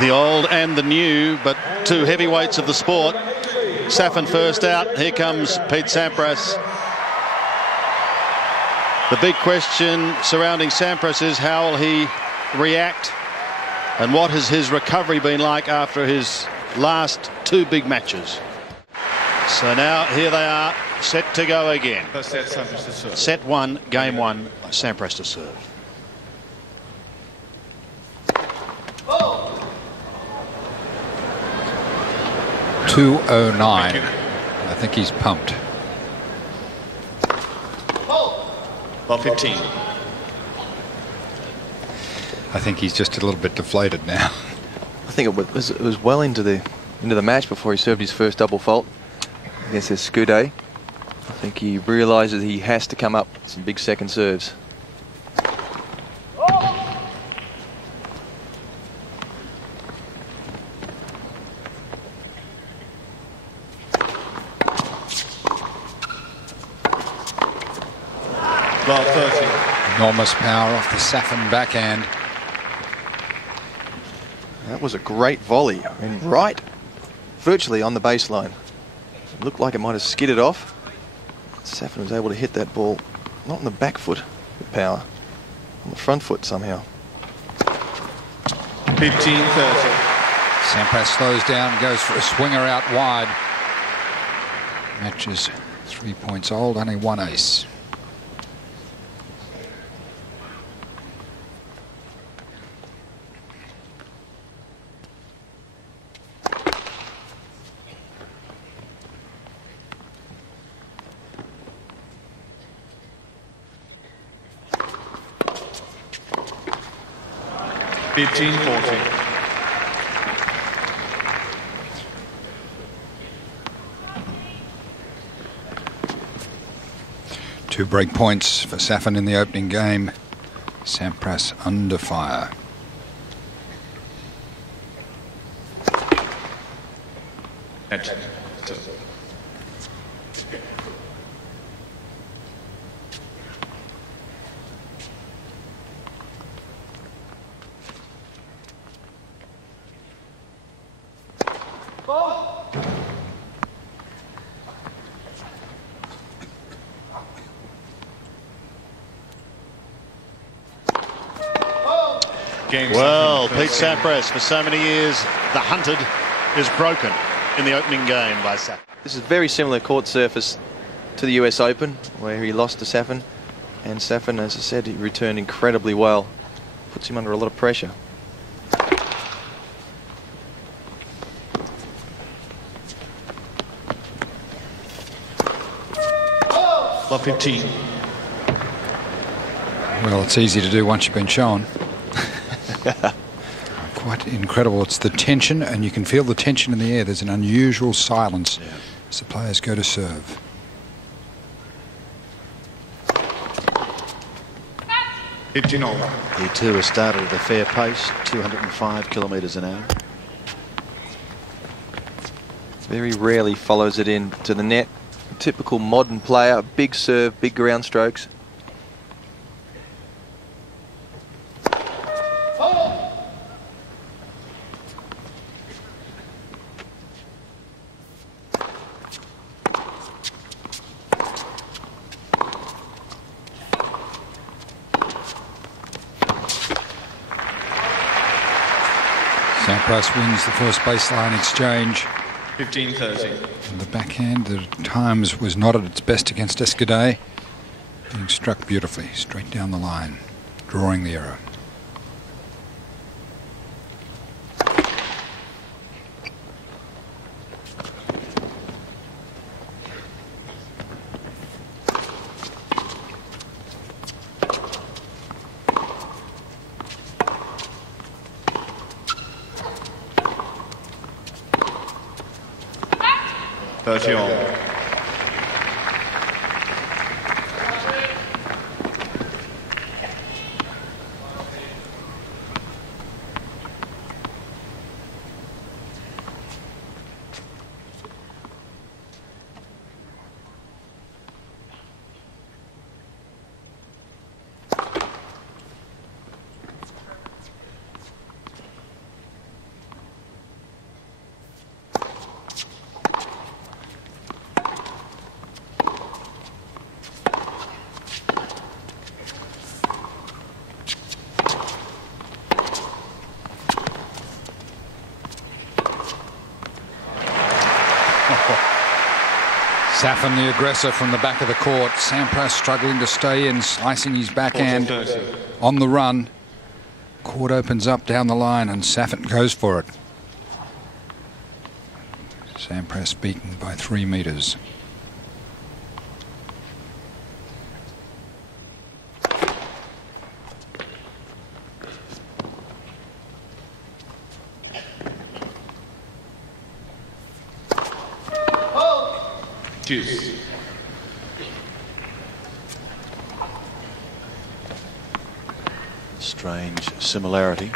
The old and the new, but two heavyweights of the sport. Safin first out. Here comes Pete Sampras. The big question surrounding Sampras is how will he react, and what has his recovery been like after his last two big matches? So now here they are, set to go again. Set one, game one, Sampras to serve. 209. I think he's pumped. Ball 15. I think he's just a little bit deflated now. I think it was well into the match before he served his first double fault against this Scude. I think he realises he has to come up with some big second serves. Ball 30. Enormous power off the Safin backhand. That was a great volley. I mean, right virtually on the baseline. It looked like it might have skidded off. Safin was able to hit that ball, not on the back foot with power, on the front foot somehow. 15-30. Sampras slows down, goes for a swinger out wide. Match is 3 points old, only one ace. Two break points for Safin in the opening game. Sampras under fire. Well, Pete Sampras, for so many years, the hunted, is broken in the opening game by Safin. This is very similar court surface to the US Open, where he lost to Safin. And Safin, as I said, he returned incredibly well. Puts him under a lot of pressure. Ball 15. Well, it's easy to do once you've been shown. Quite incredible. It's the tension, and you can feel the tension in the air. There's an unusual silence as the players go to serve. He too has started at a fair pace, 205 kilometres an hour. Very rarely follows it in to the net. Typical modern player, big serve, big ground strokes. Sampras wins the first baseline exchange. 15-30. And the backhand at times was not at its best against Escudé. Being struck beautifully, straight down the line, drawing the arrow. Safin, the aggressor from the back of the court. Sampras struggling to stay in, slicing his backhand on the run. Court opens up down the line and Safin goes for it. Sampras beaten by 3 meters. Deuce. Strange similarity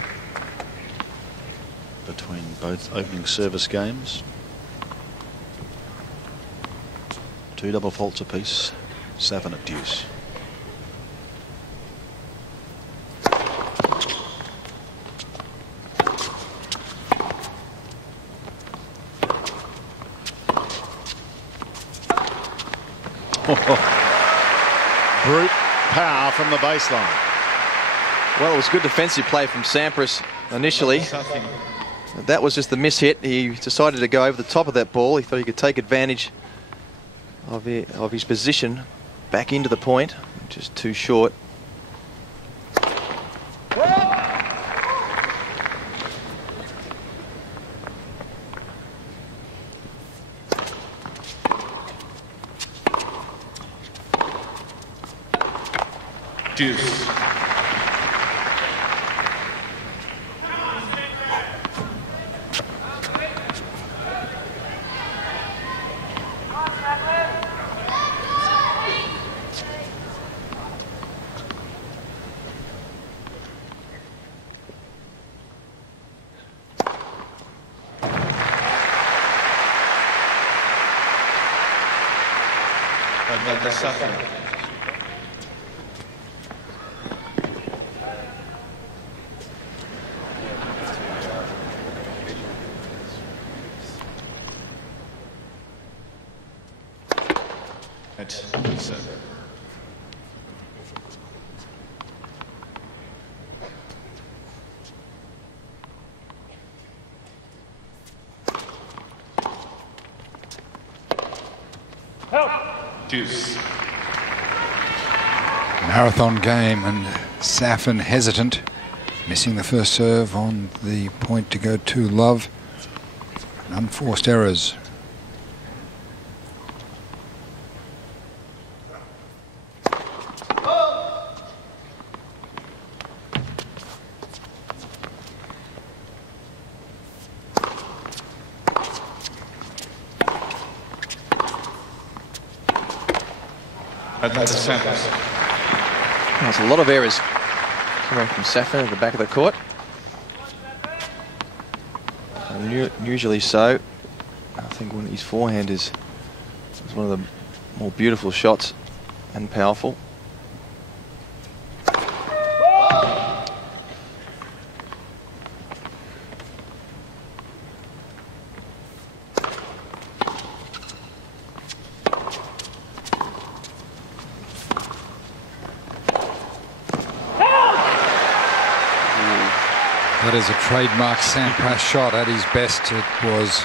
between both opening service games. 2 double faults apiece. Safin at deuce. Brute power from the baseline. Well, it was good defensive play from Sampras initially. That was just the miss hit. He decided to go over the top of that ball. He thought he could take advantage of his position back into the point. Just too short. Deuce. Safin. Deuce. Marathon game and Safin hesitant, missing the first serve on the point to go to love. Unforced errors. There's a lot of errors coming from Safin at the back of the court. Usually so. I think his forehand is one of the more beautiful shots and powerful. That is a trademark Sampras shot. At his best, it was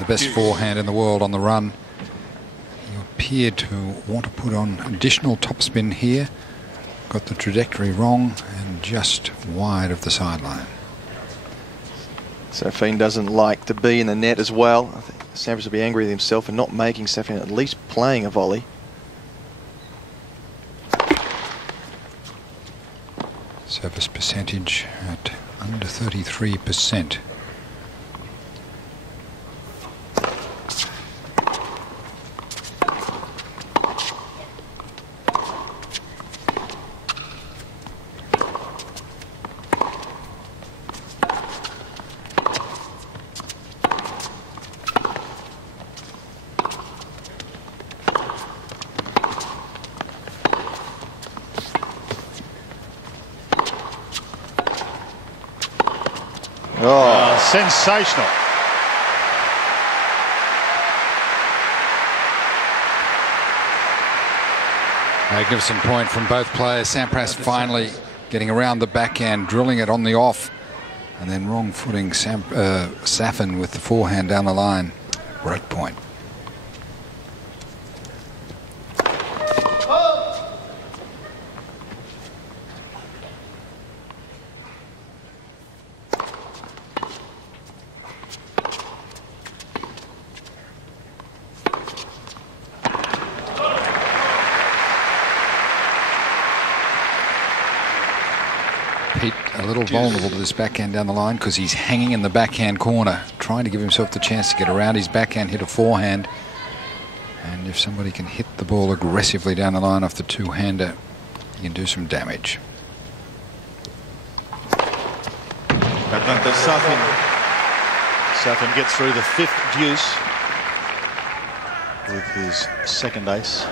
the best forehand in the world on the run. He appeared to want to put on additional topspin here. Got the trajectory wrong and just wide of the sideline. Safin doesn't like to be in the net as well. I think Sampras will be angry with himself for not making Safin at least playing a volley. Service percentage at under 33%. Sensational. Magnificent point from both players. Sampras finally getting around the backhand, drilling it on the off, and then wrong footing Safin with the forehand down the line. Break point. little vulnerable to this backhand down the line because he's hanging in the backhand corner, trying to give himself the chance to get around his backhand, hit a forehand. And if somebody can hit the ball aggressively down the line off the two-hander, he can do some damage. Advantage Safin. Safin gets through the 5th deuce with his second ace.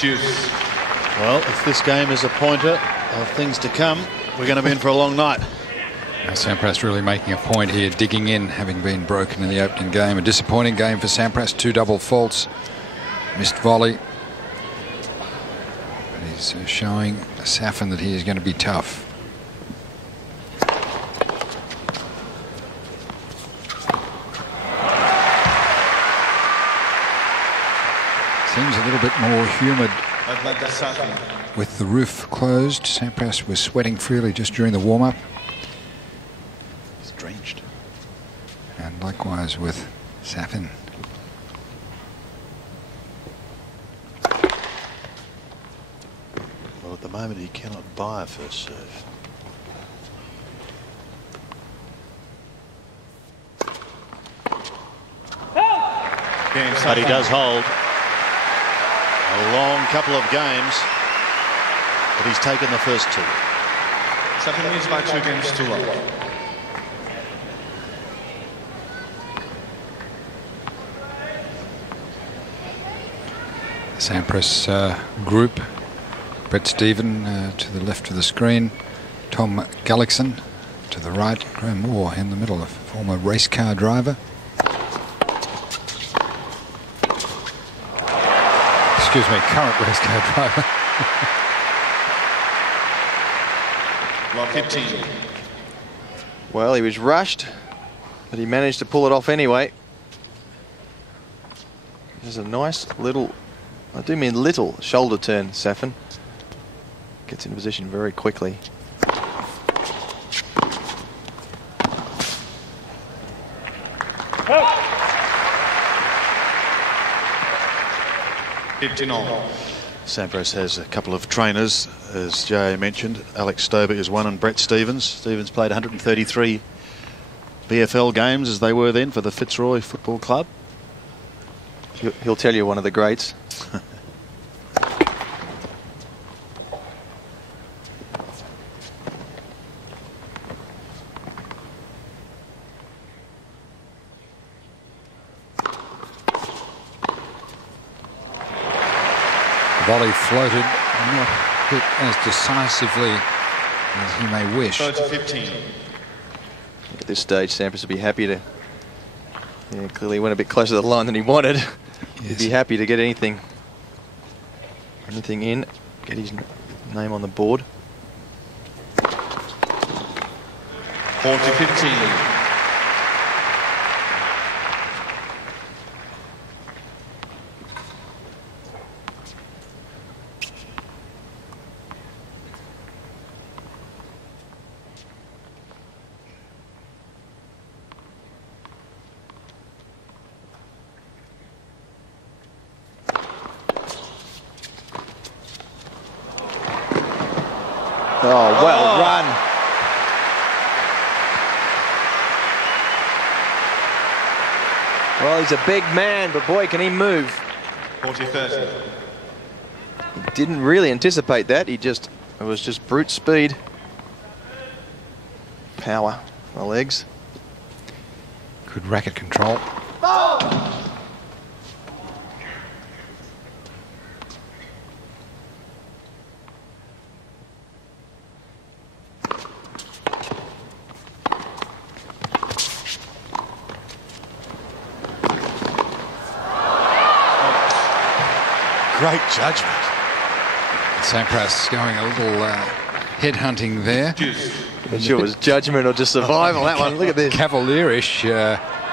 Deuce. Well, if this game is a pointer of things to come, we're going to be in for a long night. Now Sampras really making a point here, digging in, having been broken in the opening game. A disappointing game for Sampras, 2 double faults, missed volley. But he's showing Safin that he is going to be tough. Seems a little bit more humid with the roof closed. Sampras was sweating freely just during the warm-up. He's drenched. And likewise with Safin. Well, at the moment he cannot buy a first serve. But he does hold a long couple of games, but he's taken the first 2. Safin wins by 2 games to 1. Sampras group, Brett Stephen to the left of the screen, Tom Gullickson to the right, Graham Moore in the middle, a former race car driver. Excuse me, current race car driver. Block 15. Well, he was rushed, but he managed to pull it off anyway. There's a nice little, I do mean little, shoulder turn, Safin. Gets into position very quickly. Sampras has a couple of trainers, as Jay mentioned. Alex Stover is one, and Brett Stevens. Stevens played 133 BFL games as they were then for the Fitzroy Football Club. He'll tell you one of the greats. Volley floated, not hit as decisively as he may wish. 15. At this stage, Sampras would be happy to. Yeah, clearly went a bit closer to the line than he wanted. Yes. He'd be happy to get anything in, get his name on the board. 40-15. Oh, well run. Well, he's a big man, but boy, can he move. 40-30. He didn't really anticipate that. It was just brute speed. Power on the legs. Good racket control. Great judgment. Sampras going a little head-hunting there. I'm sure it was judgment or just survival, that one. Look at this. Cavalierish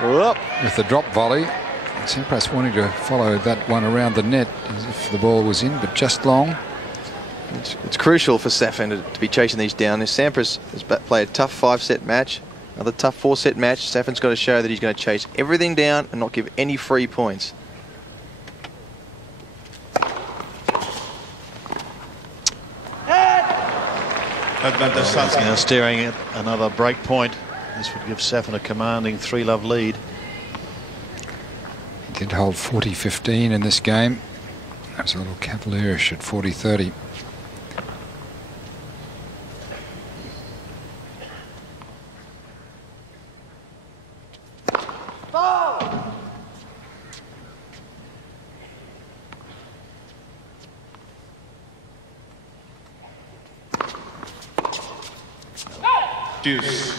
Whoop. with the drop volley. And Sampras wanting to follow that one around the net as if the ball was in, but just long. It's crucial for Safin to be chasing these down. If Sampras has played a tough 5-set match, another tough 4-set match, Safin's got to show that he's going to chase everything down and not give any free points. Now staring at another break point. This would give Safin a commanding 3-love lead. He did hold 40-15 in this game. That was a little cavalierish at 40-30. Deuce.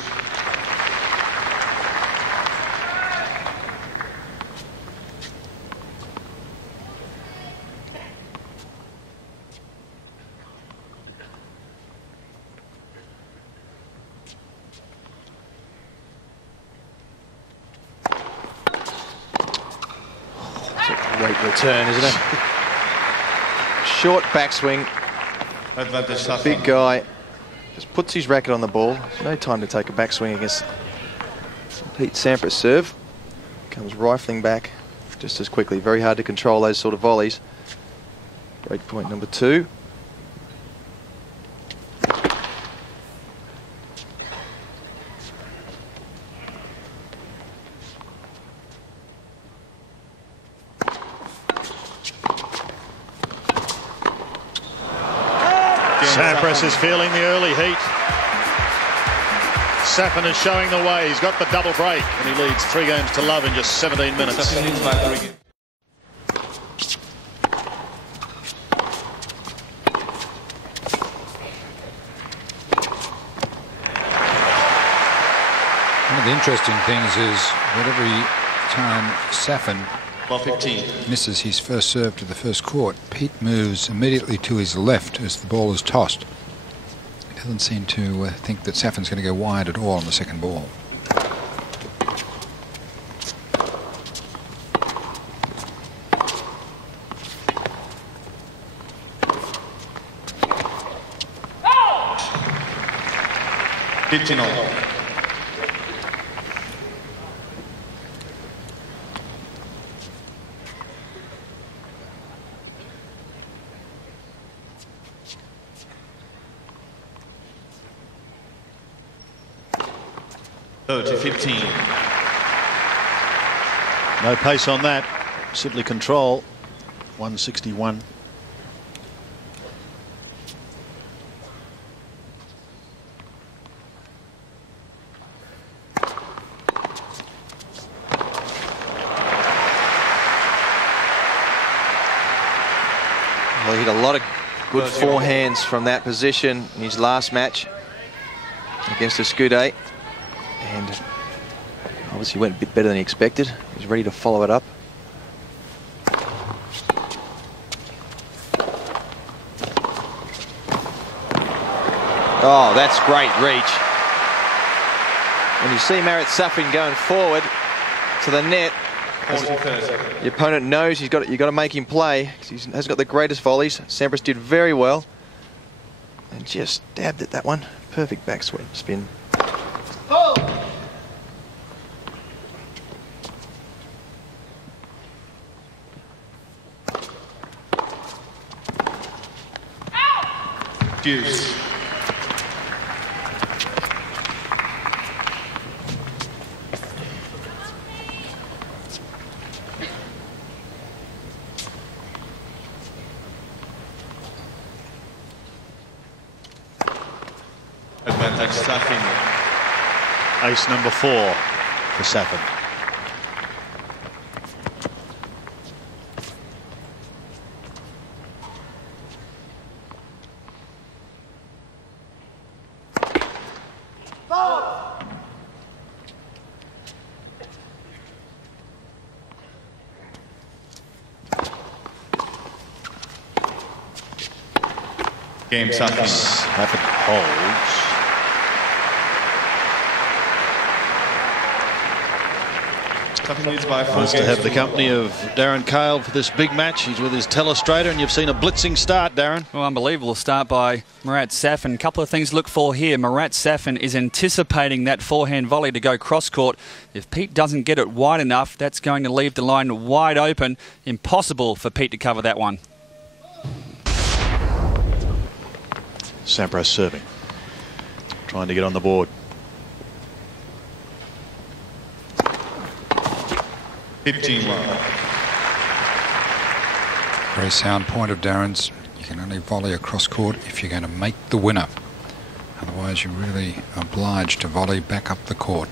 It's a great return, isn't it? Short backswing. Big guy. Just puts his racket on the ball. There's no time to take a backswing against Pete Sampras' serve. Comes rifling back just as quickly. Very hard to control those sort of volleys. Break point number 2. Sampras is feeling the early heat. Safin is showing the way. He's got the double break and he leads 3-0 in just 17 minutes. Safin leads by 3 games. One of the interesting things is that every time Safin 15. misses his first serve to the first court, Pete moves immediately to his left as the ball is tossed. He doesn't seem to think that Safin's going to go wide at all on the second ball. To 15. No pace on that. Simply control. 161. Well, he hit a lot of good forehands from that position in his last match against Escude. And obviously went a bit better than he expected. He was ready to follow it up. Oh, that's great reach. When you see Marat Safin going forward to the net, the opponent knows you got to make him play. He hasn't got the greatest volleys. Sampras did very well and just dabbed at that one. Perfect backswing spin. Deuce. Advantage Safin. Ace number 4 for Safin. Game Safin. Safin holds. Safin leads by 4 Nice to games have the to company 1. of Darren Cale for this big match. He's with his telestrator, and you've seen a blitzing start, Darren. Well, unbelievable start by Marat Safin. A couple of things to look for here. Marat Safin is anticipating that forehand volley to go cross-court. If Pete doesn't get it wide enough, that's going to leave the line wide open. Impossible for Pete to cover that one. Sampras serving. Trying to get on the board. 15 love. Very sound point of Darren's. You can only volley across court if you're going to make the winner. Otherwise, you're really obliged to volley back up the court.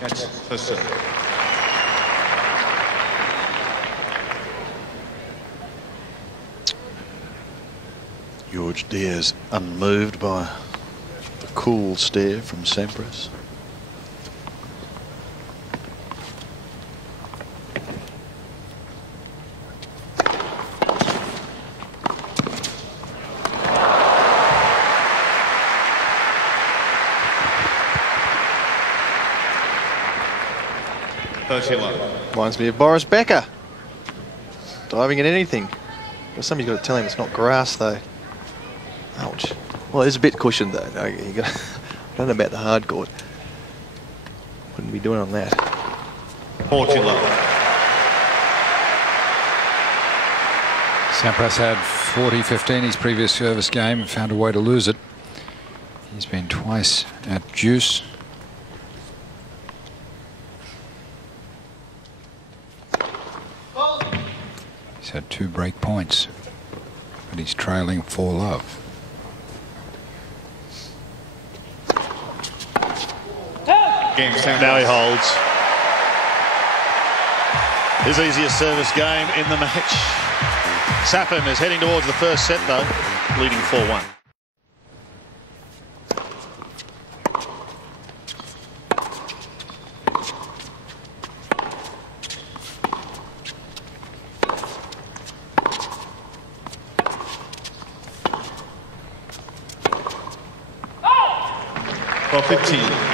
Catch first serve. George Diaz unmoved by the cool stare from Sampras. Reminds me of Boris Becker. Diving at anything. Well, somebody's got to tell him it's not grass, though. Ouch. Well, it's a bit cushioned, though. No, I don't know about the hard court. Wouldn't be doing on that. 40 love. Sampras had 40-15 his previous service game and found a way to lose it. He's been twice at deuce. He's had 2 break points, but he's trailing 4 love. Game Sampras. Now he holds. His easiest service game in the match. Safin is heading towards the first set, though, leading 4-1. For 15.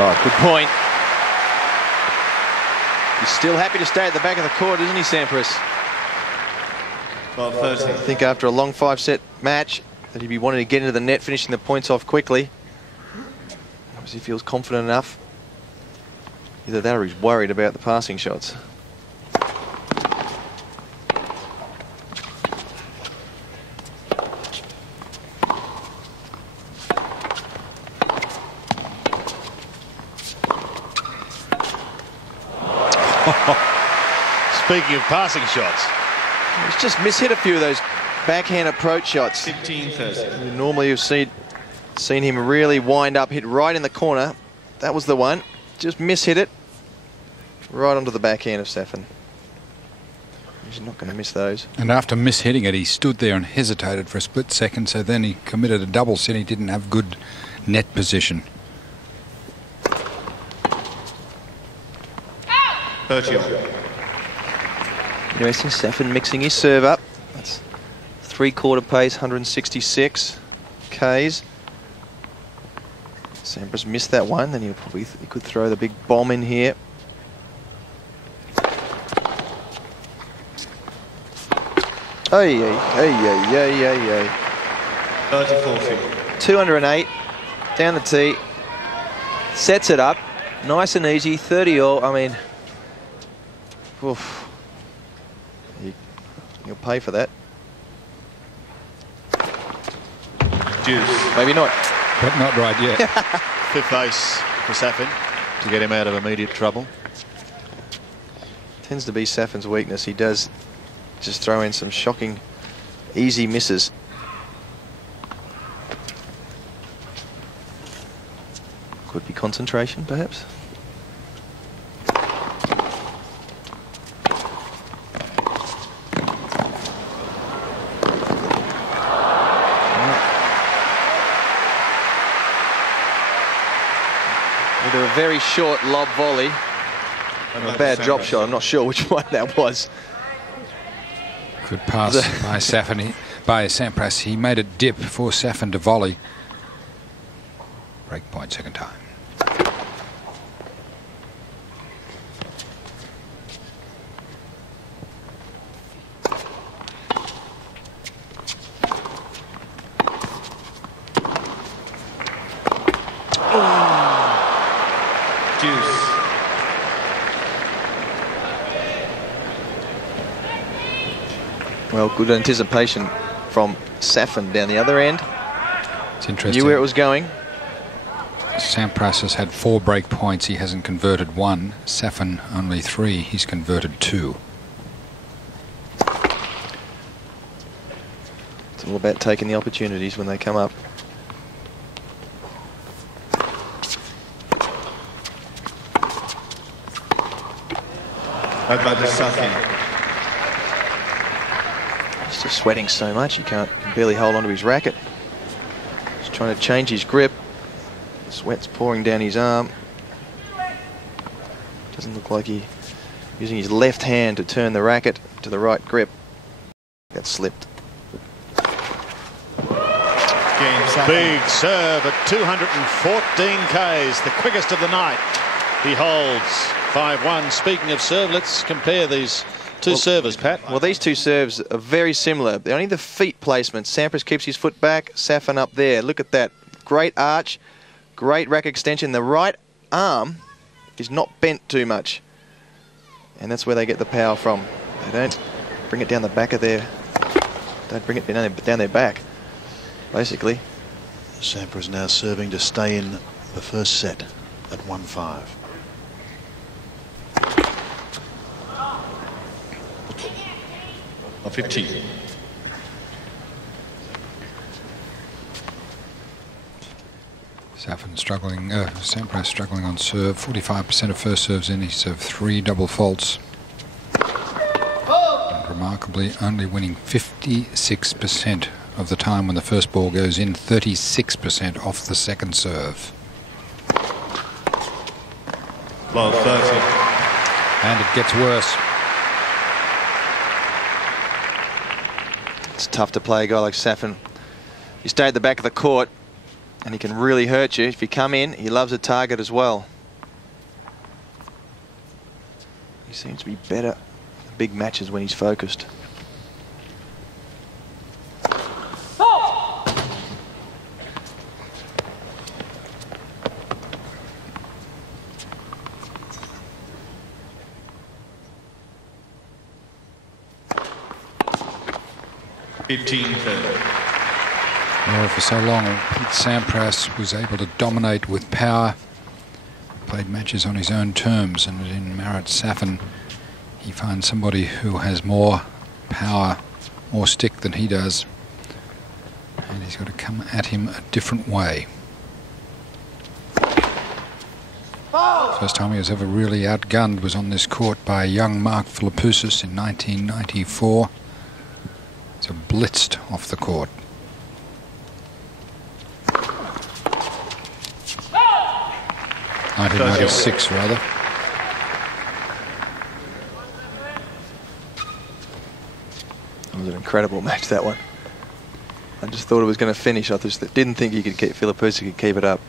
Oh, good point. He's still happy to stay at the back of the court, isn't he, Sampras? For 30. I think after a long 5-set match that he'd be wanting to get into the net, finishing the points off quickly. Obviously feels confident enough. Either that or he's worried about the passing shots. Speaking of passing shots, He's just mishit a few of those backhand approach shots. 15-30. You normally have seen him really wind up, hit right in the corner. That was the one. Just mishit it. Right onto the backhand of Safin. He's not going to miss those. And after mishitting it, he stood there and hesitated for a split second, so then he committed a double set. He didn't have good net position. 30. Interesting, Safin mixing his serve up. That's 3/4 pace, 166 Ks. Sampras missed that one, then he could throw the big bomb in here. Ay, ay, ay, ay, ay, ay. 30-40. 208, down the tee, sets it up, nice and easy, 30-all. I mean, oof. You'll pay for that. Deuce. Maybe not. But not right yet. fifth ace for Safin to get him out of immediate trouble. Tends to be Safin's weakness. He does just throw in some shocking, easy misses. Could be concentration, perhaps. Either a very short lob volley and a bad drop shot. I'm not sure which one that was. Good pass by Safin, by Sampras. He made it dip for Safin to volley. Break point second time. Well, good anticipation from Safin down the other end. It's interesting. Knew where it was going. Sampras has had 4 break points. He hasn't converted 1. Safin only 3. He's converted 2. It's all about taking the opportunities when they come up. Over to Safin. He's just sweating so much he can barely hold onto his racket. He's trying to change his grip. Sweat's pouring down his arm. Doesn't look like he's using his left hand to turn the racket to the right grip. That slipped. Big serve at 214 Ks, the quickest of the night. He holds 5-1. Speaking of serve, let's compare these two servers, Pat. Well, these two serves are very similar. They're only the feet placement. Sampras keeps his foot back, Safin up there. Look at that. Great arch, great rack extension. The right arm is not bent too much. And that's where they get the power from. They don't bring it down the back of their... Don't bring it down their back, basically. Sampras now serving to stay in the first set at 1-5. Of 15. Safin struggling, Sampras struggling on serve. 45% of first serves in. He served 3 double faults. And remarkably, only winning 56% of the time when the first ball goes in. 36% off the second serve. Low 30. And it gets worse. It's tough to play a guy like Safin. You stay at the back of the court and he can really hurt you. If you come in, he loves a target as well. He seems to be better in big matches when he's focused. Well, for so long, Pete Sampras was able to dominate with power. Played matches on his own terms, and in Marat Safin, he finds somebody who has more power, more stick than he does, and he's got to come at him a different way. First time he was ever really outgunned was on this court by young Mark Philippoussis in 1994. So blitzed off the court. Oh. 1996, rather. It was an incredible match, that one. I just thought it was going to finish. I just didn't think he could keep Philippoussis could keep it up.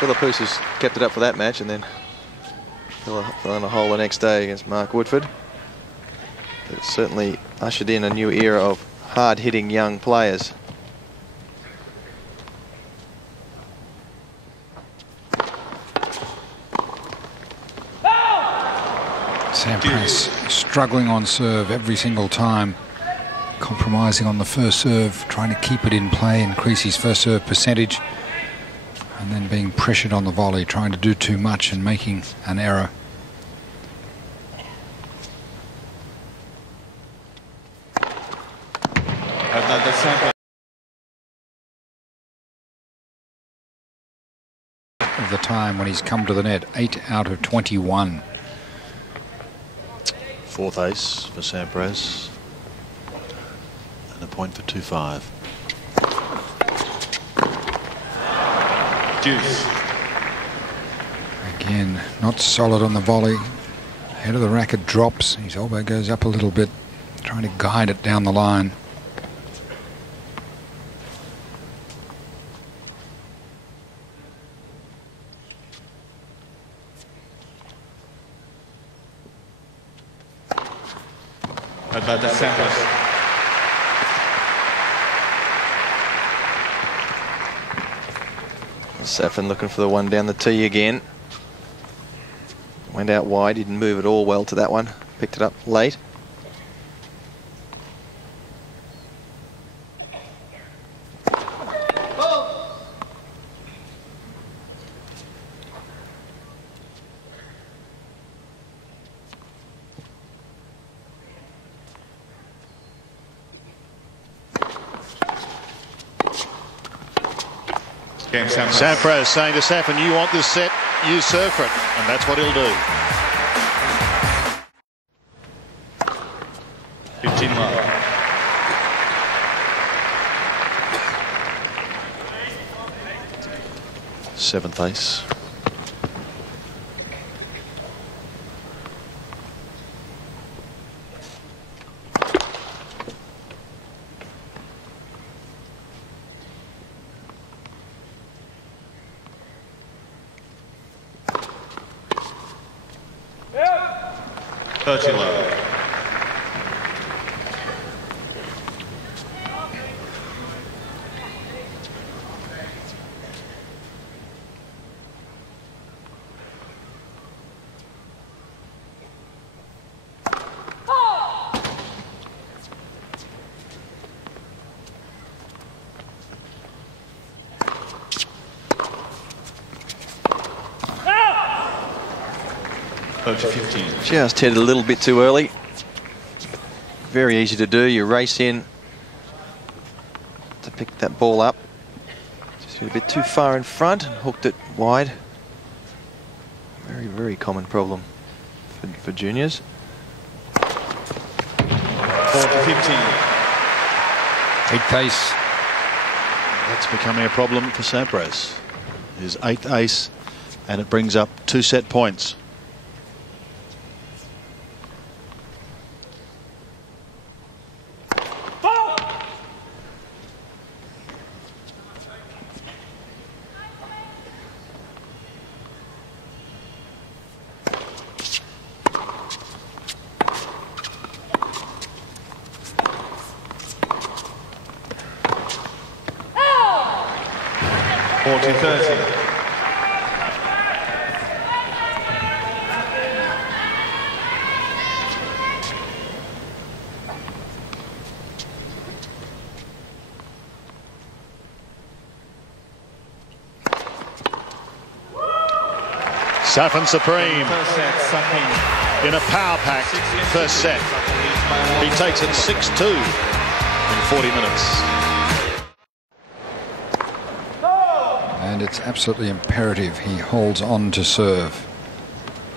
Philippoussis kept it up for that match and then fell in a hole the next day against Mark Woodford. It certainly ushered in a new era of hard-hitting young players. Sampras struggling on serve every single time, compromising on the first serve, trying to keep it in play, increase his first serve percentage, and then being pressured on the volley, trying to do too much and making an error. Of the time when he's come to the net, 8 out of 21. Fourth ace for Sampras. And a point for 2-5. Deuce. Again, not solid on the volley. Head of the racket drops. His elbow goes up a little bit, trying to guide it down the line. About the Sampras. Safin looking for the one down the tee again. Went out wide, didn't move at all well to that one. Picked it up late. Sampras saying to Safin, you want this set, you serve for it. And that's what he'll do. 15 love. Seventh ace. To 15. Just headed a little bit too early. Very easy to do. You race in to pick that ball up. Just hit a bit too far in front and hooked it wide. Very, very common problem for juniors. 4 to 15. Eighth ace. That's becoming a problem for Sampras. His eighth ace, and it brings up 2 set points. Safin supreme in a power pack first set. He takes it 6-2 in 40 minutes. And it's absolutely imperative he holds on to serve.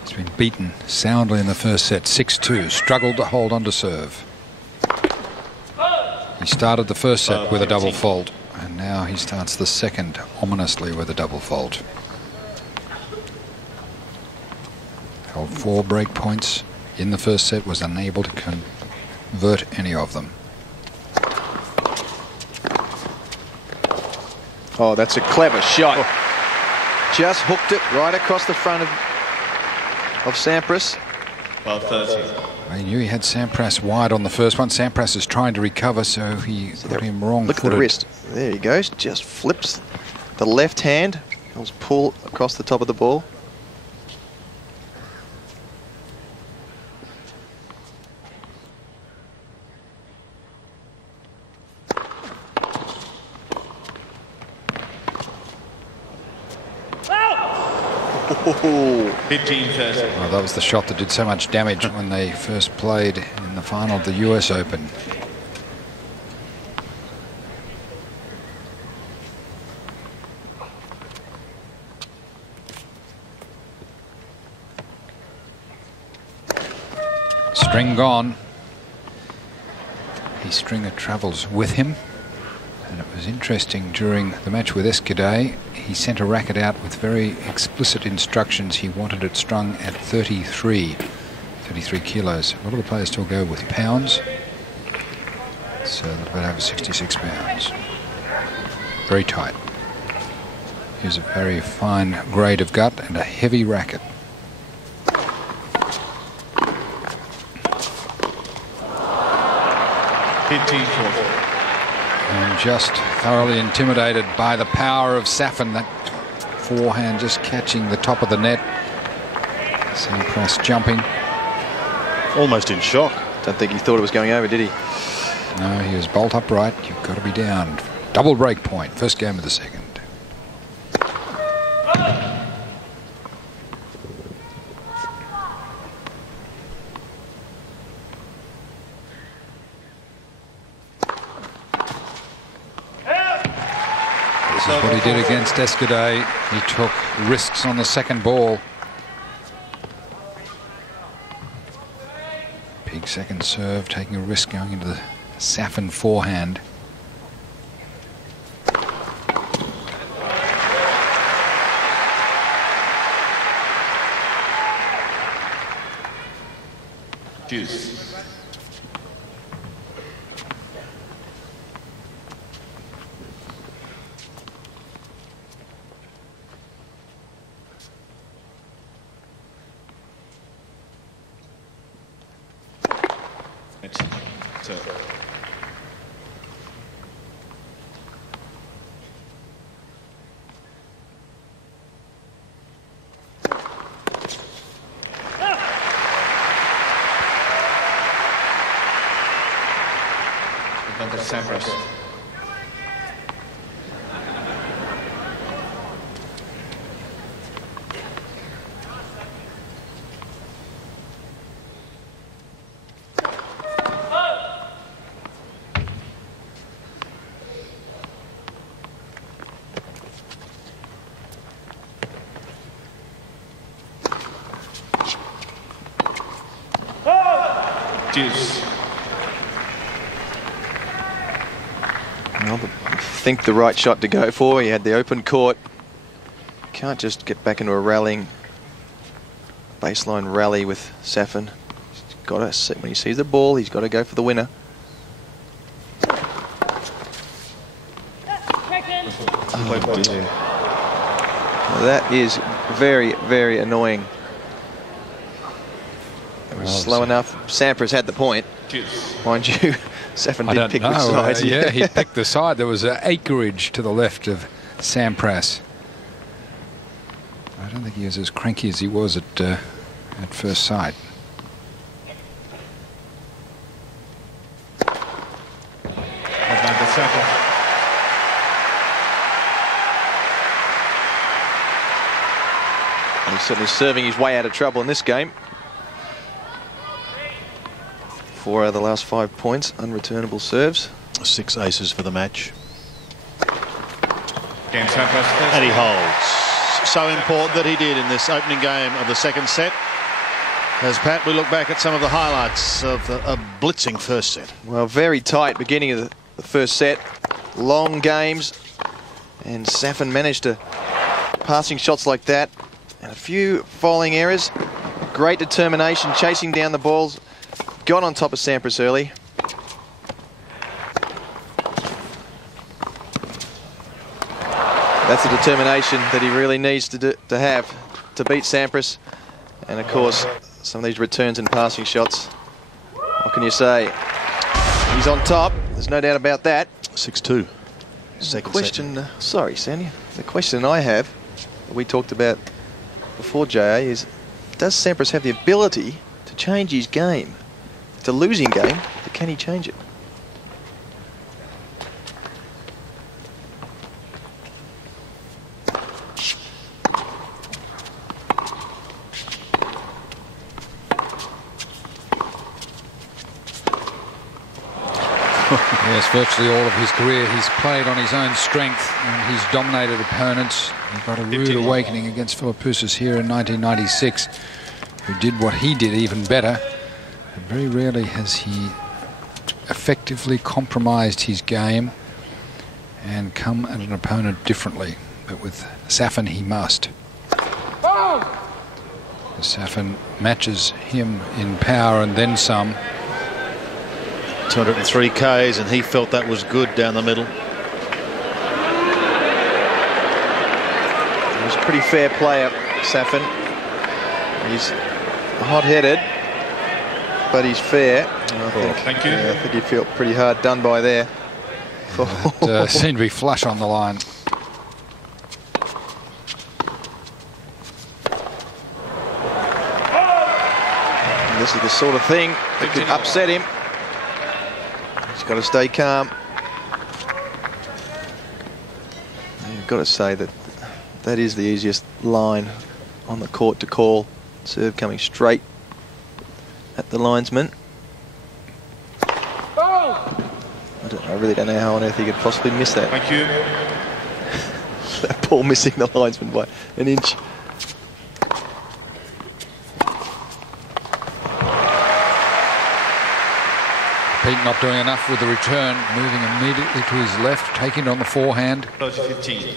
He's been beaten soundly in the first set, 6-2, struggled to hold on to serve. He started the first set with a double fault, and now he starts the second ominously with a double fault. Held 4 break points in the first set, was unable to convert any of them. Oh, that's a clever shot. Just hooked it right across the front of Sampras. 12-30. I knew he had Sampras wide on the first one. Sampras is trying to recover, so he got him wrong. Look at the wrist. There he goes. Just flips the left hand. He'll pull across the top of the ball. 15-30. Well, that was the shot that did so much damage when they first played in the final of the US Open. String gone. His stringer travels with him. And it was interesting during the match with Escudé, he sent a racket out with very explicit instructions. He wanted it strung at 33 kilos. A lot of the players still go with pounds. So they're about over 66 pounds. Very tight. Here's a very fine grade of gut and a heavy racket. And just thoroughly intimidated by the power of Safin. That forehand just catching the top of the net. Sampras jumping. Almost in shock. Don't think he thought it was going over, did he? No, he was bolt upright. You've got to be down. Double break point. First game of the second. This is what he did against Escudé. He took risks on the second ball. Big second serve, taking a risk going into the Safin forehand. Deuce. Sampras. Deuce. Well, I think the right shot to go for. He had the open court. Can't just get back into a rallying baseline rally with Safin. He's got to set, when he sees the ball, he's got to go for the winner. Oh dear. Now that is very, very annoying. It was slow enough. Sampras had the point. Mind you, Safin did pick which side. Yeah, he picked the side. There was an acreage to the left of Sampras. I don't think he was as cranky as he was at first sight. And he's certainly serving his way out of trouble in this game. 4 out of the last 5 points, unreturnable serves. 6 aces for the match. And he holds. So important that he did in this opening game of the second set. As Pat, we look back at some of the highlights of a blitzing first set. Well, very tight beginning of the first set. Long games. And Safin managed to passing shots like that. And a few falling errors. Great determination, chasing down the balls. Got on top of Sampras early. That's the determination that he really needs to have to beat Sampras. And of course, some of these returns and passing shots. What can you say? He's on top. There's no doubt about that. 6-2. Second question. Sorry, Sandy. The question I have, that we talked about before, JA, is does Sampras have the ability to change his game? It's a losing game, but can he change it? Yes, virtually all of his career he's played on his own strength and he's dominated opponents. He got a rude awakening against Philippoussis here in 1996, who did what he did even better. And very rarely has he effectively compromised his game and come at an opponent differently. But with Safin he must. Safin matches him in power and then some. 203 Ks, and he felt that was good down the middle. He's a pretty fair player, Safin. He's hot-headed, but he's fair. Thank you. I think he felt pretty hard done by there. It seemed to be flush on the line. And this is the sort of thing that could upset him. He's got to stay calm. And you've got to say that that is the easiest line on the court to call. Serve coming straight at the linesman. I really don't know how on earth he could possibly miss that. Thank you. That ball missing the linesman by an inch. Pete not doing enough with the return, moving immediately to his left, taking it on the forehand. 30-15.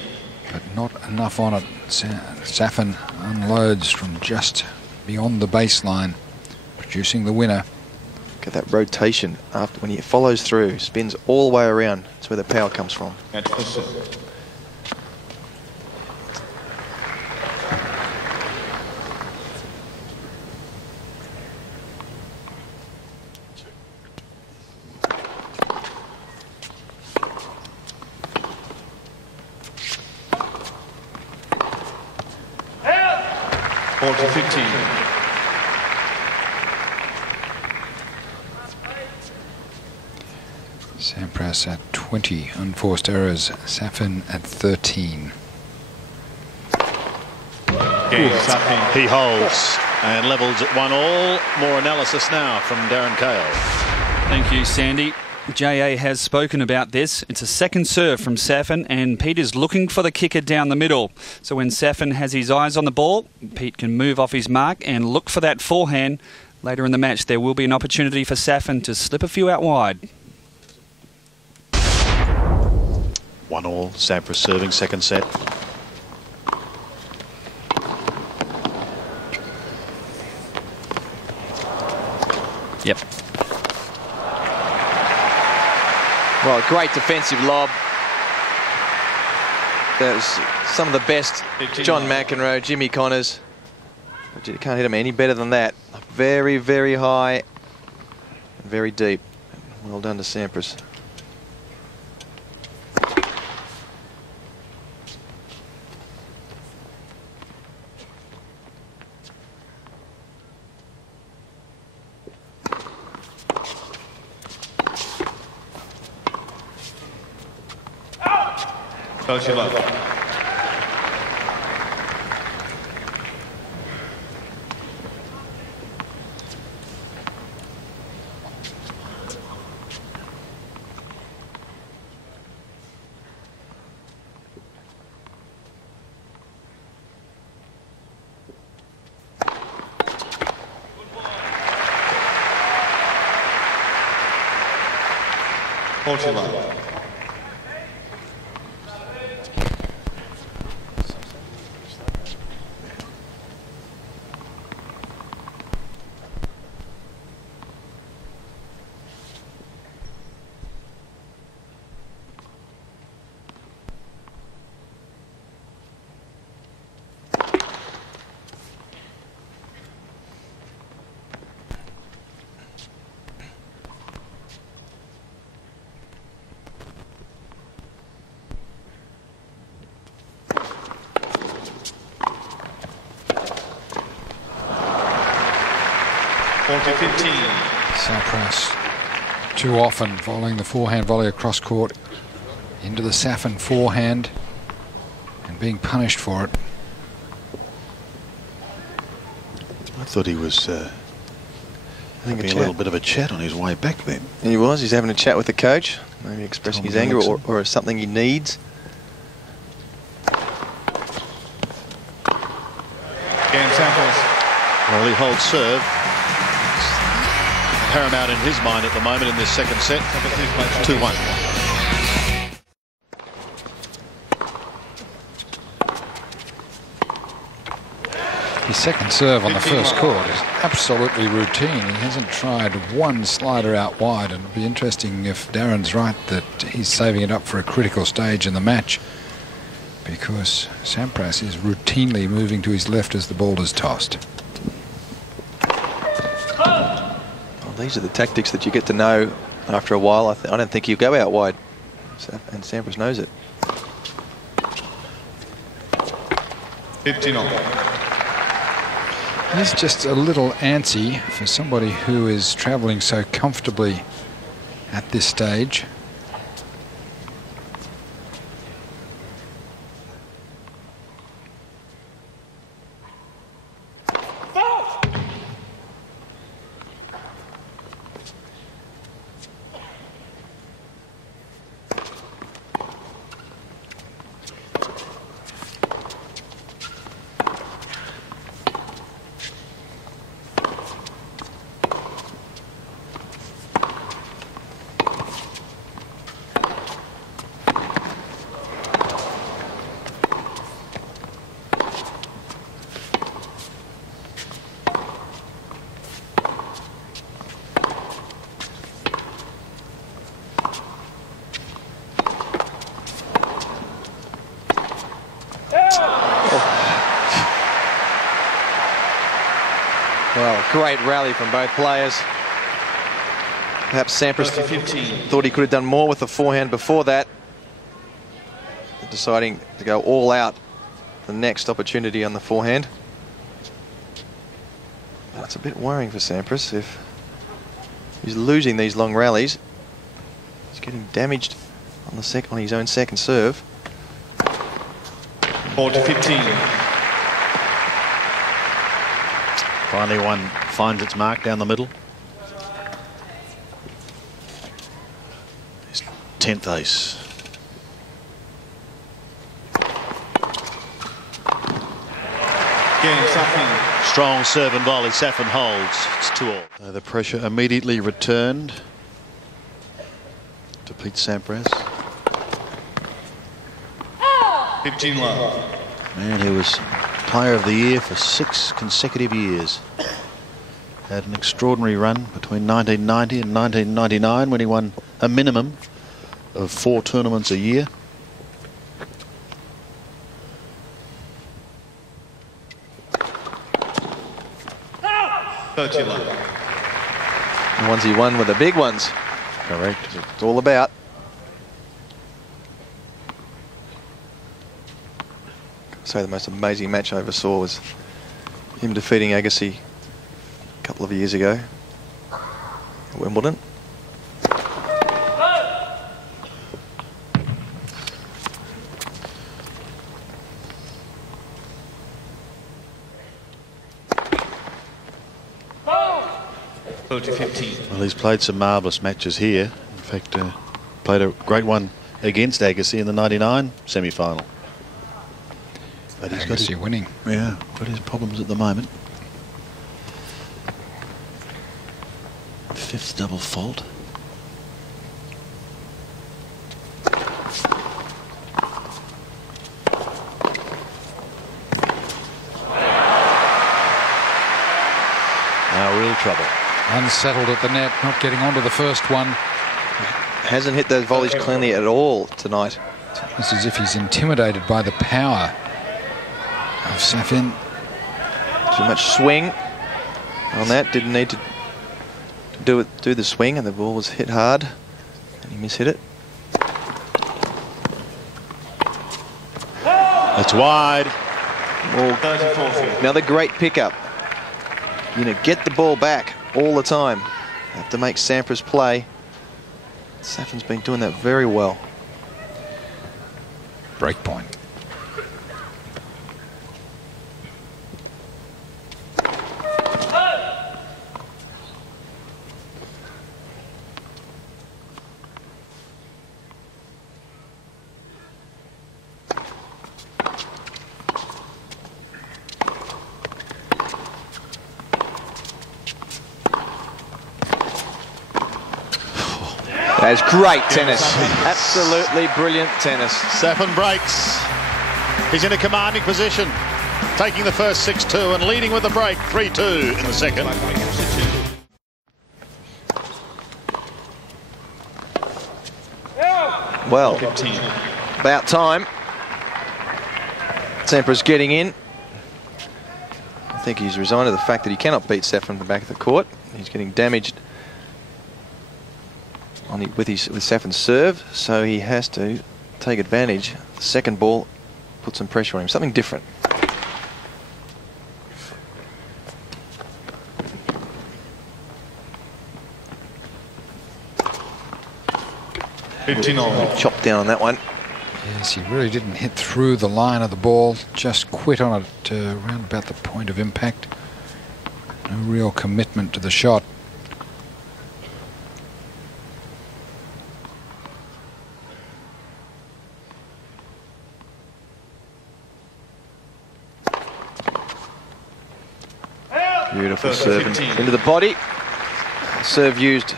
But not enough on it. Safin unloads from just beyond the baseline, producing the winner. Look at that rotation after when he follows through, spins all the way around. That's where the power comes from. Match person. Ball to 15. Sampras at 20 unforced errors, Safin at 13. Safin. He holds and levels at 1-1. More analysis now from Darren Cale. Thank you, Sandy. JA has spoken about this. It's a second serve from Safin, and Pete is looking for the kicker down the middle. So when Safin has his eyes on the ball, Pete can move off his mark and look for that forehand. Later in the match, there will be an opportunity for Safin to slip a few out wide. 1-1. Sampras serving second set. Yep. Well, great defensive lob. That was some of the best. John McEnroe, Jimmy Connors. But you can't hit him any better than that. Very, very high. Very deep. Well done to Sampras. Sampras too often following the forehand volley across court into the Safin forehand and being punished for it. I thought he was having a little bit of a chat on his way back then. He was. He's having a chat with the coach, maybe expressing his anger or something he needs. Game Sampras. Well, he holds serve. Paramount in his mind at the moment in this second set. 2-1. His second serve on the first court is absolutely routine. He hasn't tried one slider out wide, and it'll be interesting if Darren's right that he's saving it up for a critical stage in the match, because Sampras is routinely moving to his left as the ball is tossed. Well, these are the tactics that you get to know after a while. I don't think he'll go out wide, and Sampras knows it. 15-all. He's just a little antsy for somebody who is travelling so comfortably at this stage. Well, great rally from both players. Perhaps Sampras thought he could have done more with the forehand before that, deciding to go all out the next opportunity on the forehand. That's a bit worrying for Sampras. If he's losing these long rallies, he's getting damaged on the on his own second serve. 4-15. Finally one finds its mark down the middle. His 10th ace. Game Safin. Strong serve and volley. Safin holds. It's 2-all. So the pressure immediately returned to Pete Sampras. 15-love. Man, he was Player of the Year for 6 consecutive years. Had an extraordinary run between 1990 and 1999 when he won a minimum of 4 tournaments a year. The ones he won were the big ones. Correct. It's all about. So the most amazing match I ever saw was him defeating Agassi a couple of years ago at Wimbledon. Well, he's played some marvellous matches here. In fact, played a great one against Agassi in the '99 semi-final. But he's got his winning. Yeah, got his problems at the moment. 5th double fault. Now real trouble. Unsettled at the net, not getting onto the first one. Hasn't hit those volleys cleanly at all tonight. It's as if he's intimidated by the power of Safin. Too much swing on that. Didn't need to do the swing, and the ball was hit hard, and he mishit it. It's wide. Well, another great pickup. You know, get the ball back all the time. Have to make Sampras play. Safin's been doing that very well. Break point. Plays great tennis. Absolutely brilliant tennis. Safin breaks. He's in a commanding position, taking the first 6-2 and leading with the break 3-2 in the second. Well, about time. Sampras getting in. I think he's resigned to the fact that he cannot beat Safin from the back of the court. He's getting damaged with Safin's serve, so he has to take advantage. The second ball, put some pressure on him. Something different. Chopped down on that one. Yes, he really didn't hit through the line of the ball, just quit on it around about the point of impact. No real commitment to the shot. Beautiful serve into the body. Serve used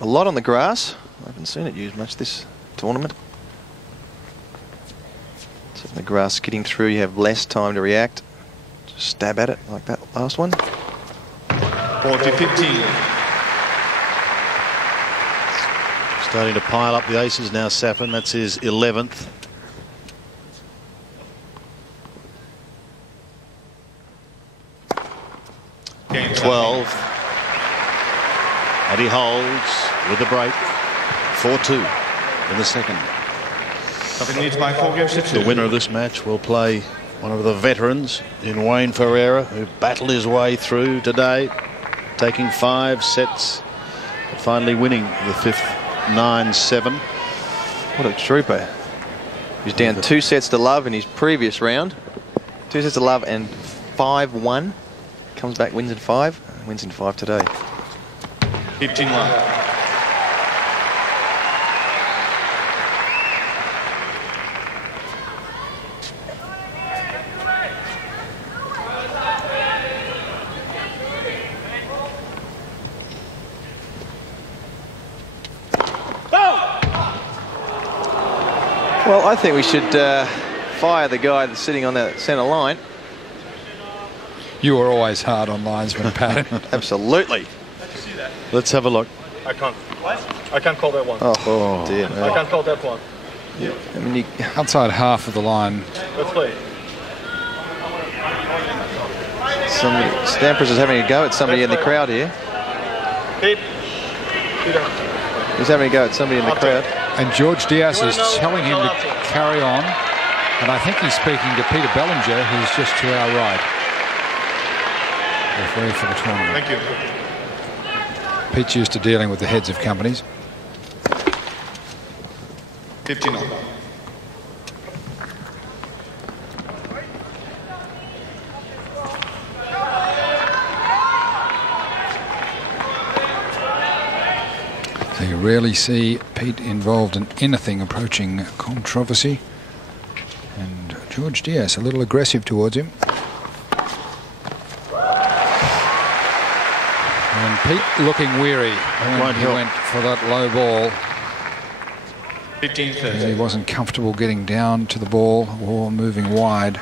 a lot on the grass. I haven't seen it used much this tournament. So the grass skidding through, you have less time to react. Just stab at it like that last one. 40-15. Starting to pile up the aces now, Safin. That's his 11th. Game 12. And he holds with the break. 4-2 in the second. Safin leads by 4 games to 2. The winner of this match will play one of the veterans in Wayne Ferreira, who battled his way through today, taking 5 sets, but finally winning the 5th 9-7. What a trooper. He was down 2 sets to love in his previous round. 2 sets to love and 5-1. Comes back, wins in 5, and wins in 5 today. 15 love. Well, I think we should fire the guy that's sitting on that centre line. You were always hard on linesman, Pat. Absolutely. Let's have a look. I can't. I can't call that one. Oh dear. No. I can't call that one. Yeah. I mean, Outside half of the line. Let's play. Sampras is having a go at somebody in the crowd here. Pete. He's having a go at somebody in the crowd. And George Diaz is telling him to carry on. And I think he's speaking to Peter Bellinger, who's just to our right. Referee for the tournament. Thank you. Pete's used to dealing with the heads of companies. 15 all. So you rarely see Pete involved in anything approaching controversy. And George Diaz a little aggressive towards him. And Pete looking weary when he went for that low ball. 15-30. He wasn't comfortable getting down to the ball or moving wide.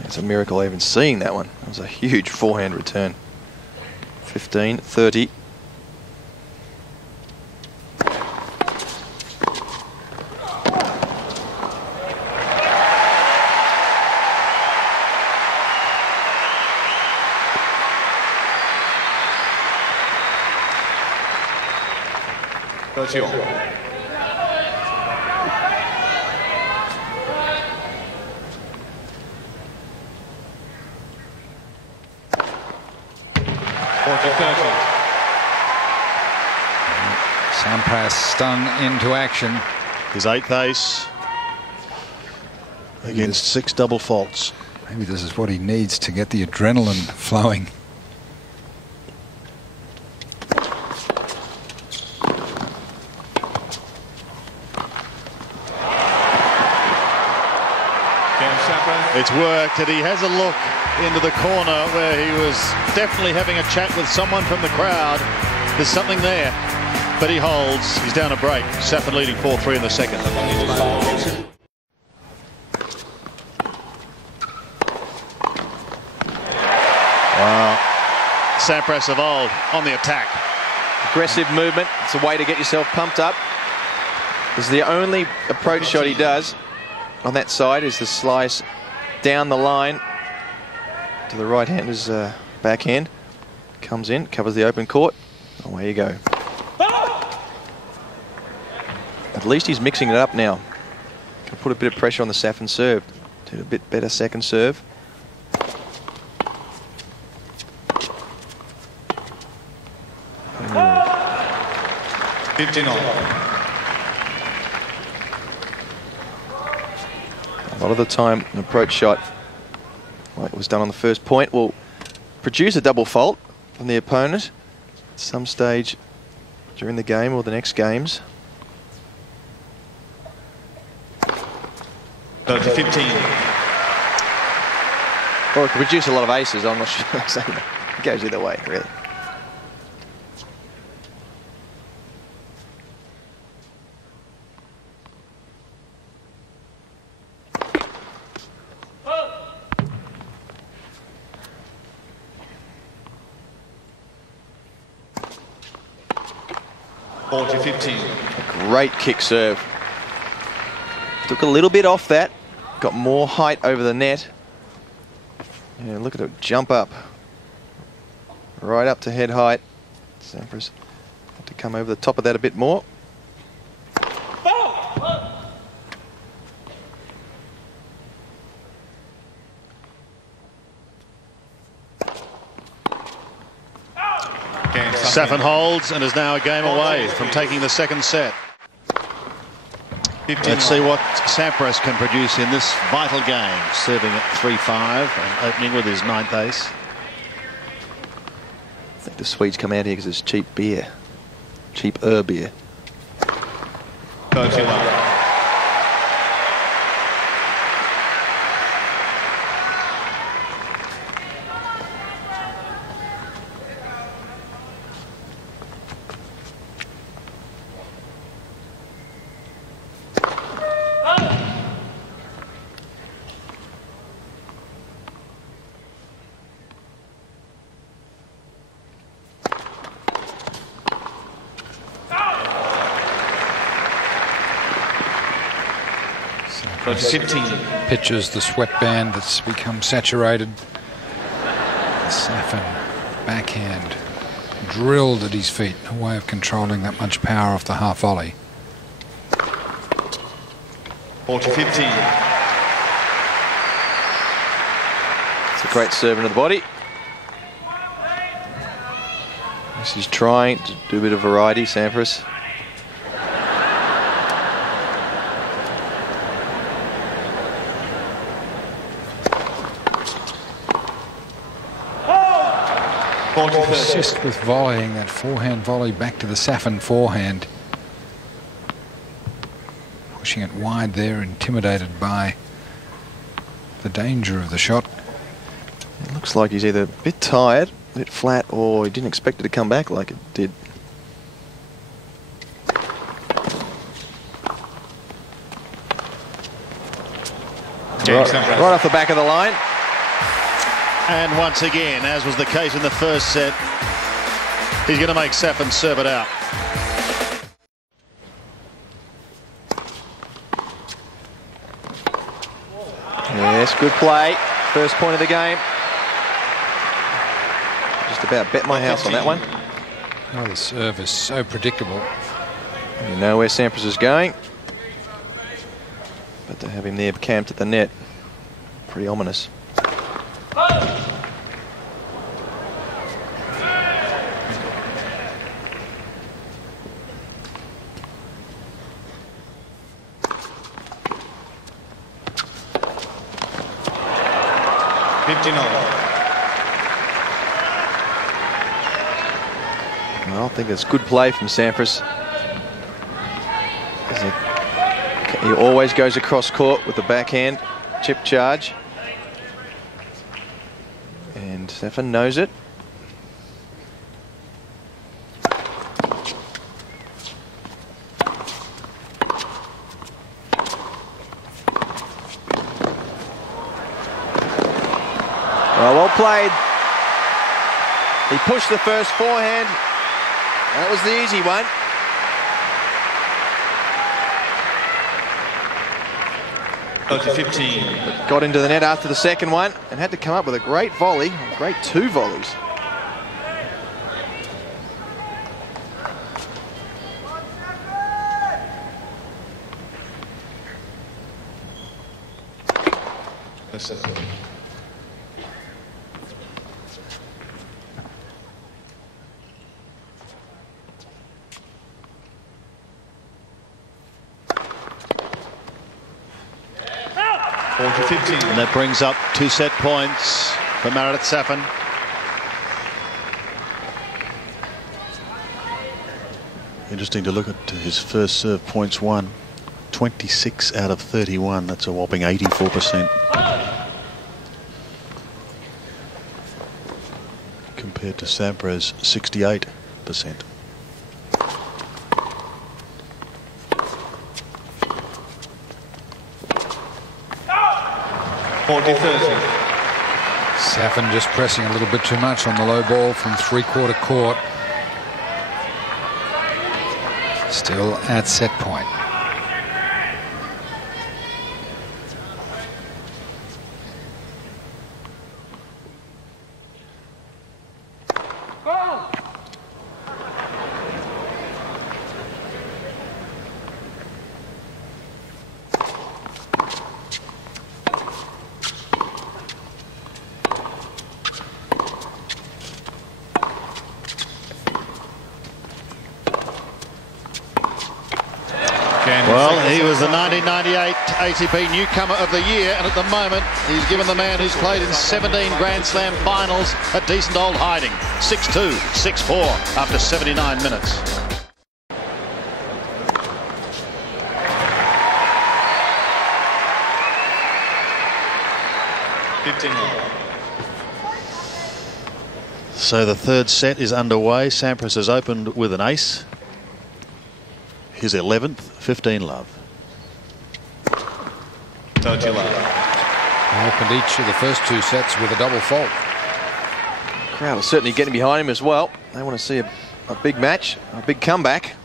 It's a miracle even seeing that one. It was a huge forehand return. 15-30. That's you. Sampras stung into action. His 8th ace against 6 double faults. Maybe this is what he needs to get the adrenaline flowing. It's worked, and he has a look into the corner where he was definitely having a chat with someone from the crowd. There's something there. but he holds. He's down a break. Safin leading 4-3 in the second. Wow. Sampras of old on the attack. Aggressive movement. It's a way to get yourself pumped up. This is the only approach shot he does on that side, is the slice down the line to the right-hander's backhand. Comes in, covers the open court. Away you go. At least he's mixing it up now. Can put a bit of pressure on the Safin serve. Do a bit better second serve. Ooh. 15 all. A lot of the time, an approach shot, like was done on the first point, will produce a double fault from the opponent at some stage during the game or the next games. 30-15. Or it could produce a lot of aces, I'm not sure. It goes either way, really. Great kick serve. Took a little bit off that. Got more height over the net. Yeah, look at it jump up. Right up to head height. Sampras had to come over the top of that a bit more. Safin holds and is now a game away from taking the second set. Let's see what Sampras can produce in this vital game, serving at 3-5 and opening with his 9th ace. I think the Swedes come out here because it's cheap beer. Cheaper beer. 31. Pitches the sweatband that's become saturated. Safin, backhand, drilled at his feet. A way of controlling that much power off the half volley. 40-15. It's a great serve into the body. He's trying to do a bit of variety, Sampras. Assist with volleying that forehand volley back to the Safin forehand. Pushing it wide there, intimidated by the danger of the shot. It looks like he's either a bit tired, a bit flat, or he didn't expect it to come back like it did. Right off the back of the line. And once again, as was the case in the first set, he's going to make Safin serve it out. Yes, good play. First point of the game. Just about bet my house on that one. Oh, the serve is so predictable. You know where Sampras is going. But to have him there camped at the net, pretty ominous. I think it's good play from Sampras. He always goes across court with the backhand chip charge. And Safin knows it. Well played. He pushed the first forehand. That was the easy one. Got into the net after the second one and had to come up with a great volley, a great 2 volleys. And that brings up 2 set points for Marat Safin. Interesting to look at his first serve points won. 26 out of 31. That's a whopping 84%. Compared to Sampras' 68%. Safin just pressing a little bit too much on the low ball from 3/4 court. Still at set point. Well, he was the 1998 ATP Newcomer of the Year, and at the moment he's given the man who's played in 17 Grand Slam finals a decent old hiding. 6-2, 6-4 after 79 minutes. So the third set is underway. Sampras has opened with an ace. His 11th, 15-love. He opened each of the first 2 sets with a double fault. The crowd is certainly getting behind him as well. They want to see a big match, a big comeback.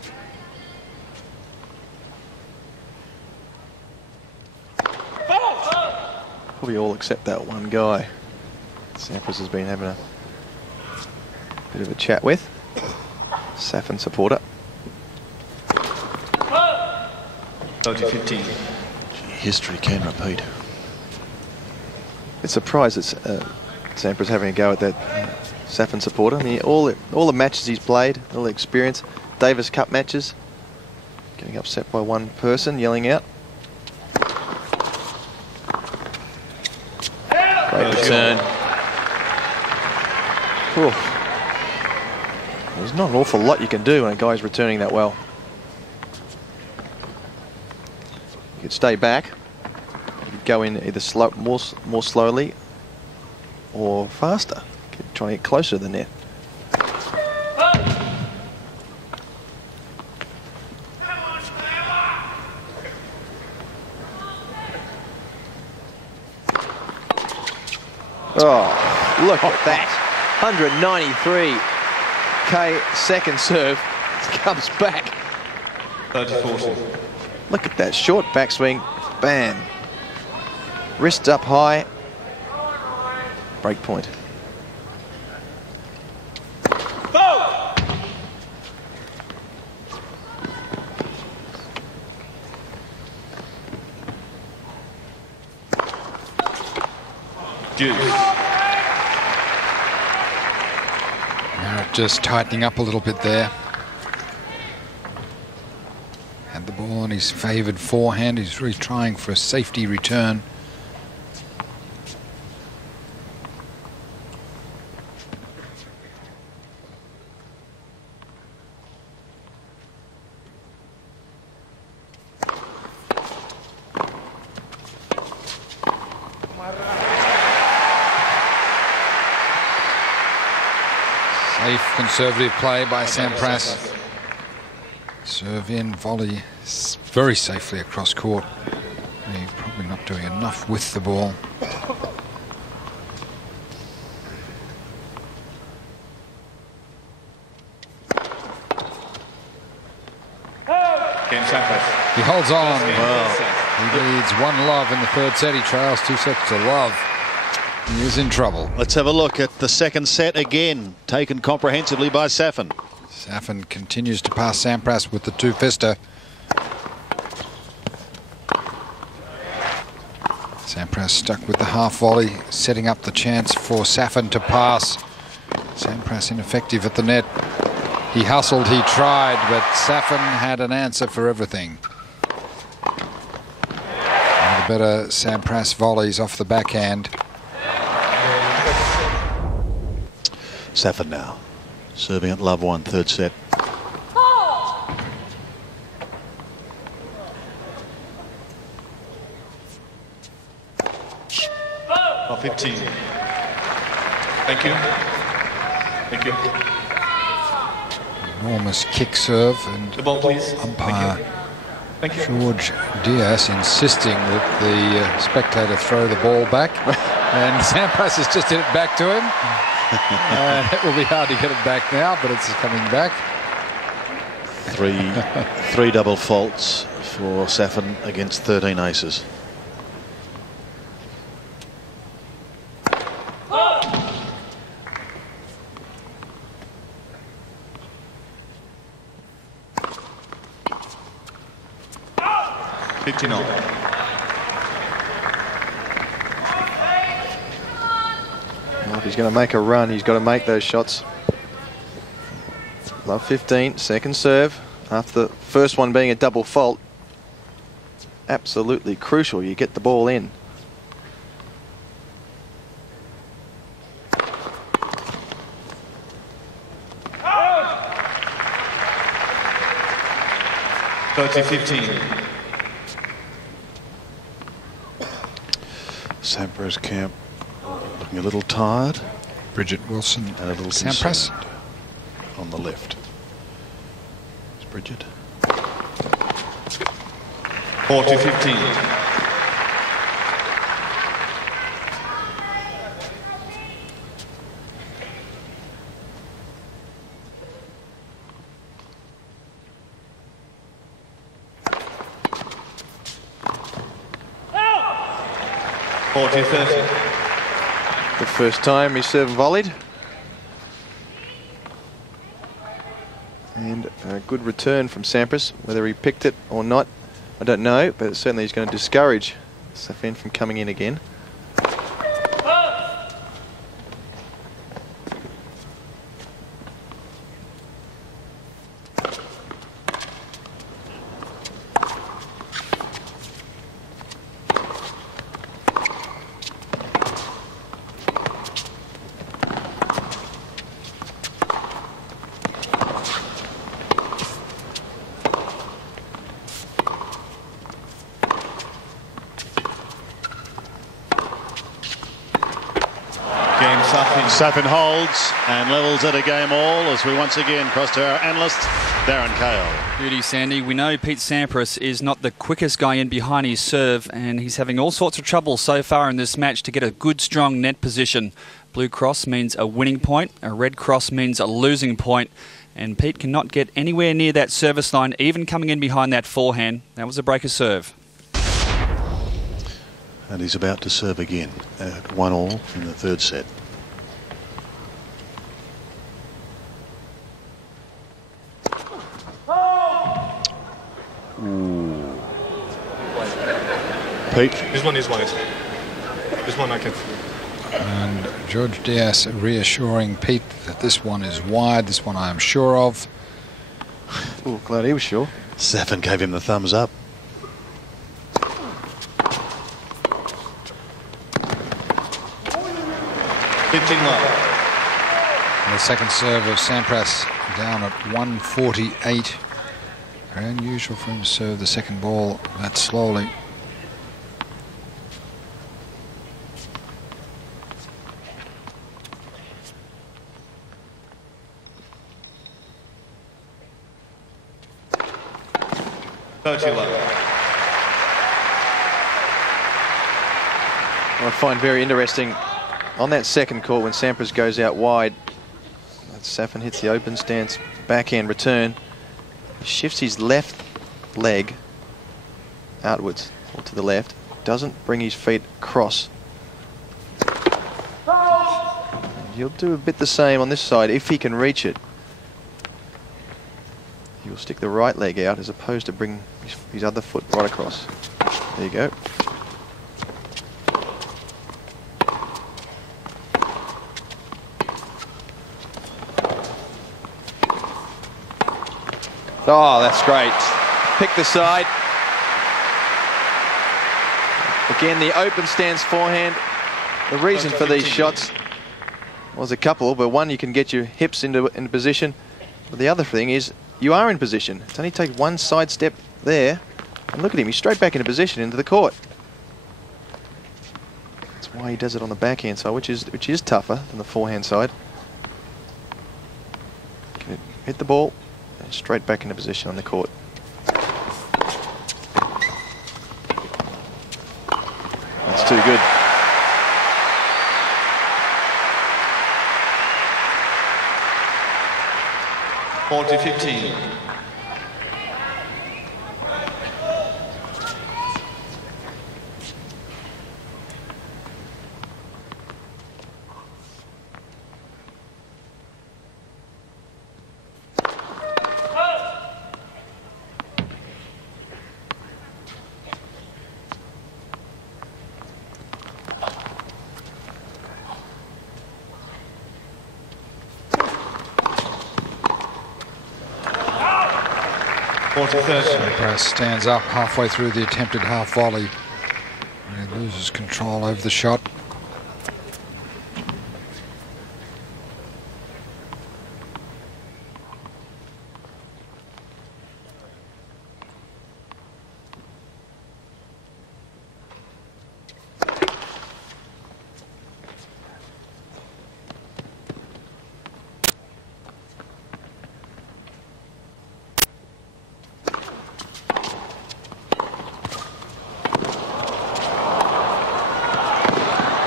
Probably all except that one guy Sampras has been having a bit of a chat with. Safin supporter. 30-15. History can repeat. It's a surprise that Sampras having a go at that Safin supporter. I mean, all the matches he's played, all the experience, Davis Cup matches, getting upset by one person, yelling out. Great return. Oof. There's not an awful lot you can do when a guy's returning that well. You could stay back, you could go in either more slowly or faster. Keep trying to get closer to the net. Oh, look at that. 193k second serve. Comes back. 30-40. Look at that short backswing. Bam. Wrists up high. Break point. Marat just tightening up a little bit there. Had the ball on his favoured forehand. He's really trying for a safety return. Safe, conservative play by Sampras. Serve in, volley very safely across court. He's probably not doing enough with the ball. Game Sampras. He holds on. Well, He leads 1-love in the third set. He trails 2 sets to love. He is in trouble. Let's have a look at the second set again, taken comprehensively by Safin. Safin continues to pass Sampras with the 2-fister. Sampras stuck with the half volley, setting up the chance for Safin to pass. Sampras ineffective at the net. He hustled, he tried, but Safin had an answer for everything. One of the better Sampras volleys off the backhand. Safin now, serving at love 1, third set. Oh, 15. Thank you. Thank you. Enormous kick serve, The and ball, please. umpire Thank you. George Diaz insisting that the spectator throw the ball back. And Sampras has just hit it back to him. It will be hard to get it back now, but it's coming back. Three double faults for Safin against 13 aces. Well, if he's going to make a run, he's got to make those shots. Love 15, second serve. After the first one being a double fault, absolutely crucial you get the ball in. Sampras camp looking a little tired. Bridget Wilson And a little Sampras concerned on the left. It's Bridget. 40-15. The first time he served and volleyed. And a good return from Sampras. Whether he picked it or not, I don't know, but certainly he's going to discourage Safin from coming in again. Safin holds and levels at a game all as we once again cross to our analyst, Darren Cale. Beauty, Sandy. We know Pete Sampras is not the quickest guy in behind his serve, and he's having all sorts of trouble so far in this match to get a good, strong net position. Blue cross means a winning point, a red cross means a losing point, and Pete cannot get anywhere near that service line, even coming in behind that forehand. That was a breaker serve. And he's about to serve again at 1-all in the third set. Pete. This one. This one I can. and George Diaz reassuring Pete that this one is wide, this one I am sure of. Oh, glad he was sure. Safin gave him the thumbs up. The second serve of Sampras down at 148. Very unusual for him to serve the second ball that slowly. I find very interesting on that second call when Sampras goes out wide, Safin hits the open stance backhand return, shifts his left leg outwards or to the left, doesn't bring his feet across. He'll do a bit the same on this side if he can reach it. He'll stick the right leg out as opposed to bring his other foot right across. There you go. Oh, that's great. Pick the side. Again, the open stance forehand. The reason for these shots was a couple, but one, you can get your hips into position. But the other thing is, you are in position. It's only take one side step there, and look at him, he's straight back into position into the court. That's why he does it on the backhand side, which is tougher than the forehand side. Can hit the ball and straight back into position on the court. That's too good. (40-15). Sampras stands up halfway through the attempted half volley. He loses control over the shot.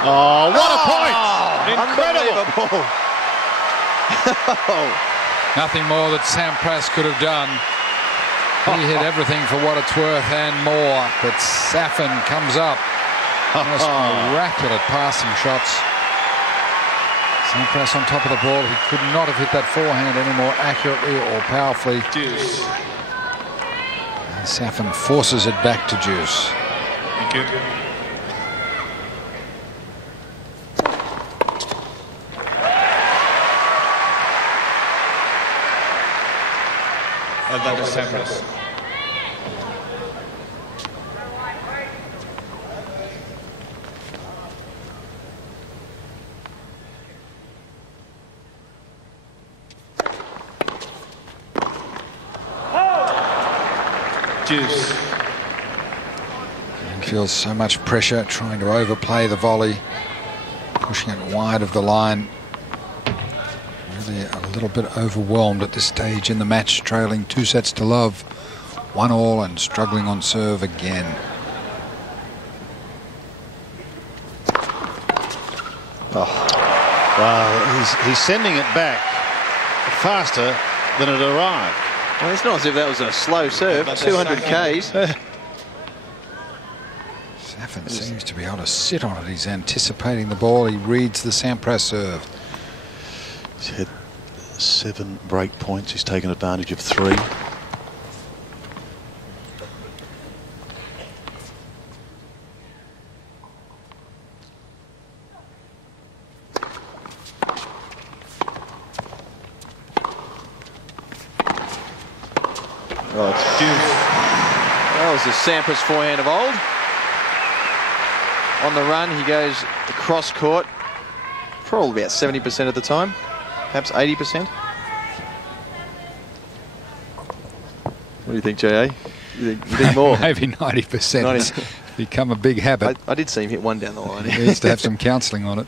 Oh, what a point! Incredible! Nothing more that Sampras could have done. He hit everything for what it's worth and more, but Safin comes up. Most miraculous passing shots. Sampras on top of the ball. He could not have hit that forehand any more accurately or powerfully. Juice. And Safin forces it back to Juice. Thank you. That is Sampras. Juice. And feels so much pressure trying to overplay the volley, pushing it wide of the line. Really a little bit overwhelmed at this stage in the match, trailing 2-0, 1-1 and struggling on serve again. Wow, he's sending it back faster than it arrived. Well, it's not as if that was a slow serve. 200 Ks. Safin seems to be able to sit on it. He's anticipating the ball. He reads the Sampras serve. He's had 7 break points. He's taken advantage of 3. Oh, it's Juice. That was the Sampras forehand of old. On the run, he goes across court, probably about 70% of the time, perhaps 80%. What do you think, J.A.? You think more? Maybe 90%. 90. It's become a big habit. I did see him hit one down the line. He needs to have some counselling on it.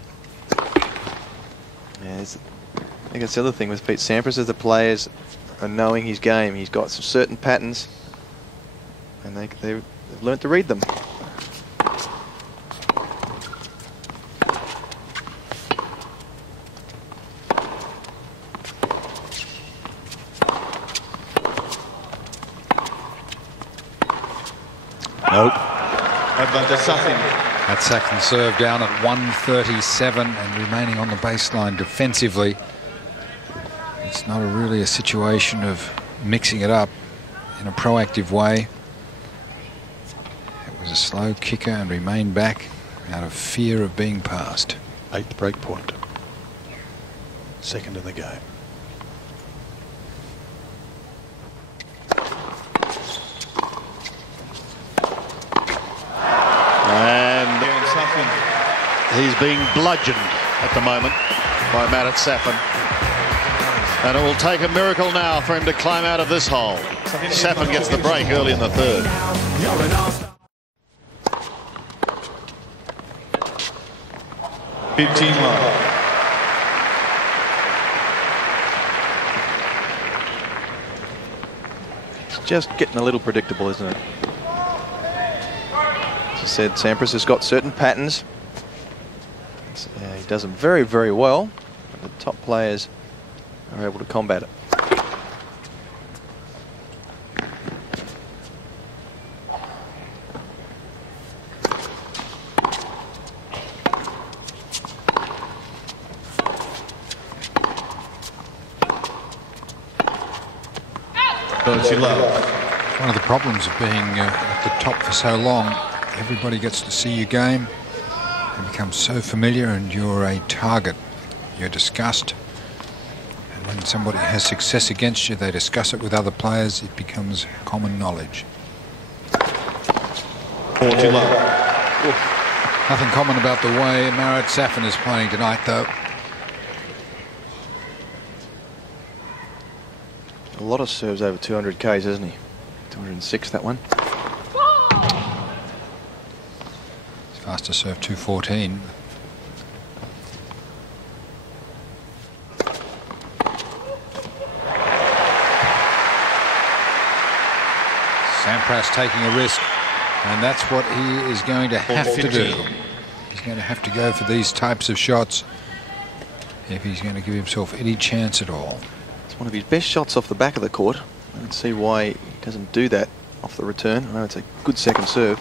Yeah, I think that's the other thing with Pete Sampras, is the players are knowing his game. He's got some certain patterns, and they've learnt to read them. Nope. Advantage Safin. That second serve down at 137 and remaining on the baseline defensively. It's not really a situation of mixing it up in a proactive way. It was a slow kicker and remained back out of fear of being passed. 8th break point. Second in the game. And he's being bludgeoned at the moment by Marat Safin. And it will take a miracle now for him to climb out of this hole. Safin gets the break early in the third. 15 love. It's just getting a little predictable, isn't it? As I said, Sampras has got certain patterns. He does them very, very well. But the top players are able to combat it. One of the problems of being at the top for so long, everybody gets to see your game and becomes so familiar, and you're a target. You're discussed. And when somebody has success against you, they discuss it with other players. It becomes common knowledge. 40 love. Nothing common about the way Marat Safin is playing tonight, though. A lot of serves over 200 Ks, isn't he? 206, that one. His fastest serve, 214. Sampras taking a risk, and that's what he is going to have to do. He's going to have to go for these types of shots if he's going to give himself any chance at all. It's one of his best shots off the back of the court. I don't see why he doesn't do that off the return. I know it's a good second serve.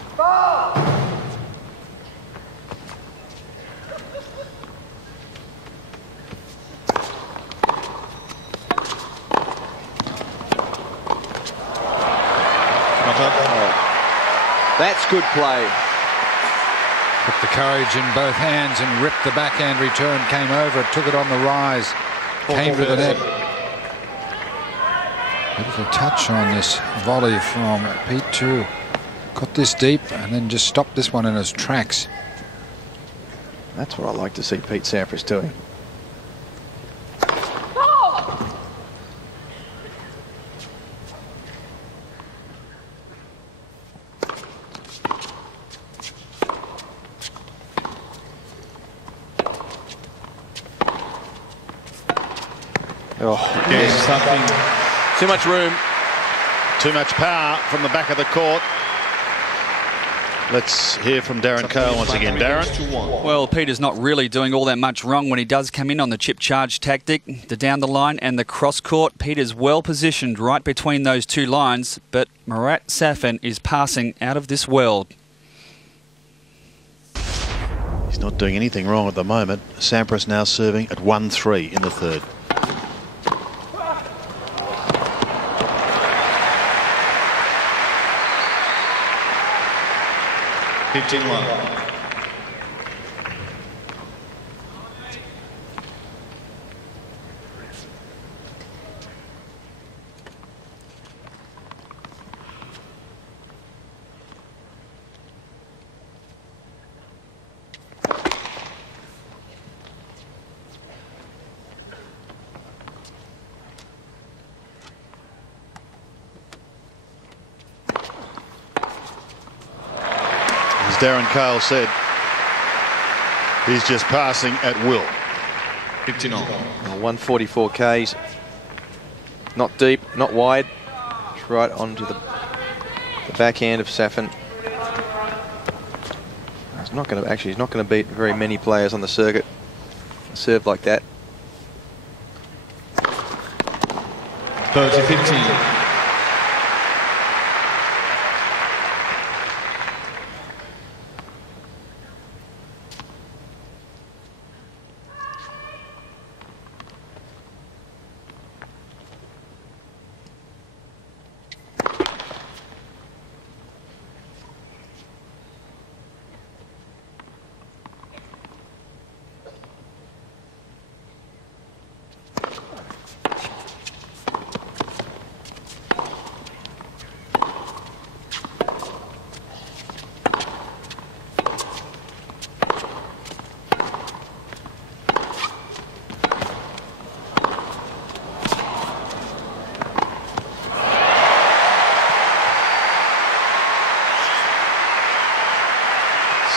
That's good play. Put the courage in both hands and ripped the backhand return, came over, took it on the rise, came to the net. Beautiful touch on this volley from Pete too. Got this deep and then just stopped this one in its tracks. That's what I like to see Pete Sampras doing. Oh, yes. Too much room. Too much power from the back of the court. Let's hear from Darren Cale once again. Darren? Well, Peter's not really doing all that much wrong when he does come in on the chip charge tactic, the down the line and the cross court. Peter's well positioned right between those two lines, but Marat Safin is passing out of this world. He's not doing anything wrong at the moment. Sampras now serving at 1-3 in the third. As Darren Cale said, he's just passing at will. 59. 144 Ks. Not deep, not wide. It's right onto the backhand of Safin. He's not going to beat very many players on the circuit. A serve like that. 30-15.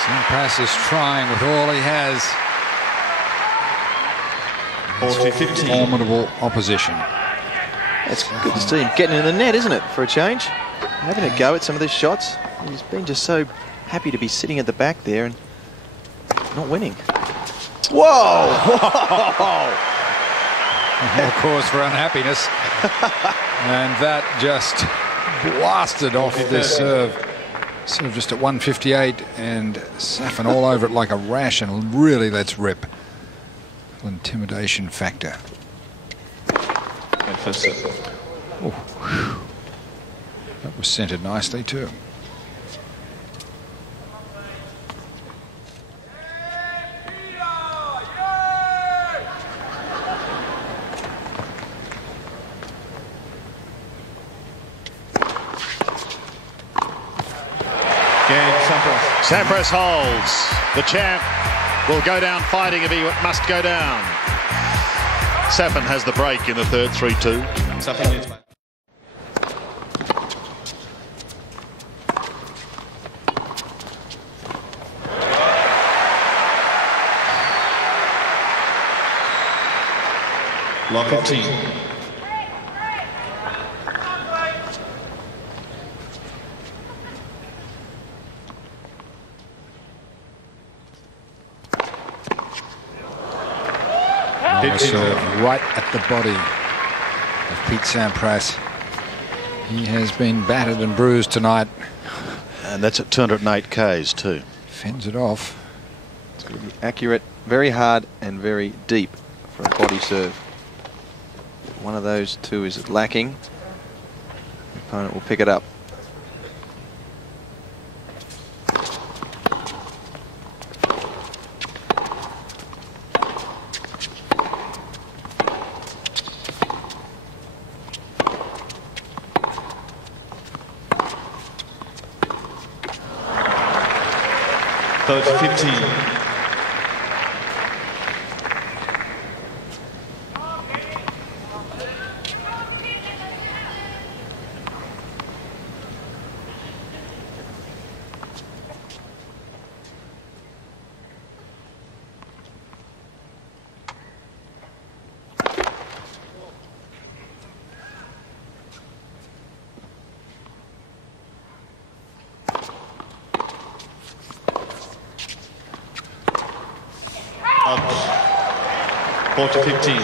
Sampras is trying with all he has. 40-15. Formidable opposition. It's good to see him getting in the net, isn't it, for a change? Having a go at some of these shots. He's been just so happy to be sitting at the back there and not winning. Whoa! Whoa! More cause for unhappiness. And that just blasted off this serve. Serve just at 158, and Safin all over it like a rash and really lets rip. Intimidation factor. Oh, that was centered nicely too. Sampras holds. The champ will go down fighting if he must go down. Safin has the break in the third, 3-2. Block 15. Nice serve right at the body of Pete Sampras. He has been battered and bruised tonight. And that's at 208 Ks too. Fends it off. It's going to be accurate, very hard and very deep for a body serve. If one of those two is lacking, the opponent will pick it up. Third 15. Out. 40-15.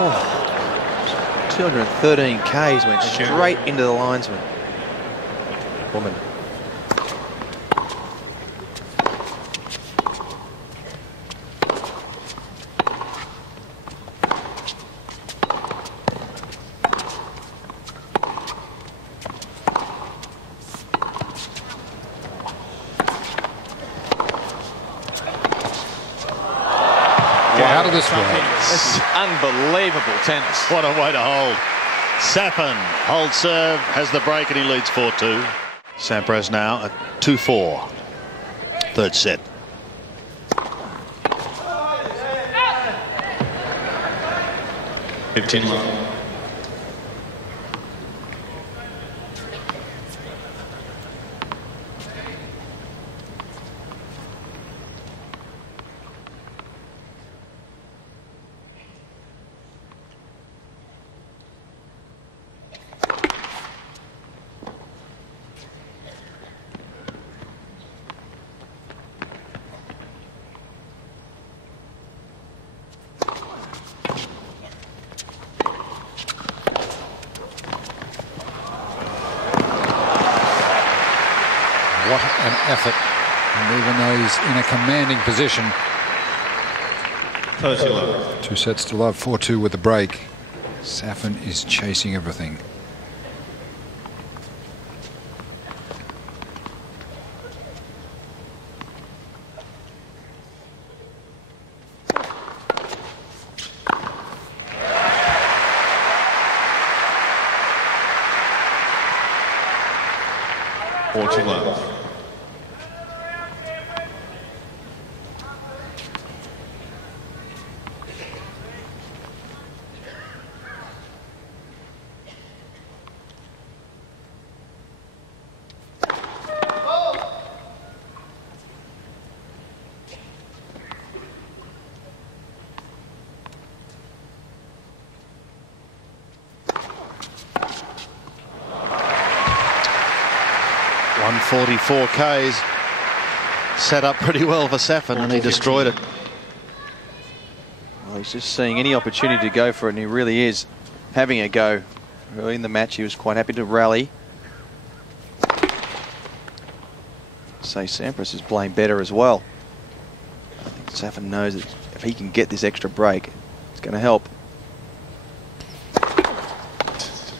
Oh, 213 Ks went straight into the linesman. Woman. How did this work? This is unbelievable tennis. What a way to hold. Safin holds serve, has the break, and he leads 4-2. Sampras now at 2-4. Third set. $15. What an effort. And even though he's in a commanding position. 30 love. 2 sets to love, 4-2 with the break. Safin is chasing everything. Love. 144 Ks set up pretty well for Safin, and he destroyed it. Well, he's just seeing any opportunity to go for it, and he really is having a go. Early in the match, he was quite happy to rally. Say Sampras is playing better as well. I think Safin knows that if he can get this extra break, it's going to help.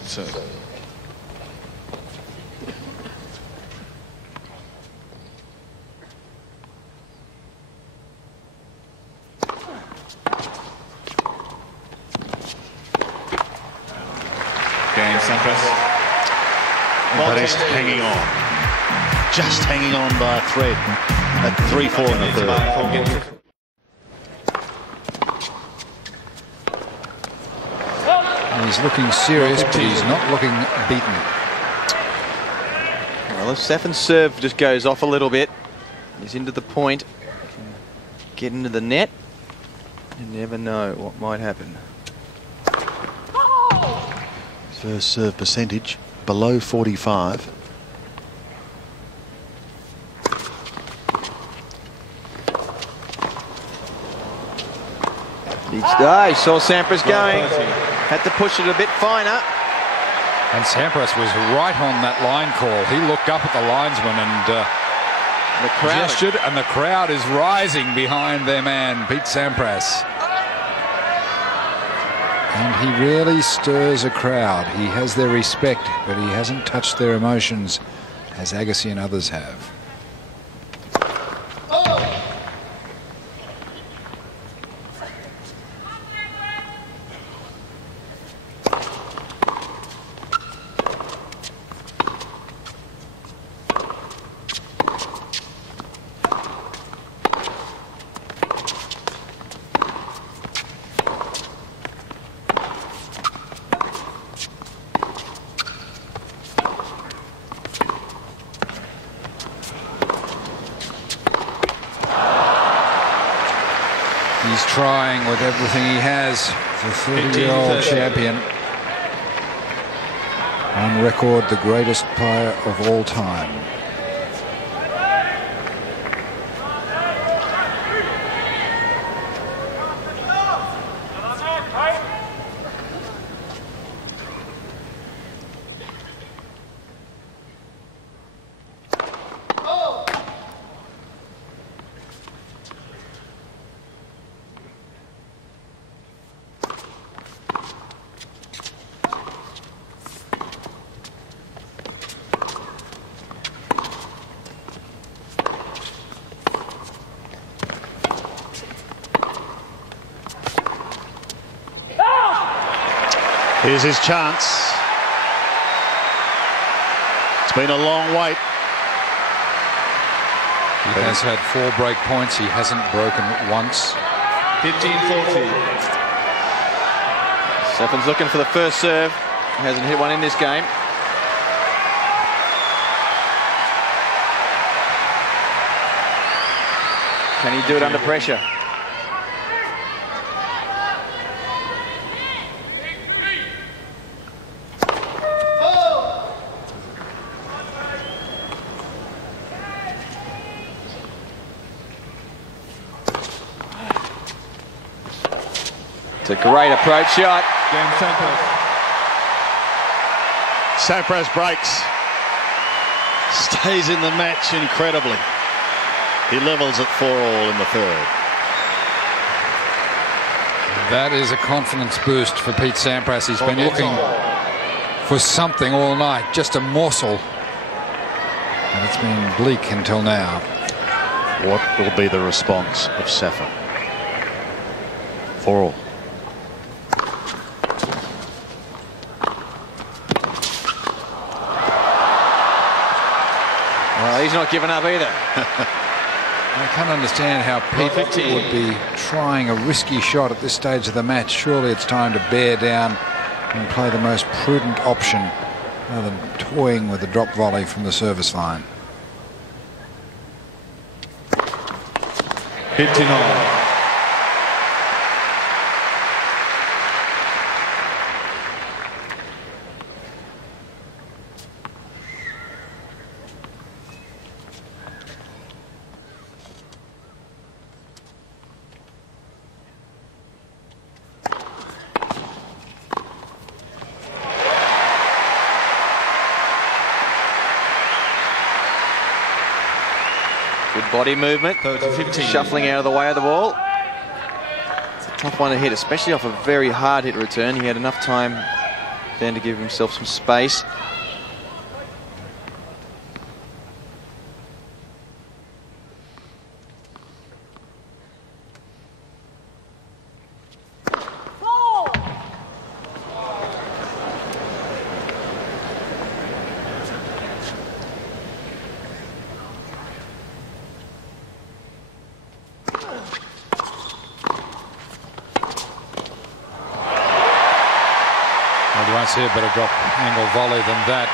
So. Game, Sampras. But he's hanging on. Just hanging on by a thread at 3-4 in the third. He's looking serious, but he's not looking beaten. Well, if Safin's serve just goes off a little bit, he's into the point, get into the net, you never know what might happen. First serve percentage below 45. He saw Sampras going, had to push it a bit finer. And Sampras was right on that line call. He looked up at the linesman and The crowd gestured, and the crowd is rising behind their man, Pete Sampras. And he really stirs a crowd. He has their respect, but he hasn't touched their emotions as Agassi and others have. He's trying with everything he has. The 30-year-old champion. On record, the greatest player of all time. Here's his chance. It's been a long wait. He has had 4 break points. He hasn't broken once. 15-40. Safin's looking for the first serve. He hasn't hit one in this game. Can he do it under pressure? It's a great approach shot. Game, Sampras. Sampras breaks. Stays in the match incredibly. He levels at 4-all in the third. That is a confidence boost for Pete Sampras. He's been looking for something all night, just a morsel. And it's been bleak until now. What will be the response of Safin? 4-all. Well, he's not giving up either. I can't understand how Pete would be trying a risky shot at this stage of the match. Surely it's time to bear down and play the most prudent option rather than toying with a drop volley from the service line. 15-all. Good body movement. 30-15. Shuffling out of the way of the ball. It's a tough one to hit, especially off a very hard hit return. He had enough time then to give himself some space. You won't see a better drop angle volley than that.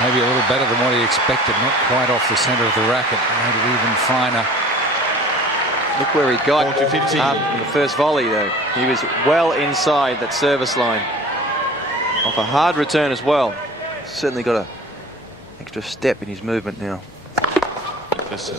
Maybe a little better than what he expected. Not quite off the centre of the racket. Made it even finer. Look where he got 40-15. in the first volley, though. He was well inside that service line. Off a hard return as well. Certainly got an extra step in his movement now. Yes, sir.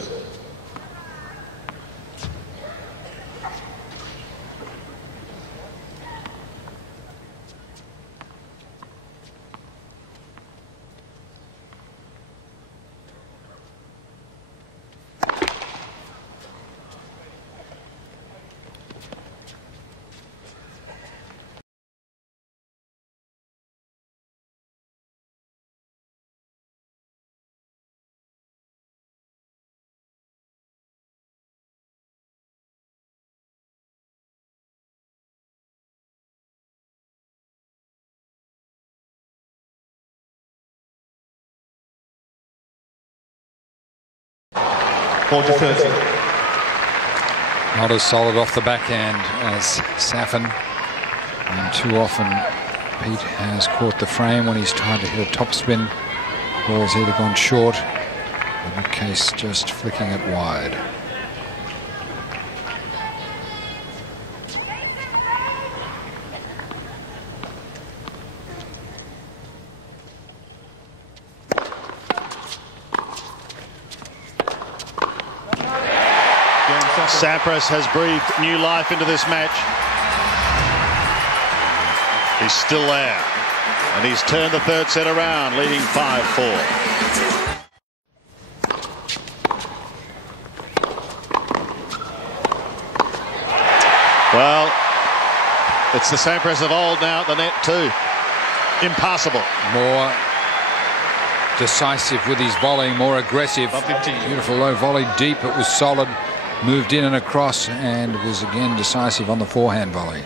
Not as solid off the backhand as Safin. And too often Pete has caught the frame when he's tried to hit a topspin. Ball's either gone short, or in that case just flicking it wide. Sampras has breathed new life into this match. He's still there. And he's turned the third set around, leading 5-4. Well, it's the Sampras of old now at the net too. Impossible. More decisive with his volley, more aggressive. Beautiful low volley, deep. It was solid. Moved in and across and was again decisive on the forehand volley.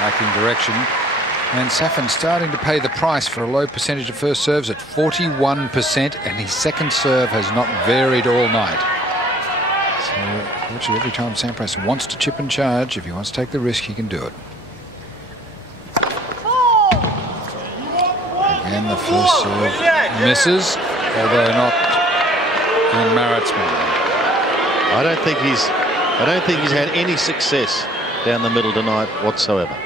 Lacking direction. And Safin starting to pay the price for a low percentage of first serves at 41%, and his second serve has not varied all night. So, virtually every time Sampras wants to chip and charge, if he wants to take the risk, he can do it. Again, the first serve misses, although not in Marat's mind. I don't think he's had any success down the middle tonight whatsoever.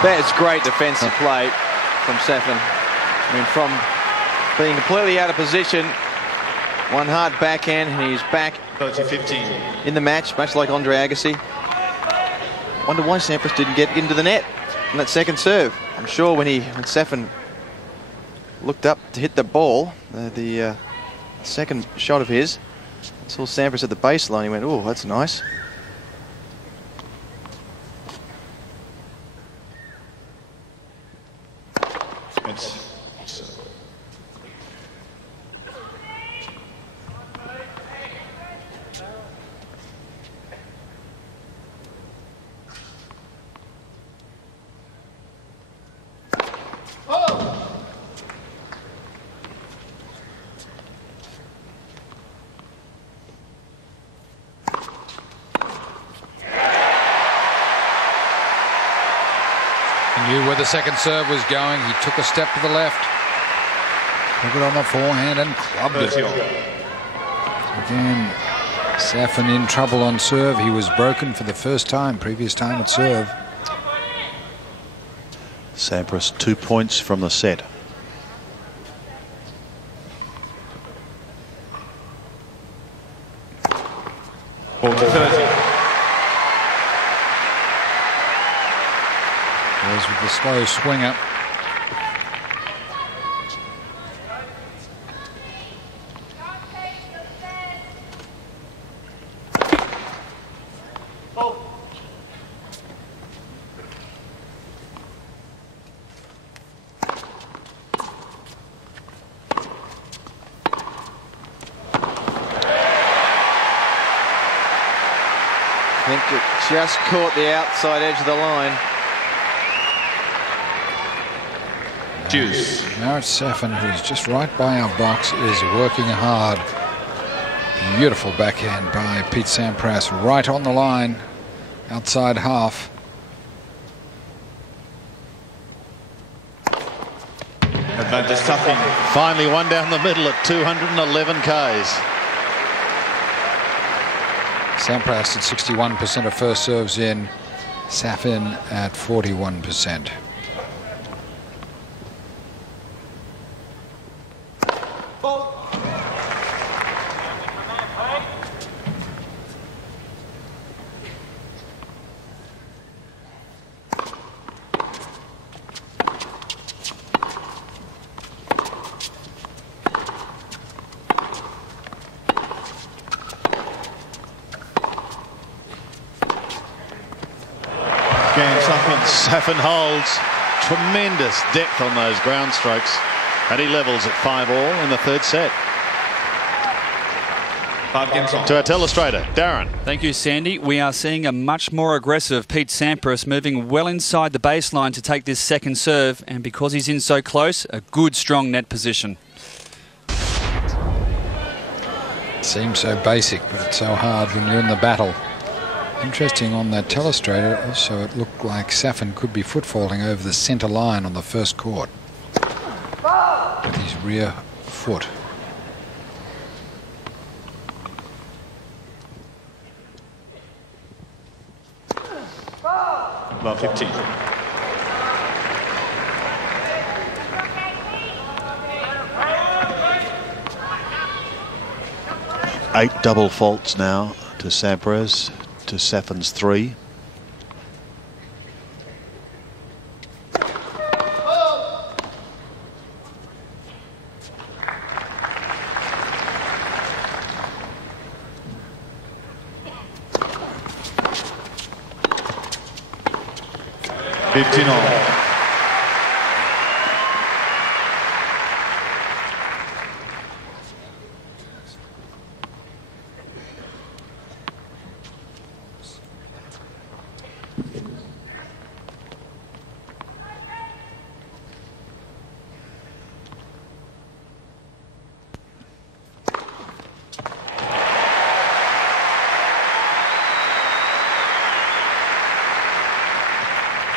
That's great defensive play from Safin. I mean, from being completely out of position, one hard backhand, and he's back 30-15. in the match, much like Andre Agassi. Wonder why Sampras didn't get into the net on that second serve. I'm sure when Safin looked up to hit the ball, the second shot of his, saw Sampras at the baseline, he went, oh, that's nice. He knew where the second serve was going. He took a step to the left, took it on the forehand and clubbed it. Again, Safin in trouble on serve. He was broken for the first time, previous time at serve. Sampras 2 points from the set. Ball to 30. Goes with the slow swinger. I think it just caught the outside edge of the line. Juice. Marat Safin, who's just right by our box, is working hard. Beautiful backhand by Pete Sampras, right on the line, outside half. Advantage Safin. Finally one down the middle at 211 Ks. Sampras at 61% of first serves in, Safin at 41%. Safin holds. Tremendous depth on those ground strokes, and he levels at 5-all in the third set. 5 games on. To our telestrator, Darren. Thank you, Sandy. We are seeing a much more aggressive Pete Sampras moving well inside the baseline to take this second serve, and because he's in so close, a good strong net position. It seems so basic, but it's so hard when you're in the battle. Interesting on that telestrator, also it looked like Safin could be footfalling over the centre line on the first court with his rear foot. About 15. Eight double faults now to Sampras, to Safin's 3. $15.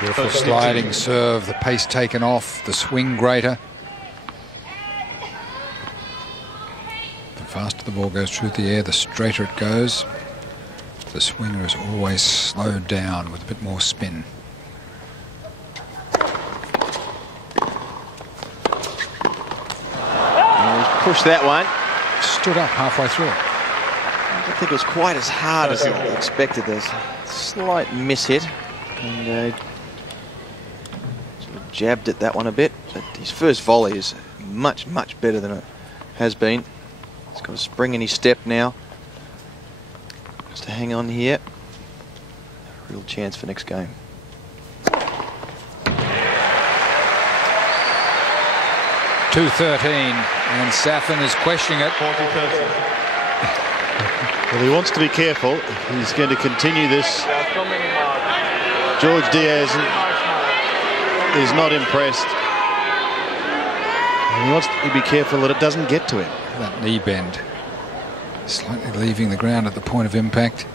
'Beautiful sliding serve, the pace taken off, the swing greater. The faster the ball goes through the air, the straighter it goes. The swinger is always slowed down with a bit more spin. He's pushed that one. Stood up halfway through it. I don't think it was quite as hard as I expected. There's a slight miss hit. And sort of jabbed at that one a bit. But his first volley is much, much better than it has been. He's got a spring in his step now. Just to hang on here. Real chance for next game. .213, and Safin is questioning it. 40-30. Well, he wants to be careful. He's going to continue this. George Diaz is not impressed. And he wants to be careful that it doesn't get to him. That knee bend, slightly leaving the ground at the point of impact,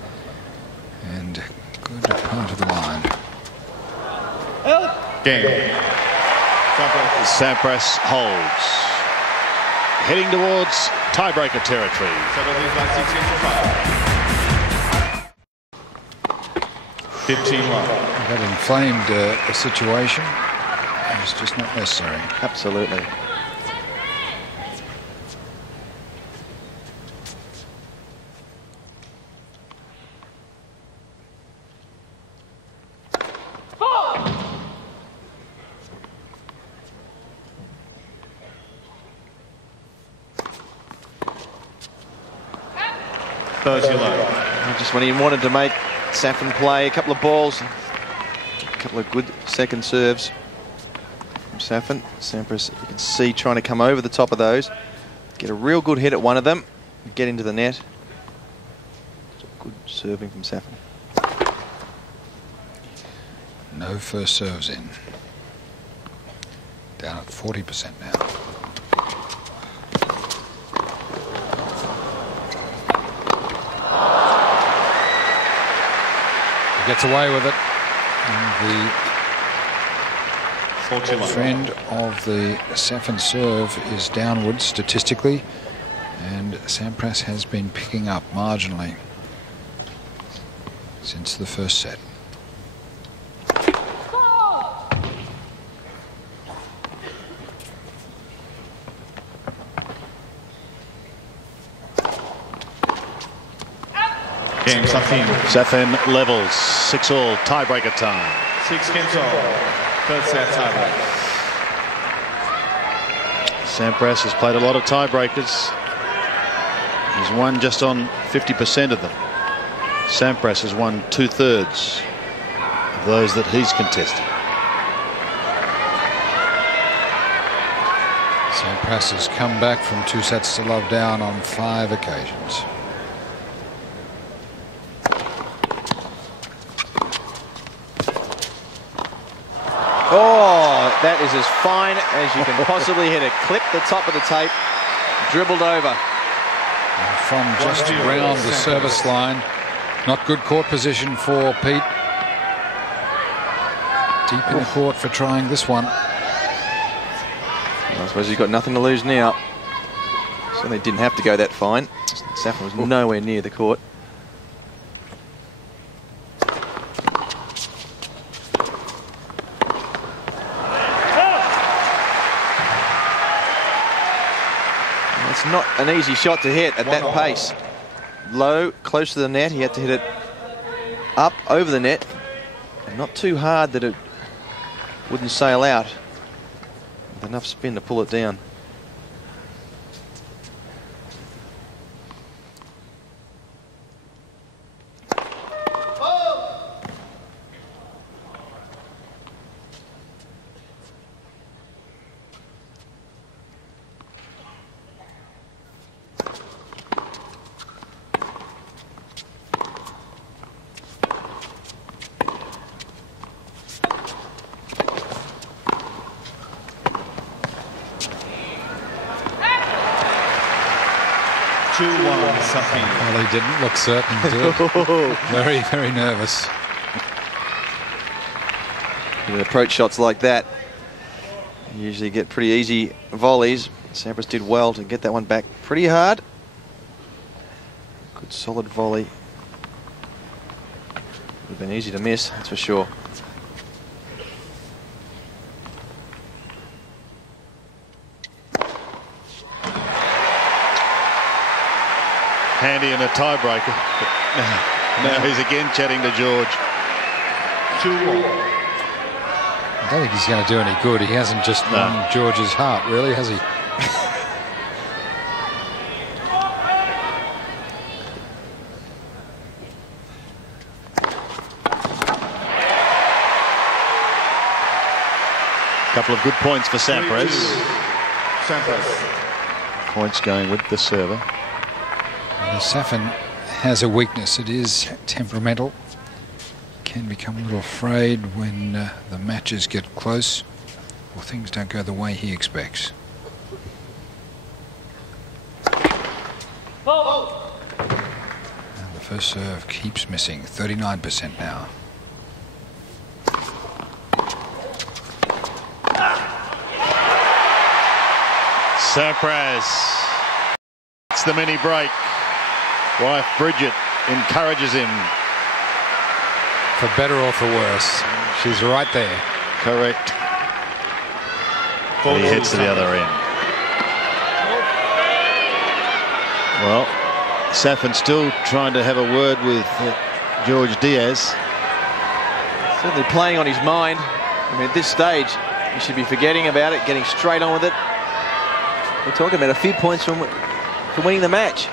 and good part of the line. Game. Sampras holds. Heading towards tiebreaker territory. 15 love. That inflamed a situation. It's just not necessary. Absolutely. Just when he wanted to make Safin play a couple of balls, a couple of good second serves from Safin. Sampras, you can see, trying to come over the top of those, get a real good hit at one of them, get into the net. Good serving from Safin. No first serves in. Down at 40% now. Gets away with it. And the trend of the Safin serve is downwards statistically, and Sampras has been picking up marginally since the first set. Game Safin. Safin levels. 6-all. Tiebreaker time. 6 games all. Third set tiebreak. Sampras has played a lot of tiebreakers. He's won just on 50% of them. Sampras has won 2/3 of those that he's contested. Sampras has come back from 2 sets to love down on 5 occasions. Oh, that is as fine as you can possibly hit it. Clipped the top of the tape, dribbled over. And from just around the service line, not good court position for Pete. Deep in the court for trying this one. I suppose he's got nothing to lose now. Certainly didn't have to go that fine. Safin was nowhere near the court. Not an easy shot to hit at that pace. Low, close to the net. He had to hit it up over the net. And not too hard that it wouldn't sail out. With enough spin to pull it down. Well, he didn't look certain to it. Very, very nervous. With approach shots like that, you usually get pretty easy volleys. Sampras did well to get that one back pretty hard. Good solid volley. Would have been easy to miss, that's for sure. Handy in a tiebreaker. Now he's again chatting to George. 2-1. I don't think he's going to do any good. He hasn't just won George's heart, really, has he? Couple of good points for Sampras. Sampras. Points going with the server. Safin has a weakness. It is temperamental. Can become a little afraid when the matches get close or things don't go the way he expects. And the first serve keeps missing. 39% now. Sampras. It's the mini break. Wife Bridget encourages him. For better or for worse, she's right there. Correct. And he heads to the other end. Well, Safin still trying to have a word with George Diaz. Certainly playing on his mind. I mean, at this stage, he should be forgetting about it, getting straight on with it. We're talking about a few points from winning the match.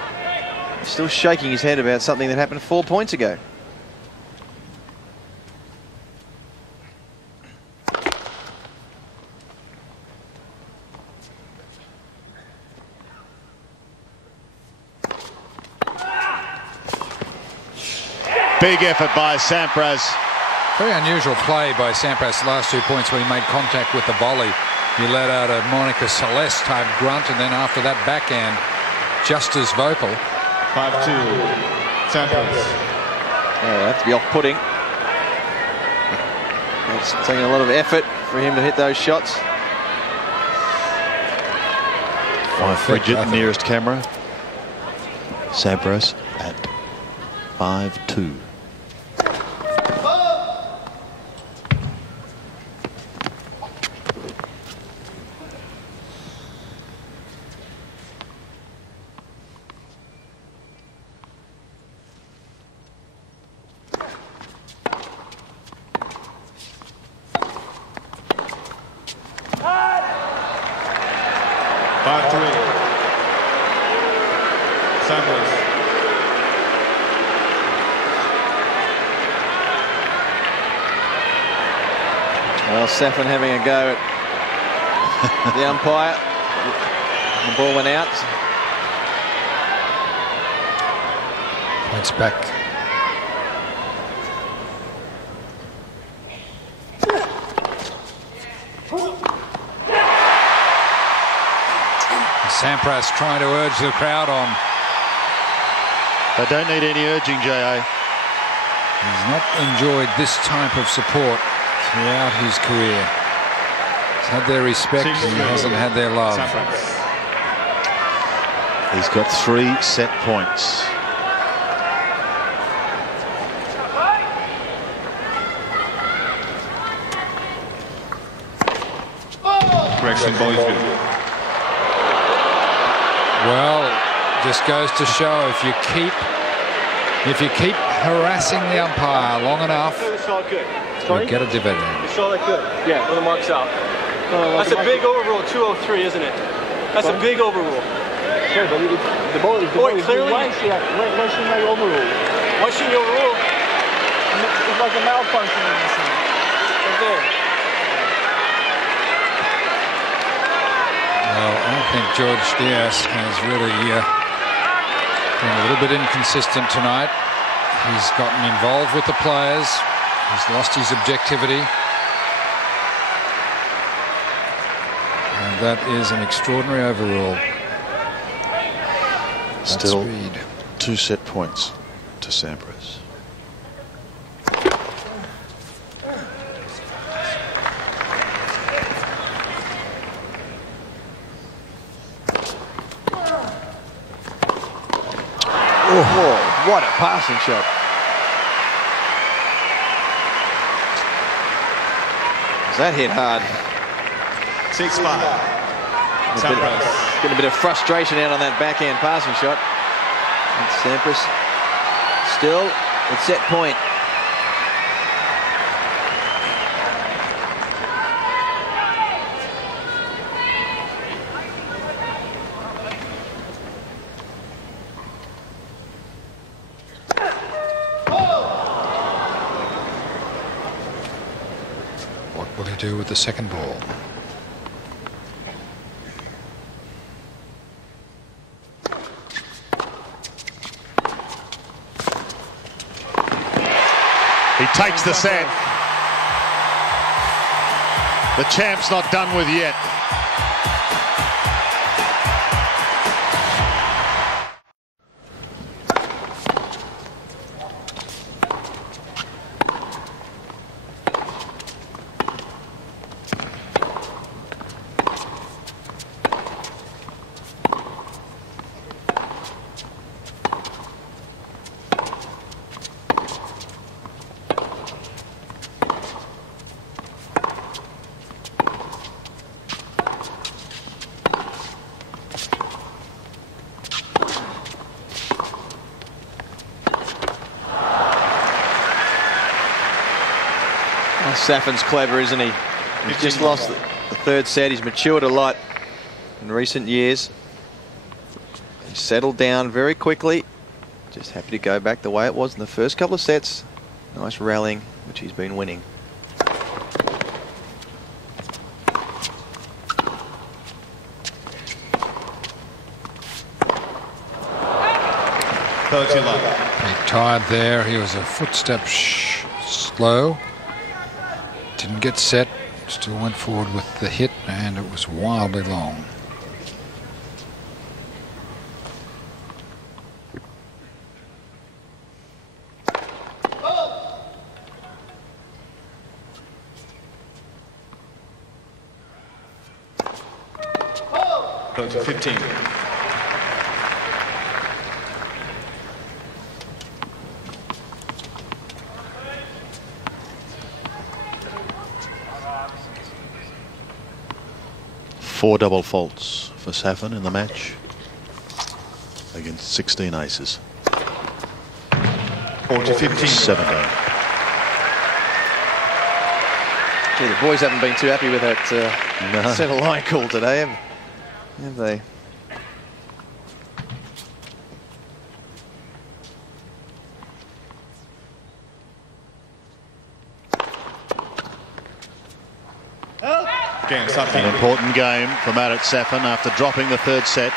He's still shaking his head about something that happened 4 points ago. Big effort by Sampras. Very unusual play by Sampras the last 2 points when he made contact with the volley. He let out a Monica Celeste type grunt, and then after that backhand, just as vocal. 5-2. Sampras. Oh, that's to be off-putting. It's taking a lot of effort for him to hit those shots. Bridget, nearest camera. Sampras at 5-2. Well, Safin having a go at the umpire. The ball went out. Points back. Sampras trying to urge the crowd on. They don't need any urging, J.A. He's not enjoyed this type of support throughout his career. He's had their respect, and he hasn't had their love. He's got 3 set points. Correction, ball is good. Well, just goes to show if you keep harassing the umpire long enough, you'll get a dividend. You saw that good? Yeah, when the mark's out. That's a big overrule, 203, isn't it? That's a big overrule. Sure, but the ball is clearly. Why shouldn't I overrule? Why shouldn't you overrule? It's like a malfunction in this thing. Right there. Well, I think George Diaz has really been a little bit inconsistent tonight. He's gotten involved with the players. He's lost his objectivity. And that is an extraordinary overrule. Still 2 set points to Sampras. Oh, what a passing shot. That hit hard. 6-5. Getting a bit of frustration out on that backhand passing shot. And Sampras still at set point. What will he do with the second ball? He takes the set. The champ's not done with yet. Well, Safin's clever, isn't he? He's just lost the third set. He's matured a lot in recent years. He's settled down very quickly. Just happy to go back the way it was in the first couple of sets. Nice rallying, which he's been winning. Big tired there. He was a footstep slow. Didn't get set. Still went forward with the hit, and it was wildly long. Go to 15. Four double faults for Safin in the match against 16 aces. 40-15. 17. Gee, the boys haven't been too happy with that centre line call today, have they? An important game for Marat Safin after dropping the third set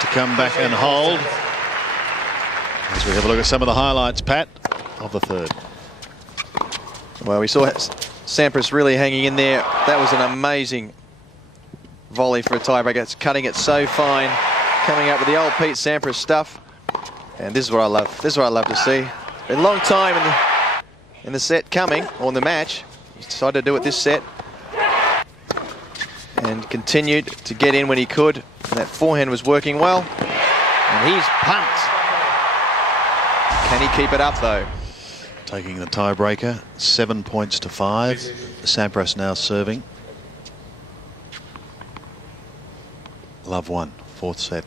to come back and hold. As we have a look at some of the highlights, Pat, of the third. Well, we saw Sampras really hanging in there. That was an amazing volley for a tiebreaker. It's cutting it so fine, coming up with the old Pete Sampras stuff. And this is what I love. This is what I love to see. A long time in the set coming, or in the match. He decided to do it this set. And continued to get in when he could. And that forehand was working well. And he's pumped. Can he keep it up, though? Taking the tiebreaker, 7 points to 5. Sampras now serving. Love one, fourth set.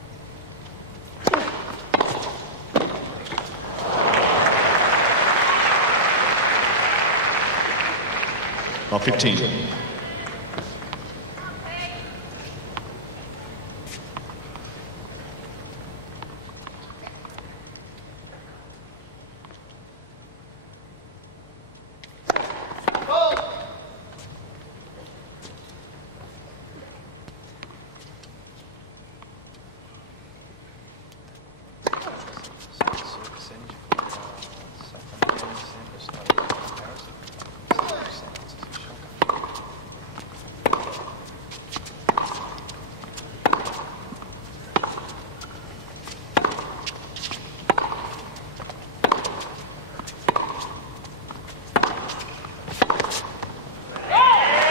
Well, 15.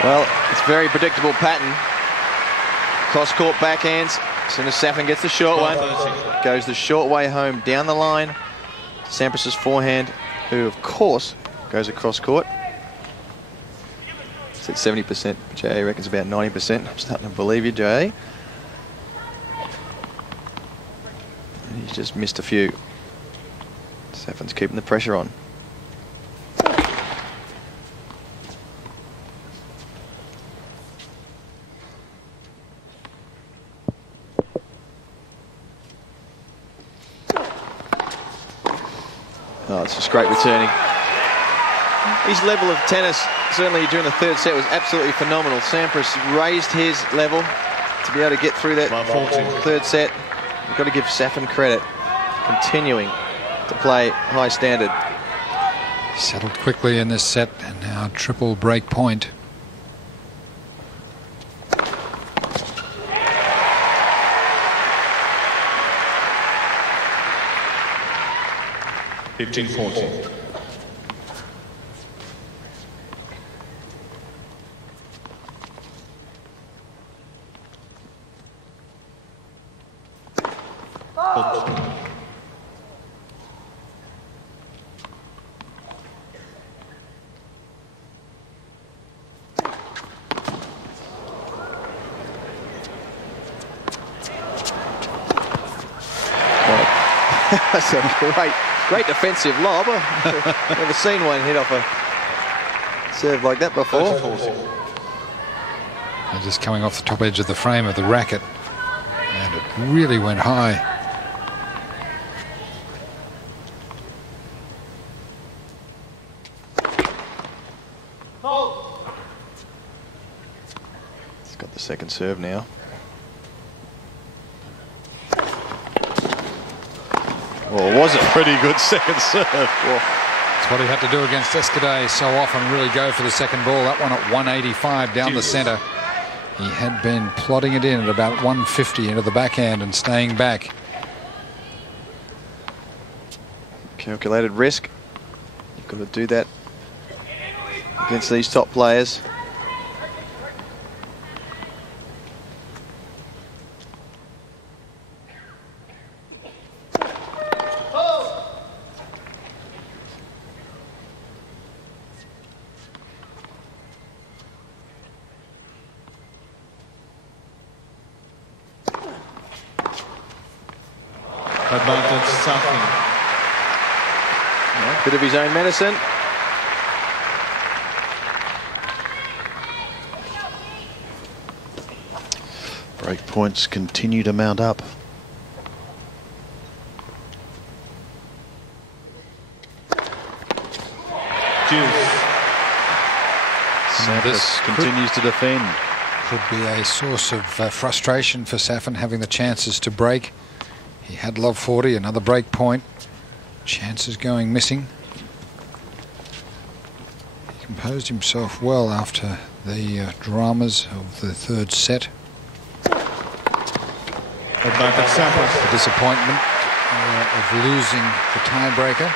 Well, it's a very predictable pattern. Cross-court backhands. As soon as Safin gets the short one, goes the short way home down the line. Sampras' forehand, who of course goes across court. It's at 70%. Jay reckons about 90%. I'm starting to believe you, Jay. And he's just missed a few. Safin's keeping the pressure on. Oh, it's just great returning. His level of tennis, certainly during the third set, was absolutely phenomenal. Sampras raised his level to be able to get through that third set. You've got to give Safin credit, continuing to play high standard. Settled quickly in this set, and now triple break point. $15-14. That's a great defensive lob. I've never seen one hit off a served like that before. And just coming off the top edge of the frame of the racket. And it really went high. He's got the second serve now. Well, it was a Pretty good second serve. That's what he had to do against Escudé so often, really go for the second ball. That one at 185 down the centre. He had been plotting it in at about 150 into the backhand and staying back. calculated risk. You've got to do that against these top players. Advantage Safin. Bit of his own medicine. Break points continue to mount up. Sampras continues to defend. Could be a source of frustration for Safin, having the chances to break. He had love 40, another break point. Chances going missing. He composed himself well after the dramas of the third set. Advantage Sampras. The disappointment of losing the tiebreaker.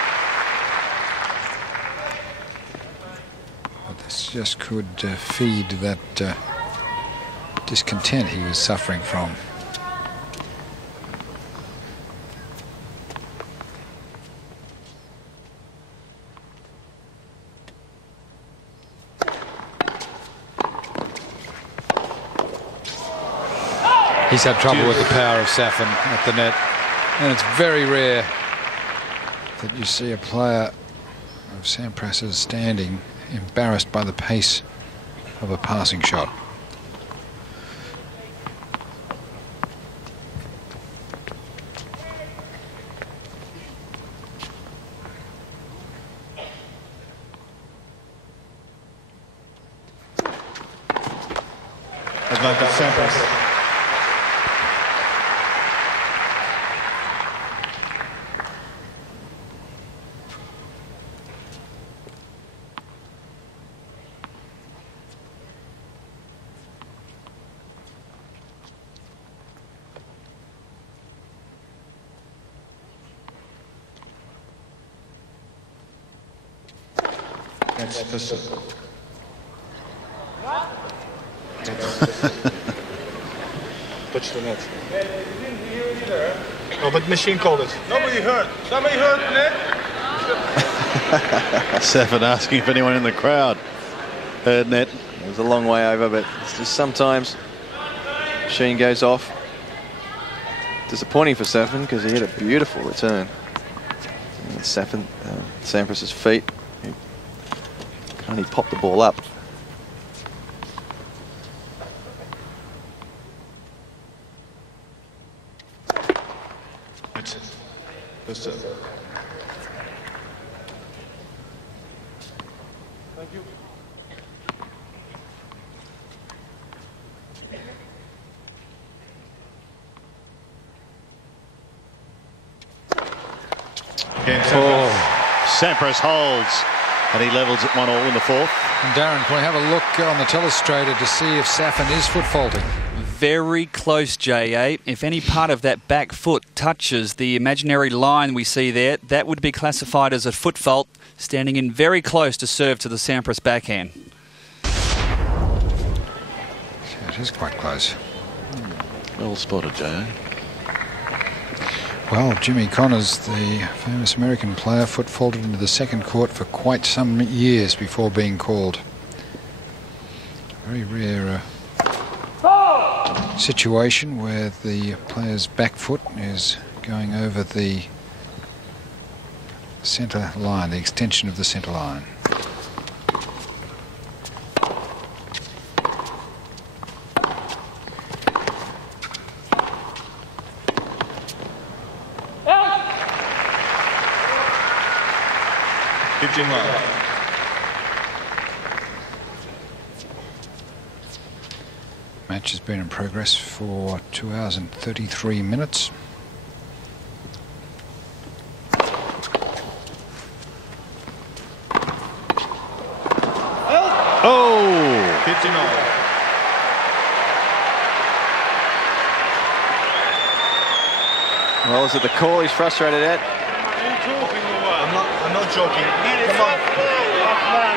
But this just could feed that discontent he was suffering from. He's had trouble with the power of Safin at the net, and it's very rare that you see a player of Sampras's standing embarrassed by the pace of a passing shot. Advantage Sampras. Touch the net. Oh, but machine called it. Nobody heard. Somebody heard the net. Safin asking if anyone in the crowd heard net. It was a long way over, but it's just sometimes machine goes off. Disappointing for Safin because he had a beautiful return. And Safin, Sampras's feet. He can only pop the ball up. That's it. That's it. Thank you. Game Sampras. Sampras holds, and he levels at 1-1 in the fourth. And Darren, can we have a look on the telestrator to see if Safin is foot faulting? Very close, J.A. If any part of that back foot touches the imaginary line we see there, that would be classified as a foot fault, standing in very close to serve to the Sampras backhand. Yeah, it is quite close. Well spotted, J.A. Well, Jimmy Connors, the famous American player, foot faulted into the second court for quite some years before being called. Very rare situation where the player's back foot is going over the centre line, the extension of the centre line. 15 love. Match has been in progress for 2 hours and 33 minutes. Oh! 15 all. Well, is it the call he's frustrated at? I'm not joking. Come on.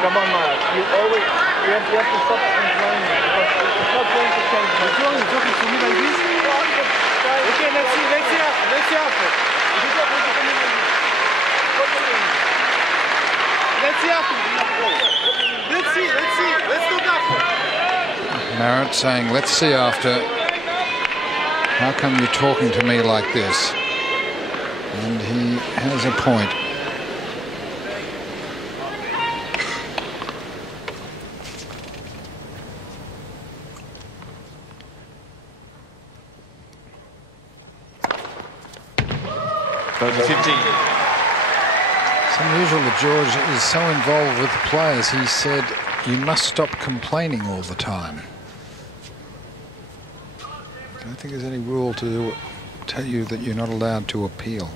Come on, Marat. You have to stop complaining because it's not going to change. But you're talking to me like this? Okay, let's see after. Let's see after. Let's look after. Marat saying, let's see after. How come you're talking to me like this? And he has a point. It's 15. It's unusual that George is so involved with the players. He said, you must stop complaining all the time. I don't think there's any rule to tell you that you're not allowed to appeal.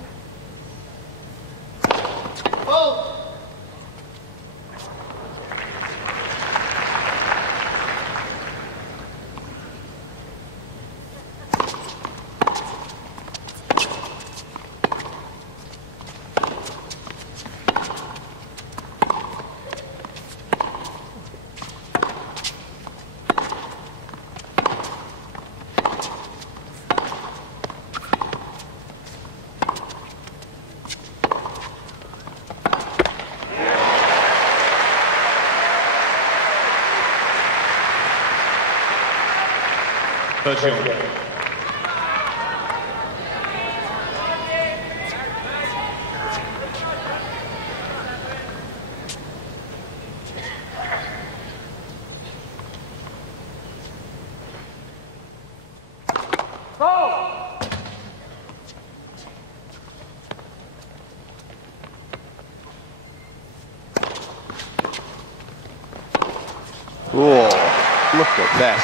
Whoa, look at that.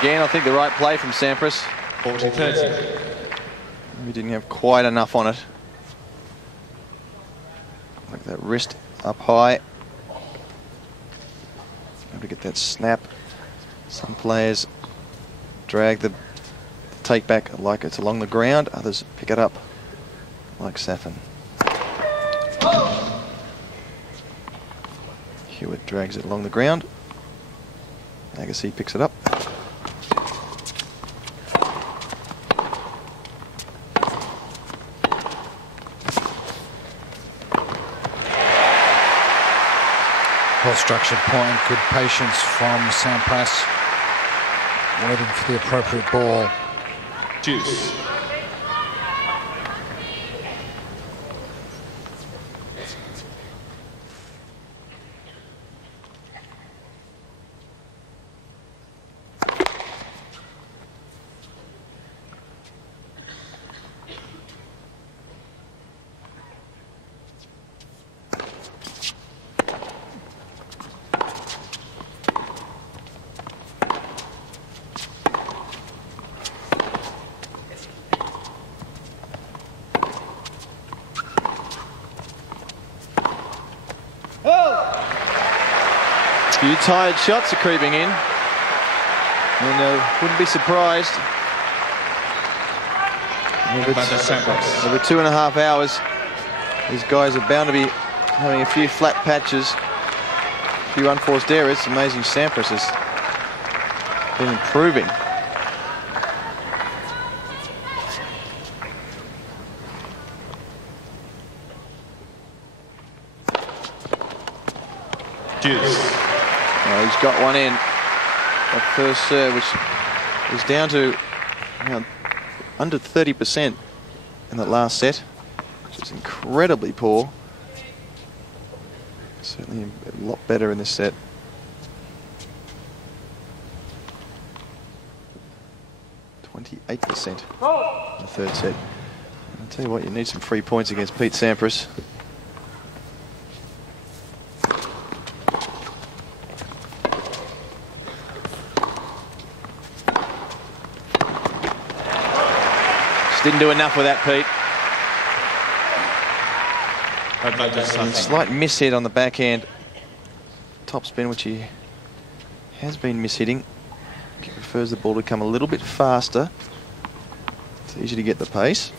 Again, I think the right play from Sampras. 40-30. We didn't have quite enough on it. Like that wrist up high. Able to get that snap. Some players drag the take back like it's along the ground. Others pick it up like Safin. Hewitt drags it along the ground. Agassi picks it up. Well-structured point, good patience from Sampras, waiting for the appropriate ball. Juice. A few tired shots are creeping in. And wouldn't be surprised. Over 2.5 hours, these guys are bound to be having a few flat patches, a few unforced errors. It's amazing Sampras has been improving. He's got one in. That first serve, which is down to around under 30% in that last set, which is incredibly poor. Certainly a lot better in this set. .28% in the third set. Tell you what, you need some free points against Pete Sampras. Just didn't do enough with that, Pete. Slight mishit on the backhand topspin, which he has been mishitting. He prefers the ball to come a little bit faster. It's easy to get the pace.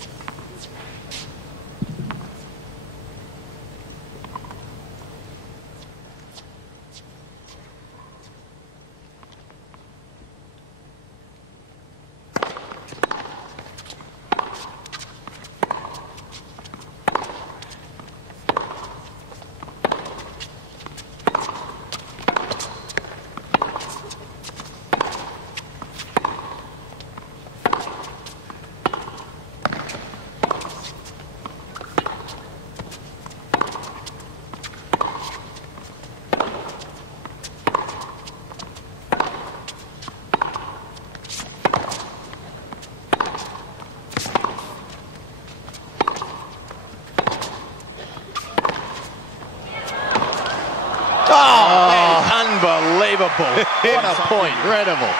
Unbelievable. What a point. Incredible.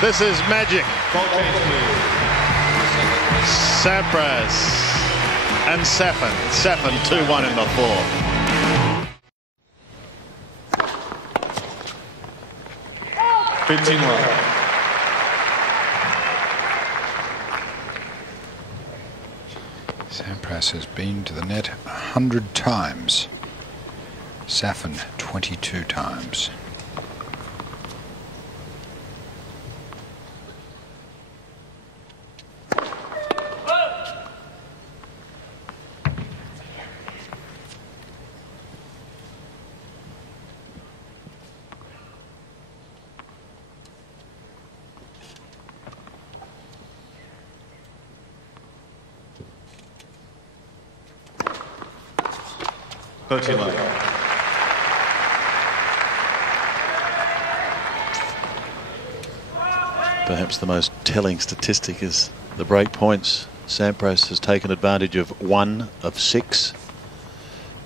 This is magic. Sampras and Safin. Safin 2-1 in the fourth. Sampras has been to the net 100 times. Safin 22 times. Perhaps the most telling statistic is the break points. Sampras has taken advantage of 1 of 6.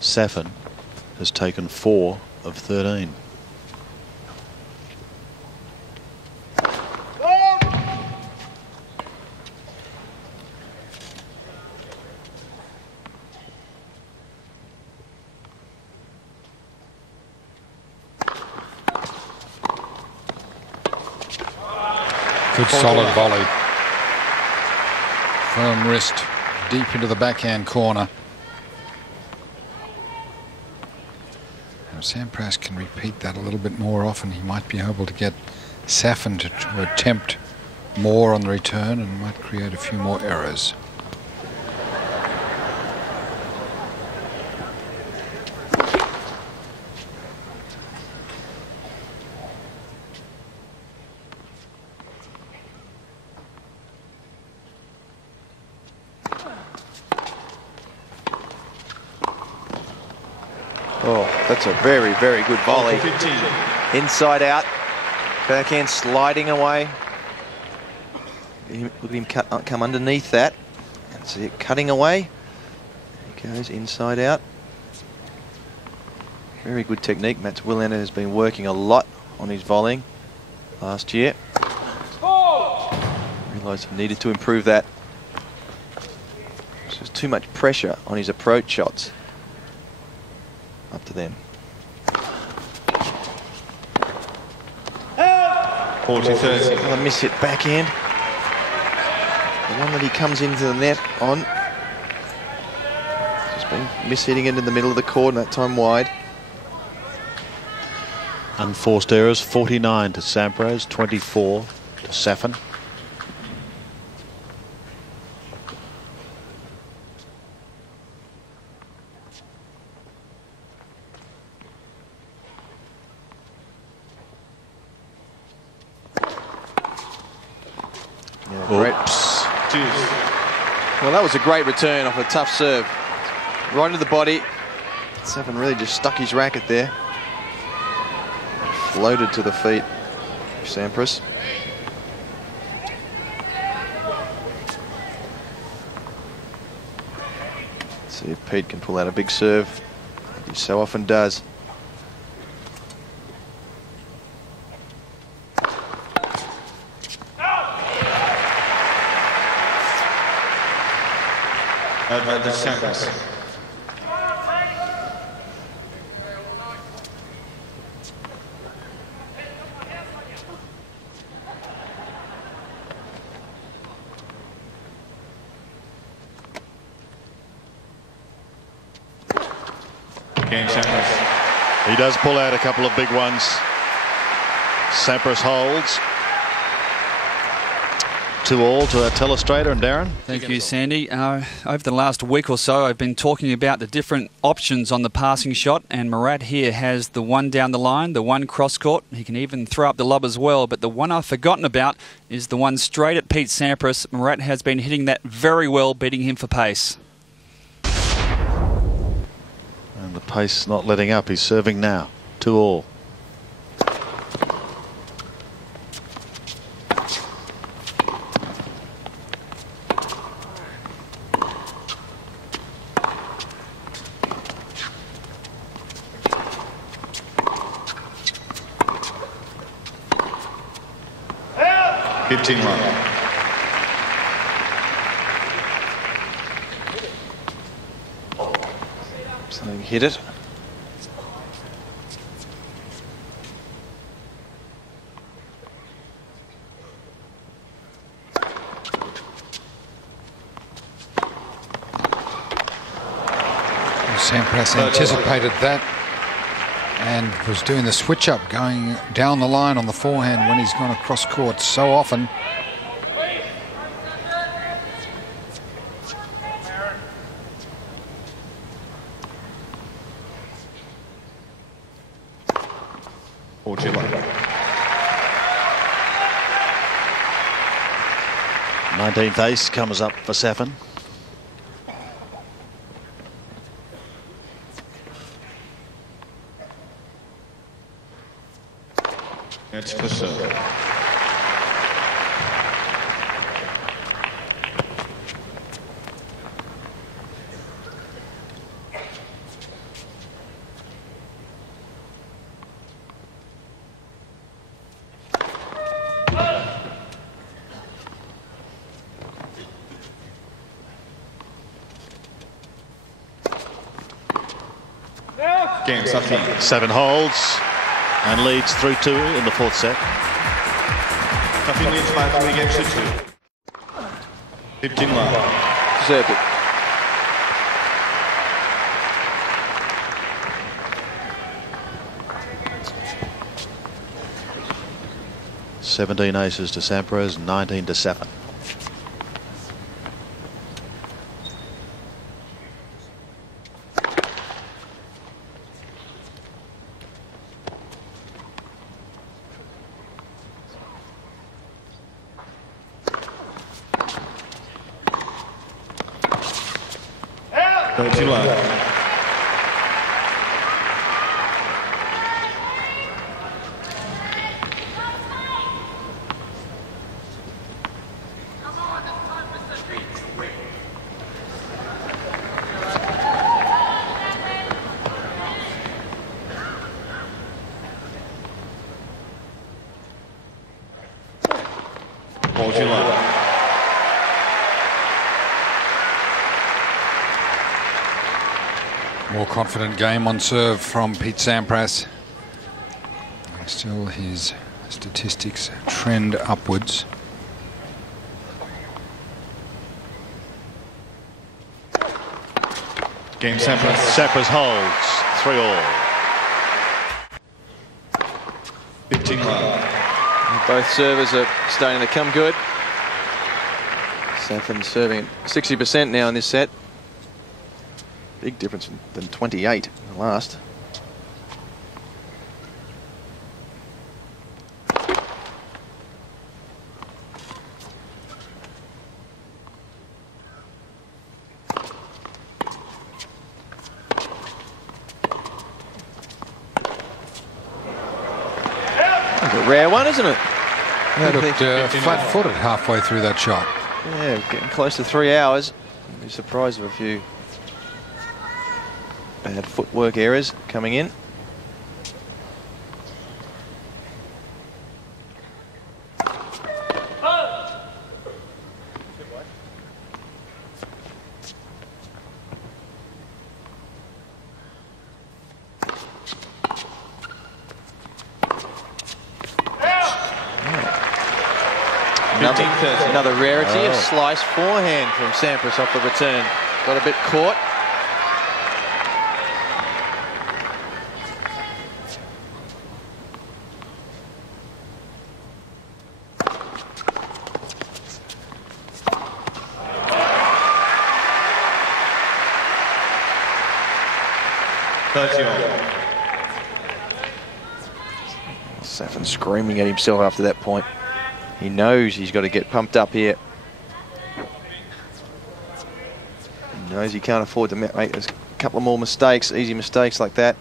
Safin has taken 4 of 13. Good solid volley. Firm wrist deep into the backhand corner. And if Sampras can repeat that a little bit more often, he might be able to get Safin to attempt more on the return and might create a few more errors. Oh, that's a very, very good volley. Inside out. Backhand sliding away. Look at him come underneath that. And see it cutting away. There he goes, inside out. Very good technique. Mats Wilander has been working a lot on his volleying last year. Realised he needed to improve that. There's too much pressure on his approach shots. Up to them. 40-30. Another miss hit backhand. The one that he comes into the net on. Just been mishitting it in the middle of the court, and that time wide. Unforced errors, 49 to Sampras, 24 to Safin. Oops. Well, that was a great return off a tough serve. Right into the body. Safin really just stuck his racket there. Floated to the feet of Sampras. See if Pete can pull out a big serve. He so often does. Advantage Sampras. Game Sampras. He does pull out a couple of big ones. Sampras holds. 2-all to our telestrator and Darren. Thank you, Sandy. Over the last week or so, I've been talking about the different options on the passing shot, and Marat here has the one down the line, the one cross court. He can even throw up the lob as well, but the one I've forgotten about is the one straight at Pete Sampras. Marat has been hitting that very well, beating him for pace. And the pace not letting up. He's serving now. 2-all. So he hit it. Sampras anticipated that and was doing the switch up, going down the line on the forehand when he's gone across court so often. Nineteenth ace comes up for Safin. It's for serve. Game Safin. 7 holds and leads 3-2 in the 4th set. Safin leads by 3 games to 2. 15 love. Deserved it. $17 aces to Sampras, 19 to Safin. More confident game on serve from Pete Sampras. And still his statistics trend upwards. Game Sampras. Sampras holds 3-all. 15 love. Both servers are starting to come good. Safin serving at 60% now in this set. Big difference than 28 in the last. That's a rare one, isn't it? He looked flat-footed halfway through that shot. Yeah, getting close to 3 hours. I'd be surprised if a few Bad footwork errors coming in. Another rarity, a slice forehand from Sampras off the return. Got a bit caught. Safin screaming at himself after that point. He knows he's got to get pumped up here. He knows he can't afford to make a couple of more mistakes, easy mistakes like that.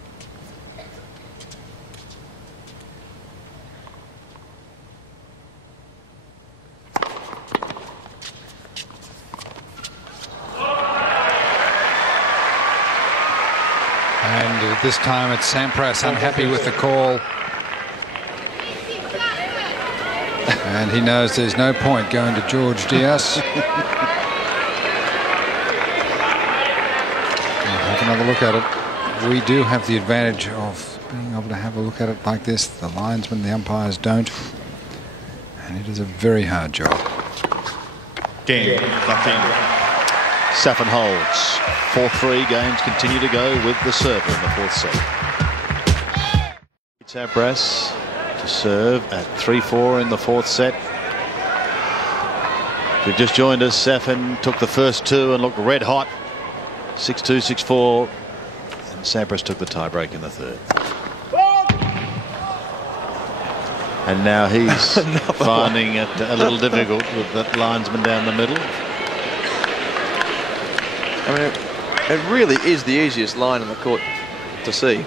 And this time it's Sampras unhappy with the call. And he knows there's no point going to George Diaz. We'll have another look at it. We do have the advantage of being able to have a look at it like this. The linesmen, the umpires don't. And it is a very hard job. Game, Safin holds. 4-3, games continue to go with the server in the fourth set. Sampras to serve at 3-4 in the fourth set. If you've just joined us, Safin took the first two and looked red hot. 6-2, 6-4, and Sampras took the tiebreak in the third. And now he's finding it a little difficult with that linesman down the middle. I mean, it really is the easiest line on the court to see.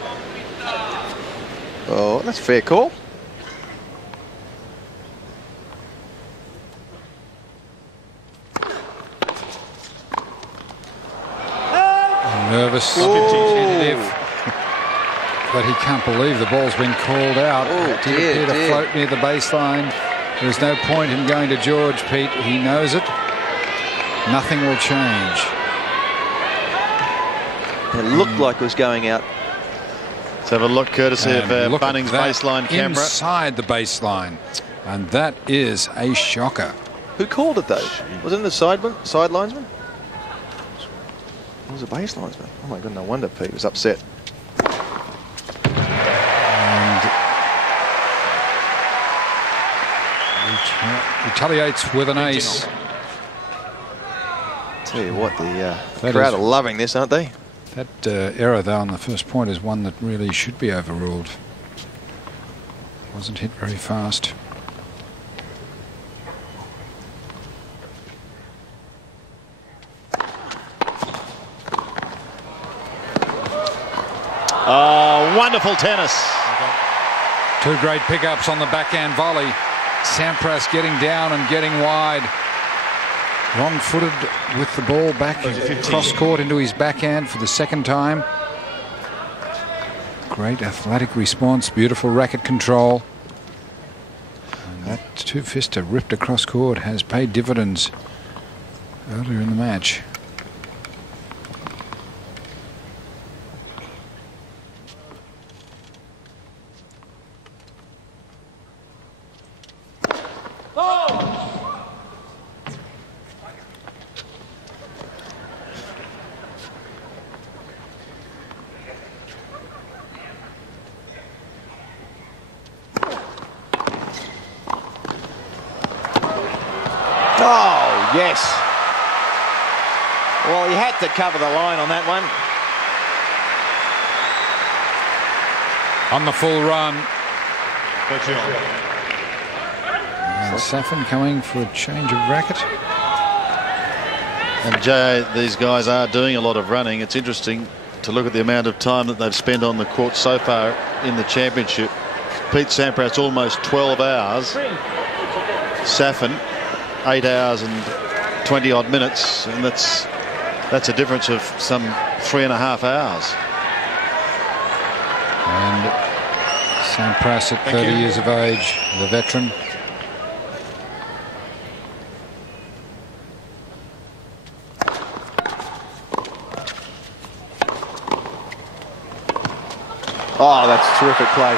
Oh, that's a fair call. Nervous, tentative, but he can't believe the ball's been called out. It did appear to float near the baseline. There's no point in going to George, Pete. He knows it. Nothing will change. It looked like it was going out. Let's have a look, courtesy of Bunnings baseline camera. Inside the baseline, and that is a shocker. Who called it though? Was it the side linesman? It was a base linesman. Oh my god, no wonder Pete was upset. And retaliates with an ace. Tell you what, the crowd are loving this, aren't they? That error though on the first point is one that really should be overruled. Wasn't hit very fast. Oh, wonderful tennis. Two great pickups on the backhand volley. Sampras getting down and getting wide. Wrong-footed with the ball back cross-court into his backhand for the second time. Great athletic response, beautiful racket control. And that two-fister ripped across court has paid dividends earlier in the match. Oh, yes. Well, he had to cover the line on that one. On the full run. And Safin coming for a change of racket. And Jay, these guys are doing a lot of running. It's interesting to look at the amount of time that they've spent on the court so far in the championship. Pete Sampras almost 12 hours. Safin 8 hours and 20 odd minutes, and that's a difference of some 3.5 hours. And Sampras at 30 years of age, the veteran. Oh, that's a terrific play.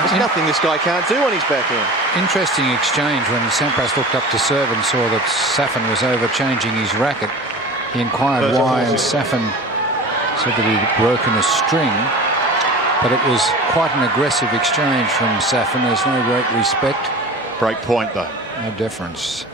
There's nothing this guy can't do on his backhand. Interesting exchange when Sampras looked up to serve and saw that Safin was overchanging his racket. He inquired why, and Safin said that he'd broken a string, but it was quite an aggressive exchange from Safin. There's no great respect. Break point, though. No deference.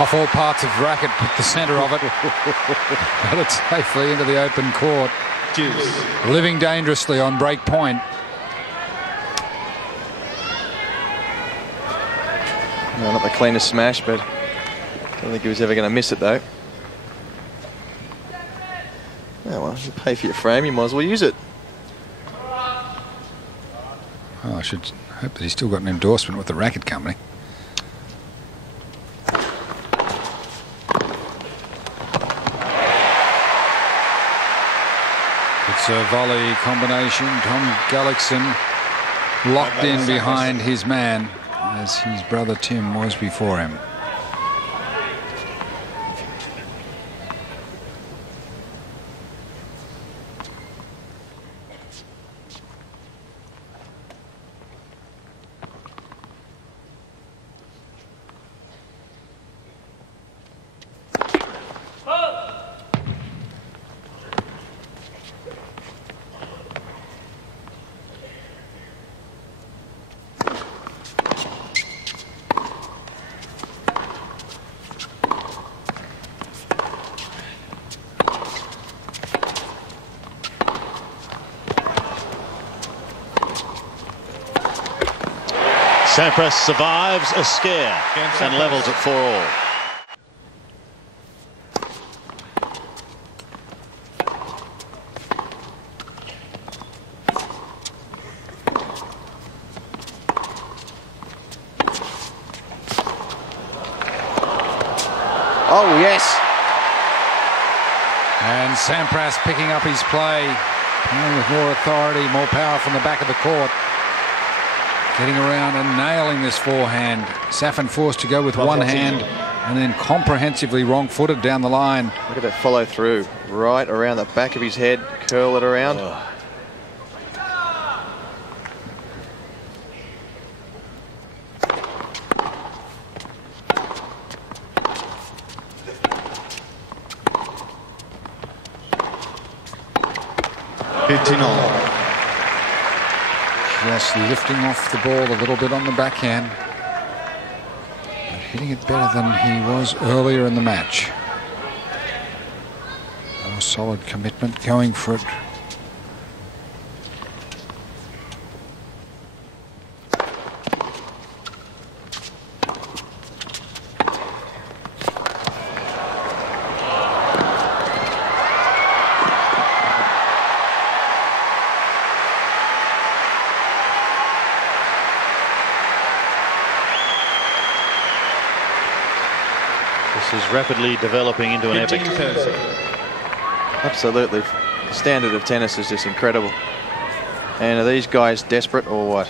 Off all parts of racket, but the centre of it. Got it safely into the open court. Living dangerously on break point. No, not the cleanest smash, but I don't think he was ever going to miss it, though. Oh, well, you pay for your frame, you might as well use it. Oh, I should hope that he's still got an endorsement with the racket company. It's a volley combination. Tom Gullickson locked in behind his man, as his brother Tim was before him. Sampras survives a scare and levels it 4-all. Oh, yes. And Sampras picking up his play, playing with more authority, more power from the back of the court. Getting around and nailing this forehand. Safin forced to go with one hand and then comprehensively wrong-footed down the line. Look at that follow through. Right around the back of his head. Curl it around. Oh. Just lifting off the ball a little bit on the backhand, but hitting it better than he was earlier in the match. More solid commitment, going for it. This is rapidly developing into an epic. Absolutely. The standard of tennis is just incredible. And are these guys desperate or what?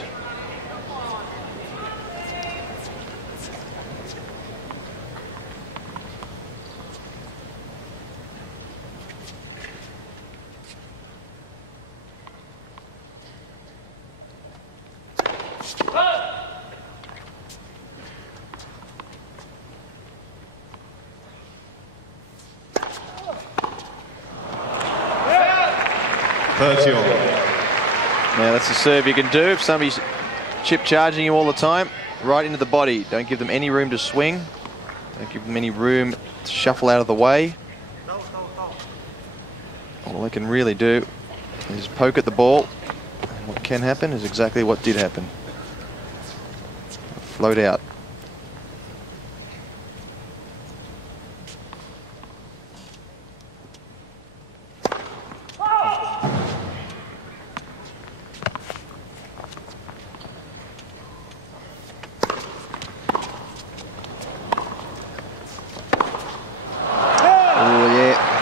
Now that's a serve you can do if somebody's chip charging you all the time. Right into the body. Don't give them any room to swing. Don't give them any room to shuffle out of the way. All they can really do is poke at the ball. And what can happen is exactly what did happen. Float out.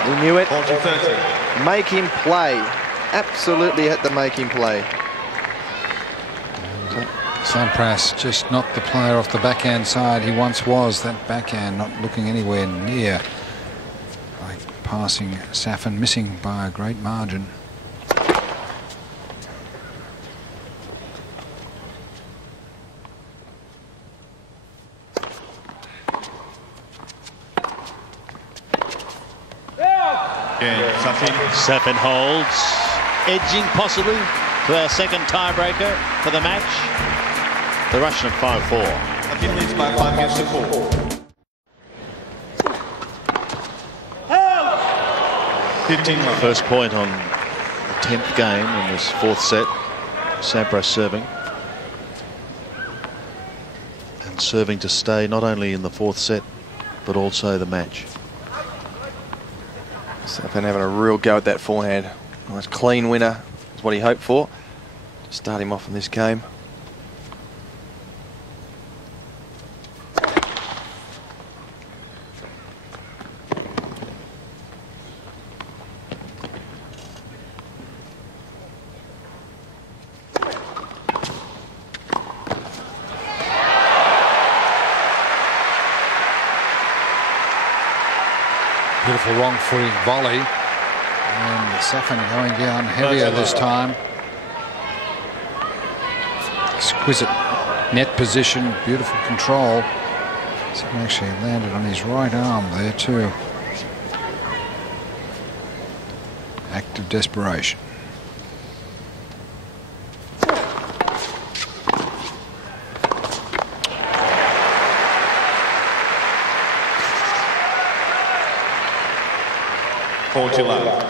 He knew it. 40-30. Make him play. Absolutely had to make him play. Sampras just not the player off the backhand side he once was. That backhand not looking anywhere near like passing Safin, missing by a great margin. Safin holds, edging possibly to our second tiebreaker for the match. The Russian at 5-4. Safin leads by 5 games to 4. First point on the 10th game in this 4th set. Sampras serving. And serving to stay not only in the 4th set, but also the match. Safin having a real go at that forehand. Nice clean winner is what he hoped for. To start him off in this game. Beautiful wrong footing volley, and Safin going down heavier this time. Exquisite net position, beautiful control. Safin actually landed on his right arm there too. Act of desperation. Too loud.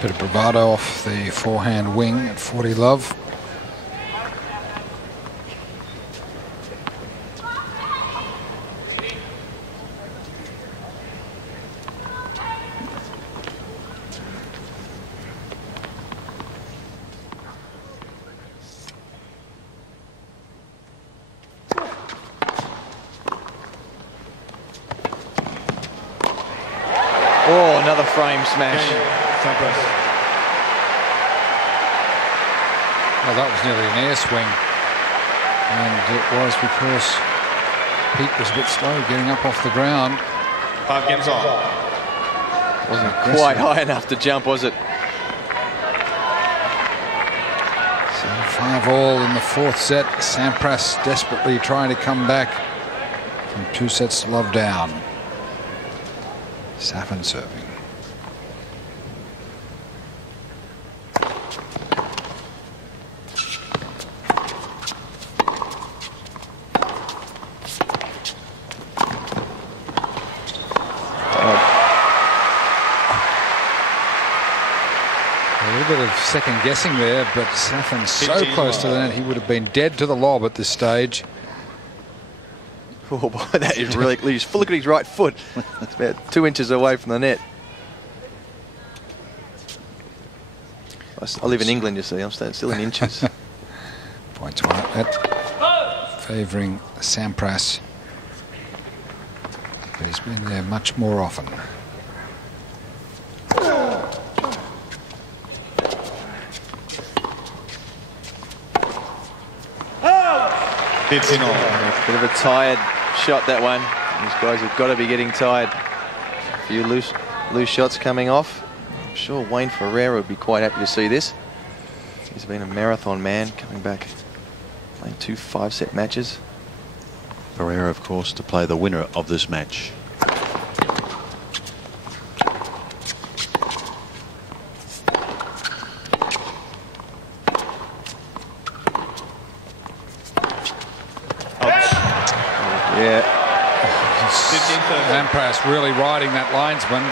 Bit of bravado off the forehand wing at 40 love. Oh, another frame smash. Well, that was nearly an air swing, and it was because Pete was a bit slow getting up off the ground. 5 games on. Wasn't quite high enough to jump, was it? So 5-all in the 4th set. Sampras desperately trying to come back from 2 sets to love down. Safin serving. A little bit of second guessing there, but Safin so close to the net, he would have been dead to the lob at this stage. Oh boy, that is really close. Look at his right foot. It's about 2 inches away from the net. I live in England, you see. I'm still in inches. Points one at favouring Sampras. But he's been there much more often. Bit of a tired shot, that one. These guys have got to be getting tired. A few loose shots coming off. I'm sure Wayne Ferreira would be quite happy to see this. He's been a marathon man, coming back, playing 2 5-set matches. Ferreira, of course, to play the winner of this match. Sampras really riding that linesman,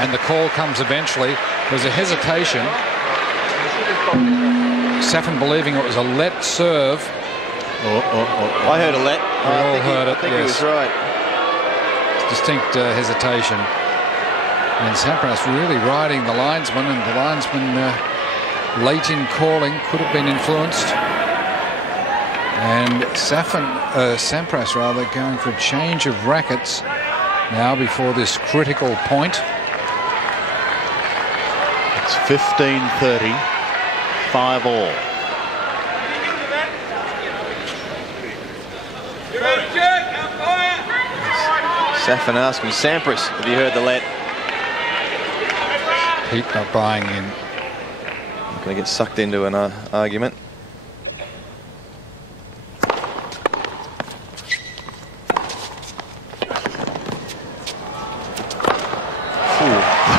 and the call comes eventually. There's a hesitation. Safin believing it was a let serve. I heard a let. We all heard it. I think yes. he was right. Distinct hesitation. And Sampras really riding the linesman, and the linesman late in calling could have been influenced. And Sampras rather going for a change of rackets now before this critical point. It's 15:30, 5-all. Safin asking Sampras, have you heard the let? Pete not buying in. Not going to get sucked into an argument.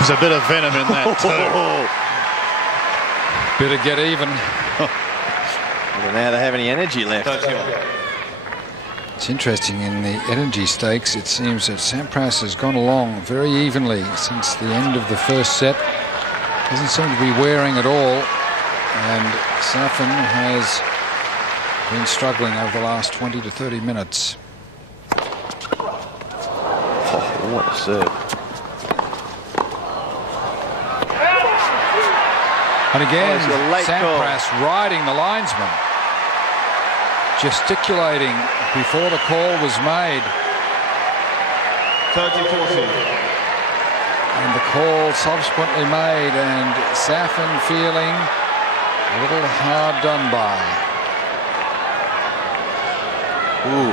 There's a bit of venom in that too. Bit of get even. I don't know how they have any energy left. It's interesting, in the energy stakes, it seems that Sampras has gone along very evenly since the end of the first set. Doesn't seem to be wearing at all, and Safin has been struggling over the last 20 to 30 minutes. Oh, what a serve. And again, Sampras riding the linesman, gesticulating before the call was made. 30-14. And the call subsequently made, and Safin feeling a little hard done by. Ooh,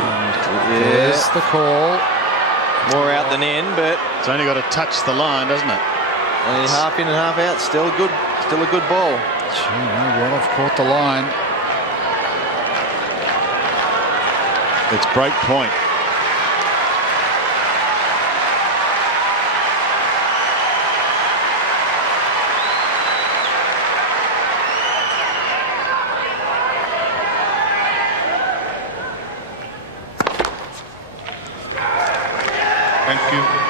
There's the call. More out than in, but It's only got to touch the line, doesn't it? only half in and half out. Still a good ball. Gee, may well have caught the line. It's break point. Thank you.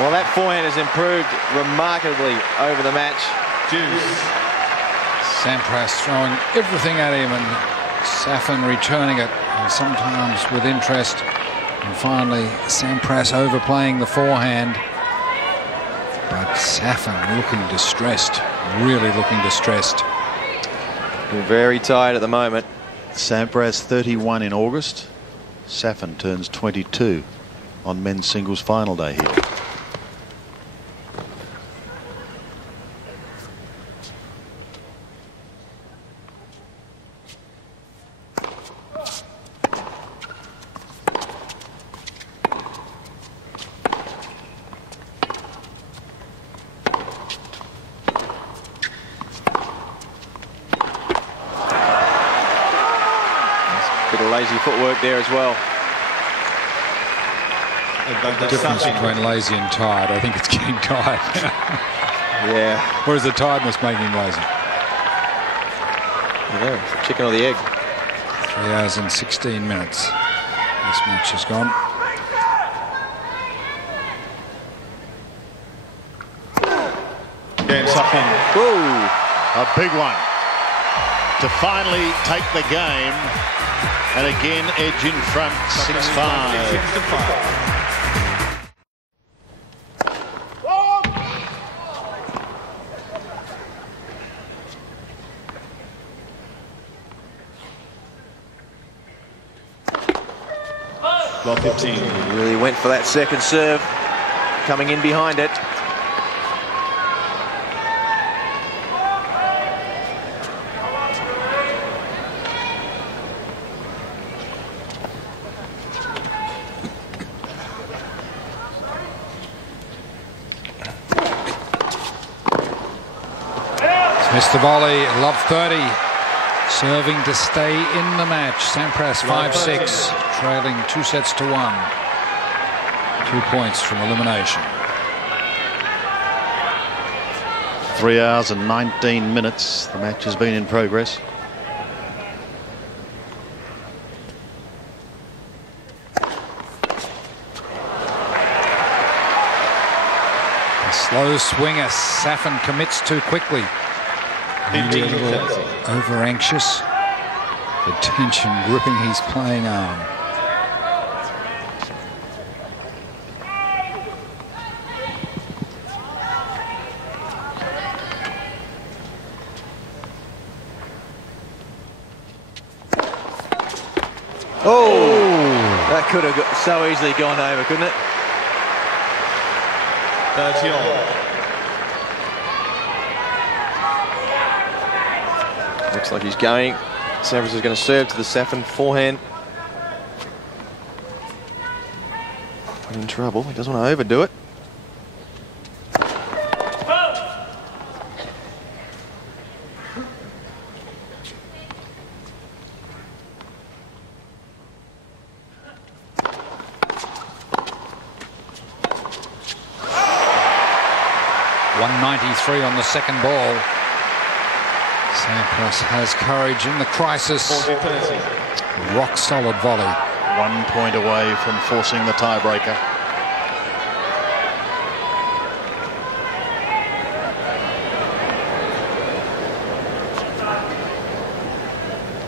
Well, that forehand has improved remarkably over the match. Sampras throwing everything at him, and Safin returning it, and sometimes with interest. And finally, Sampras overplaying the forehand. But Safin looking distressed, really looking distressed. Very tired at the moment. Sampras 31 in August. Safin turns 22 on men's singles final day here. Bit of lazy footwork there as well. The difference between lazy and tired, I think it's getting tired. Yeah. Whereas the tiredness making him lazy. Yeah, it's the chicken or the egg. 3 hours and 16 minutes. This match has gone. Again, Safin. Whoa. A big one to finally take the game, and again edge in front, 6-5. Well, 15. Really went for that second serve, coming in behind it. Missed the volley. Love 30. Serving to stay in the match. Sampras 5-6. Trailing 2-1. 2 points from elimination. 3 hours and 19 minutes. The match has been in progress. A slow swinger. Safin commits too quickly. Maybe a little over anxious. The tension gripping his playing arm. Oh, that could have so easily gone over, couldn't it? 30-all. Looks like he's going. Sampras is going to serve to the Safin forehand. In trouble. He doesn't want to overdo it. .193 on the second ball. Sampras has courage in the crisis. 40-30. Rock solid volley. 1 point away from forcing the tiebreaker.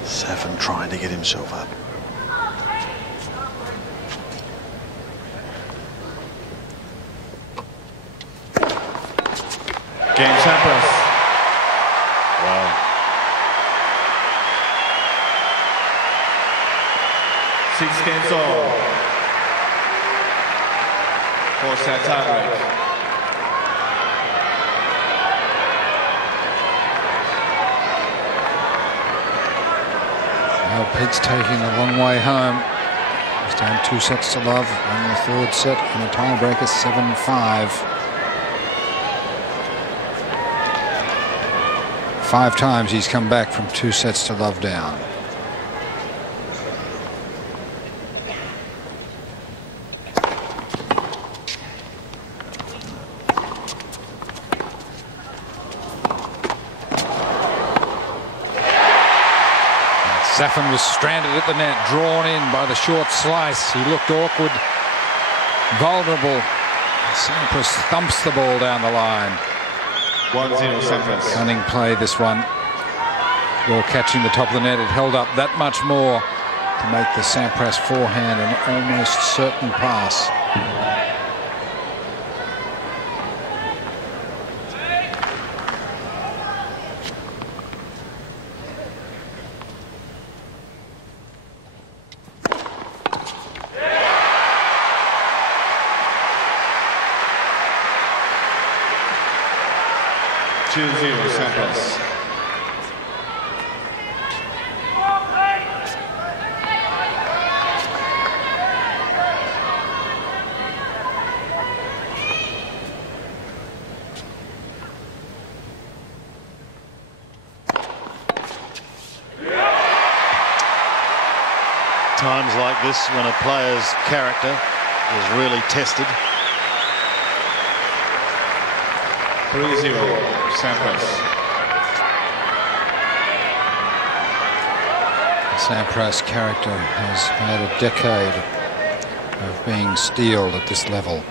Safin trying to get himself up. Game Sampras. Wow. 6 games all. 4-set tiebreak. Now Pete's taking a long way home. He's down 2-0 in the third set and a tiebreaker 7-5. 5 times he's come back from 2-0 down. Safin was stranded at the net, drawn in by the short slice. He looked awkward, vulnerable. Sampras thumps the ball down the line. 1-0 Sampras. Cunning play this one. Ball catching the top of the net. It held up that much more to make the Sampras forehand an almost certain pass. Sampras. Times like this when a player's character is really tested. 3-0 Sampras. Sampras' character has had a decade of being steeled at this level.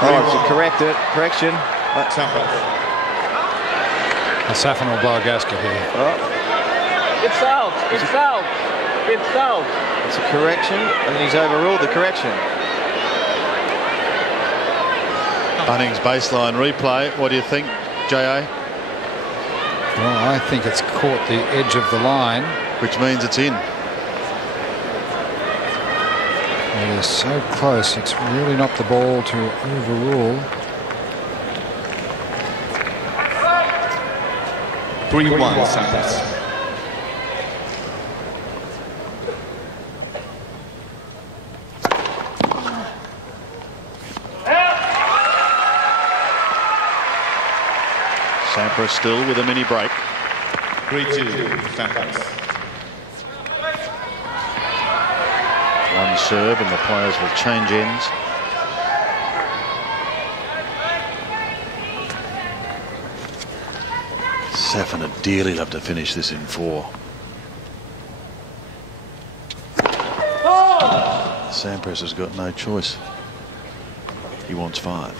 Oh, it's a correction. Sampras. Safin will blow a gasket here. Oh. It's out. It's out. It's out. It's a correction, and then he's overruled the correction. Bunnings baseline replay. What do you think, J.A.? Well, I think it's caught the edge of the line. Which means it's in. It is so close. It's really not the ball to overrule. 3-1 Sampras. Sampras still with a mini break. 3-2 Sampras. One serve and the players will change ends. Safin would dearly love to finish this in 4. Sampras has got no choice. He wants 5.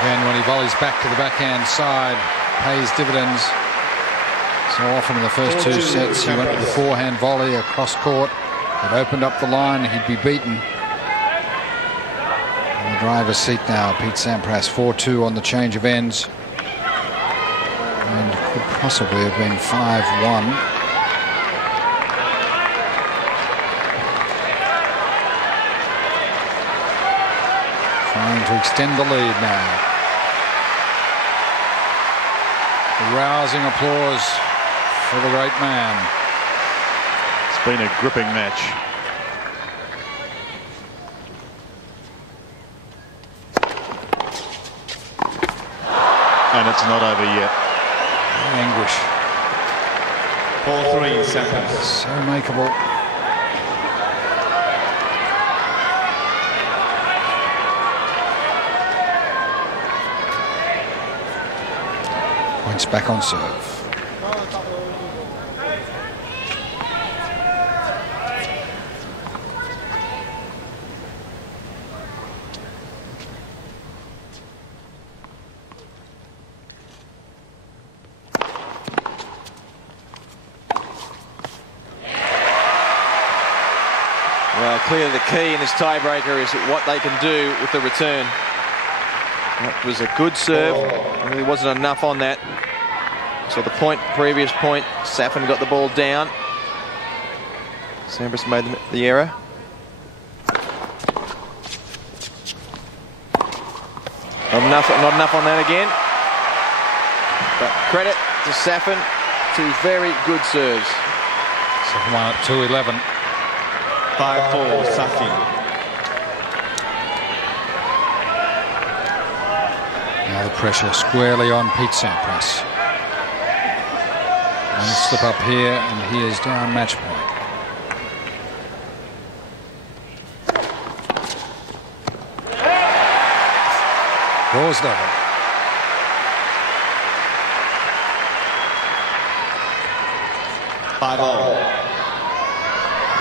Again, when he volleys back to the backhand side, pays dividends. So often in the first 2 sets, he went with the forehand volley across court. It opened up the line, he'd be beaten. In the driver's seat now, Pete Sampras, 4-2 on the change of ends. And could possibly have been 5-1. Trying to extend the lead now. The rousing applause for the great man. It's been a gripping match. And it's not over yet. Anguish. 4-3 Sampras. So makeable. Points back on serve. Well, clearly the key in this tiebreaker is what they can do with the return. That was a good serve. There really wasn't enough on that. So the previous point, Safin got the ball down. Sampras made the error. Not enough on that again. But credit to Safin, 2 very good serves. Second one at 2-11. 5-4 Safin. Now the pressure squarely on Pete Sampras. One slip up here and he is down match point. Draws level.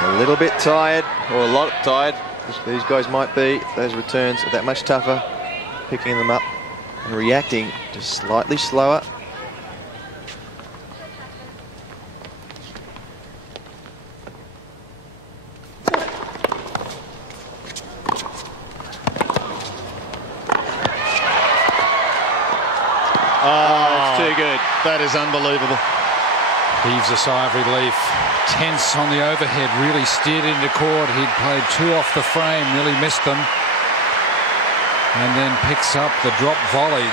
A little bit tired, or a lot tired. These guys might be. Those returns are that much tougher. Picking them up and reacting just slightly slower. Oh, it's too good. That is unbelievable. Heaves a sigh of relief. Tense on the overhead, really steered into court. He'd played 2 off the frame, nearly missed them. And then picks up the drop volley.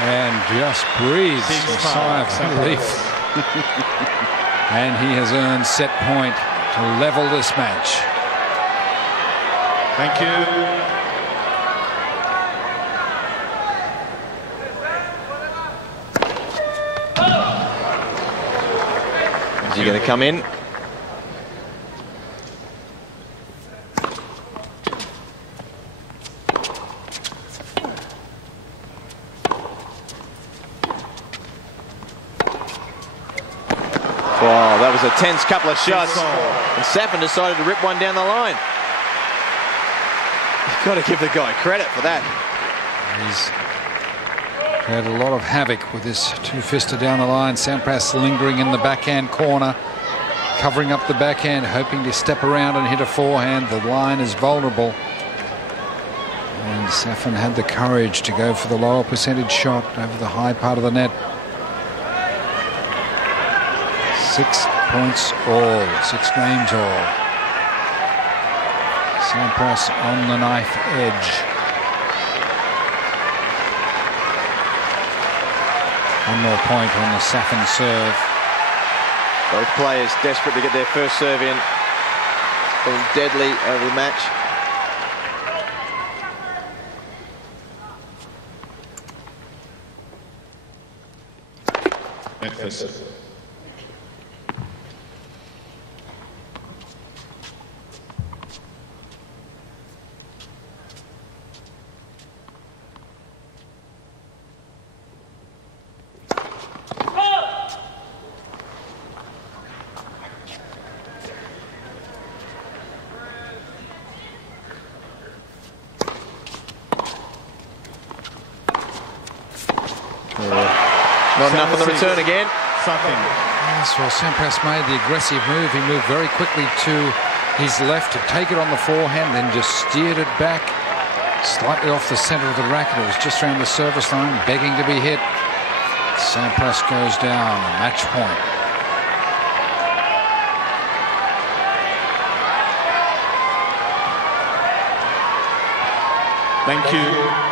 And just breathes a sigh of relief. And he has earned set point to level this match. Thank you. Is he going to come in? Wow, that was a tense couple of shots. And Safin decided to rip one down the line. You've got to give the guy credit for that. He's had a lot of havoc with this 2-fister down the line. Sampras lingering in the backhand corner, covering up the backhand, hoping to step around and hit a forehand. The line is vulnerable. And Safin had the courage to go for the lower percentage shot over the high part of the net. 6 points all, 6 games all. Sampras on the knife edge. One more point on the Safin serve. Both players desperate to get their first serve in. Been deadly over the match. Not enough on the return again. Safin. Yes, well, Sampras made the aggressive move. He moved very quickly to his left to take it on the forehand, then just steered it back slightly off the centre of the racket. It was just around the service line, begging to be hit. Sampras goes down, match point. Thank you.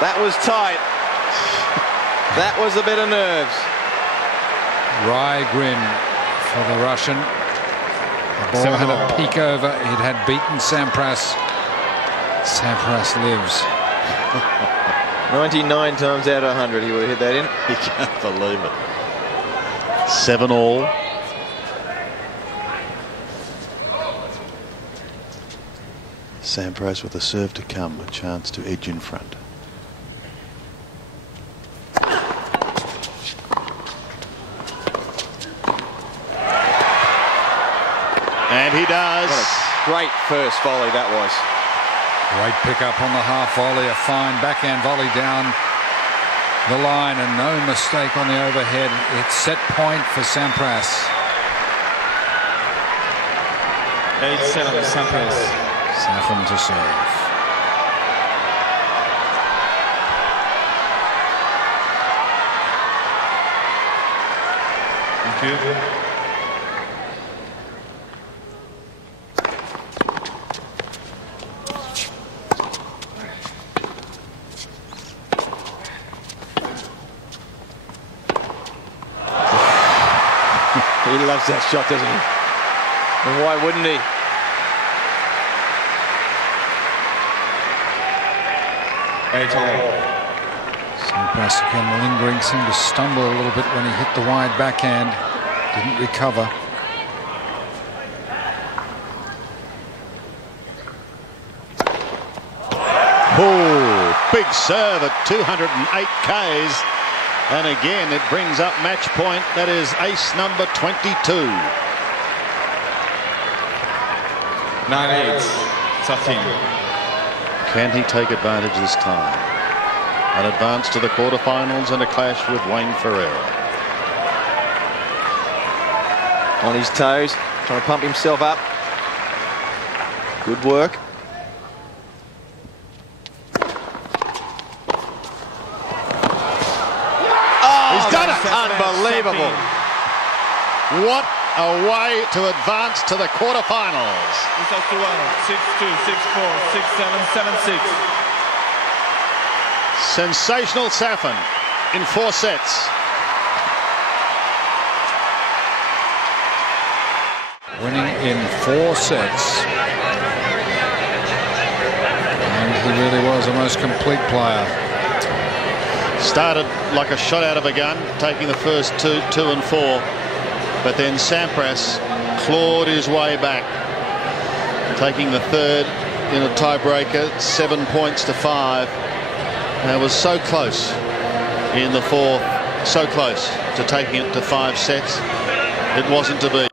That was tight. That was a bit of nerves. Wry grin for the Russian. The ball had a peek over. It had beaten Sampras. Sampras lives. 99 times out of 100 he would have hit that in. You can't believe it. 7-all. Sampras with a serve to come, a chance to edge in front. And he does. What a great first volley that was. Great pick-up on the half volley. A fine backhand volley down the line, and no mistake on the overhead. It's set point for Sampras. 8-7, Sampras. Safin to serve. Thank you. He loves that shot, doesn't he? And why wouldn't he? Sampras again lingering, seemed to stumble a little bit when he hit the wide backhand. Didn't recover. Oh, big serve at 208 Ks. And again, it brings up match point. That is ace number 22. 9-8, Safin. Can he take advantage this time? An advance to the quarterfinals and a clash with Wayne Ferreira. On his toes, trying to pump himself up. Good work. He's done it! Unbelievable. What a way to advance to the quarterfinals. It's up to 1, 6-2, 6-4, 6-7, 7-6. Sensational Safin in 4 sets. Winning in 4 sets. And he really was the most complete player. Started like a shot out of a gun, taking the first 2 and 4. But then Sampras clawed his way back, taking the third in a tiebreaker, 7 points to 5. And it was so close in the 4th, so close to taking it to 5 sets. It wasn't to be.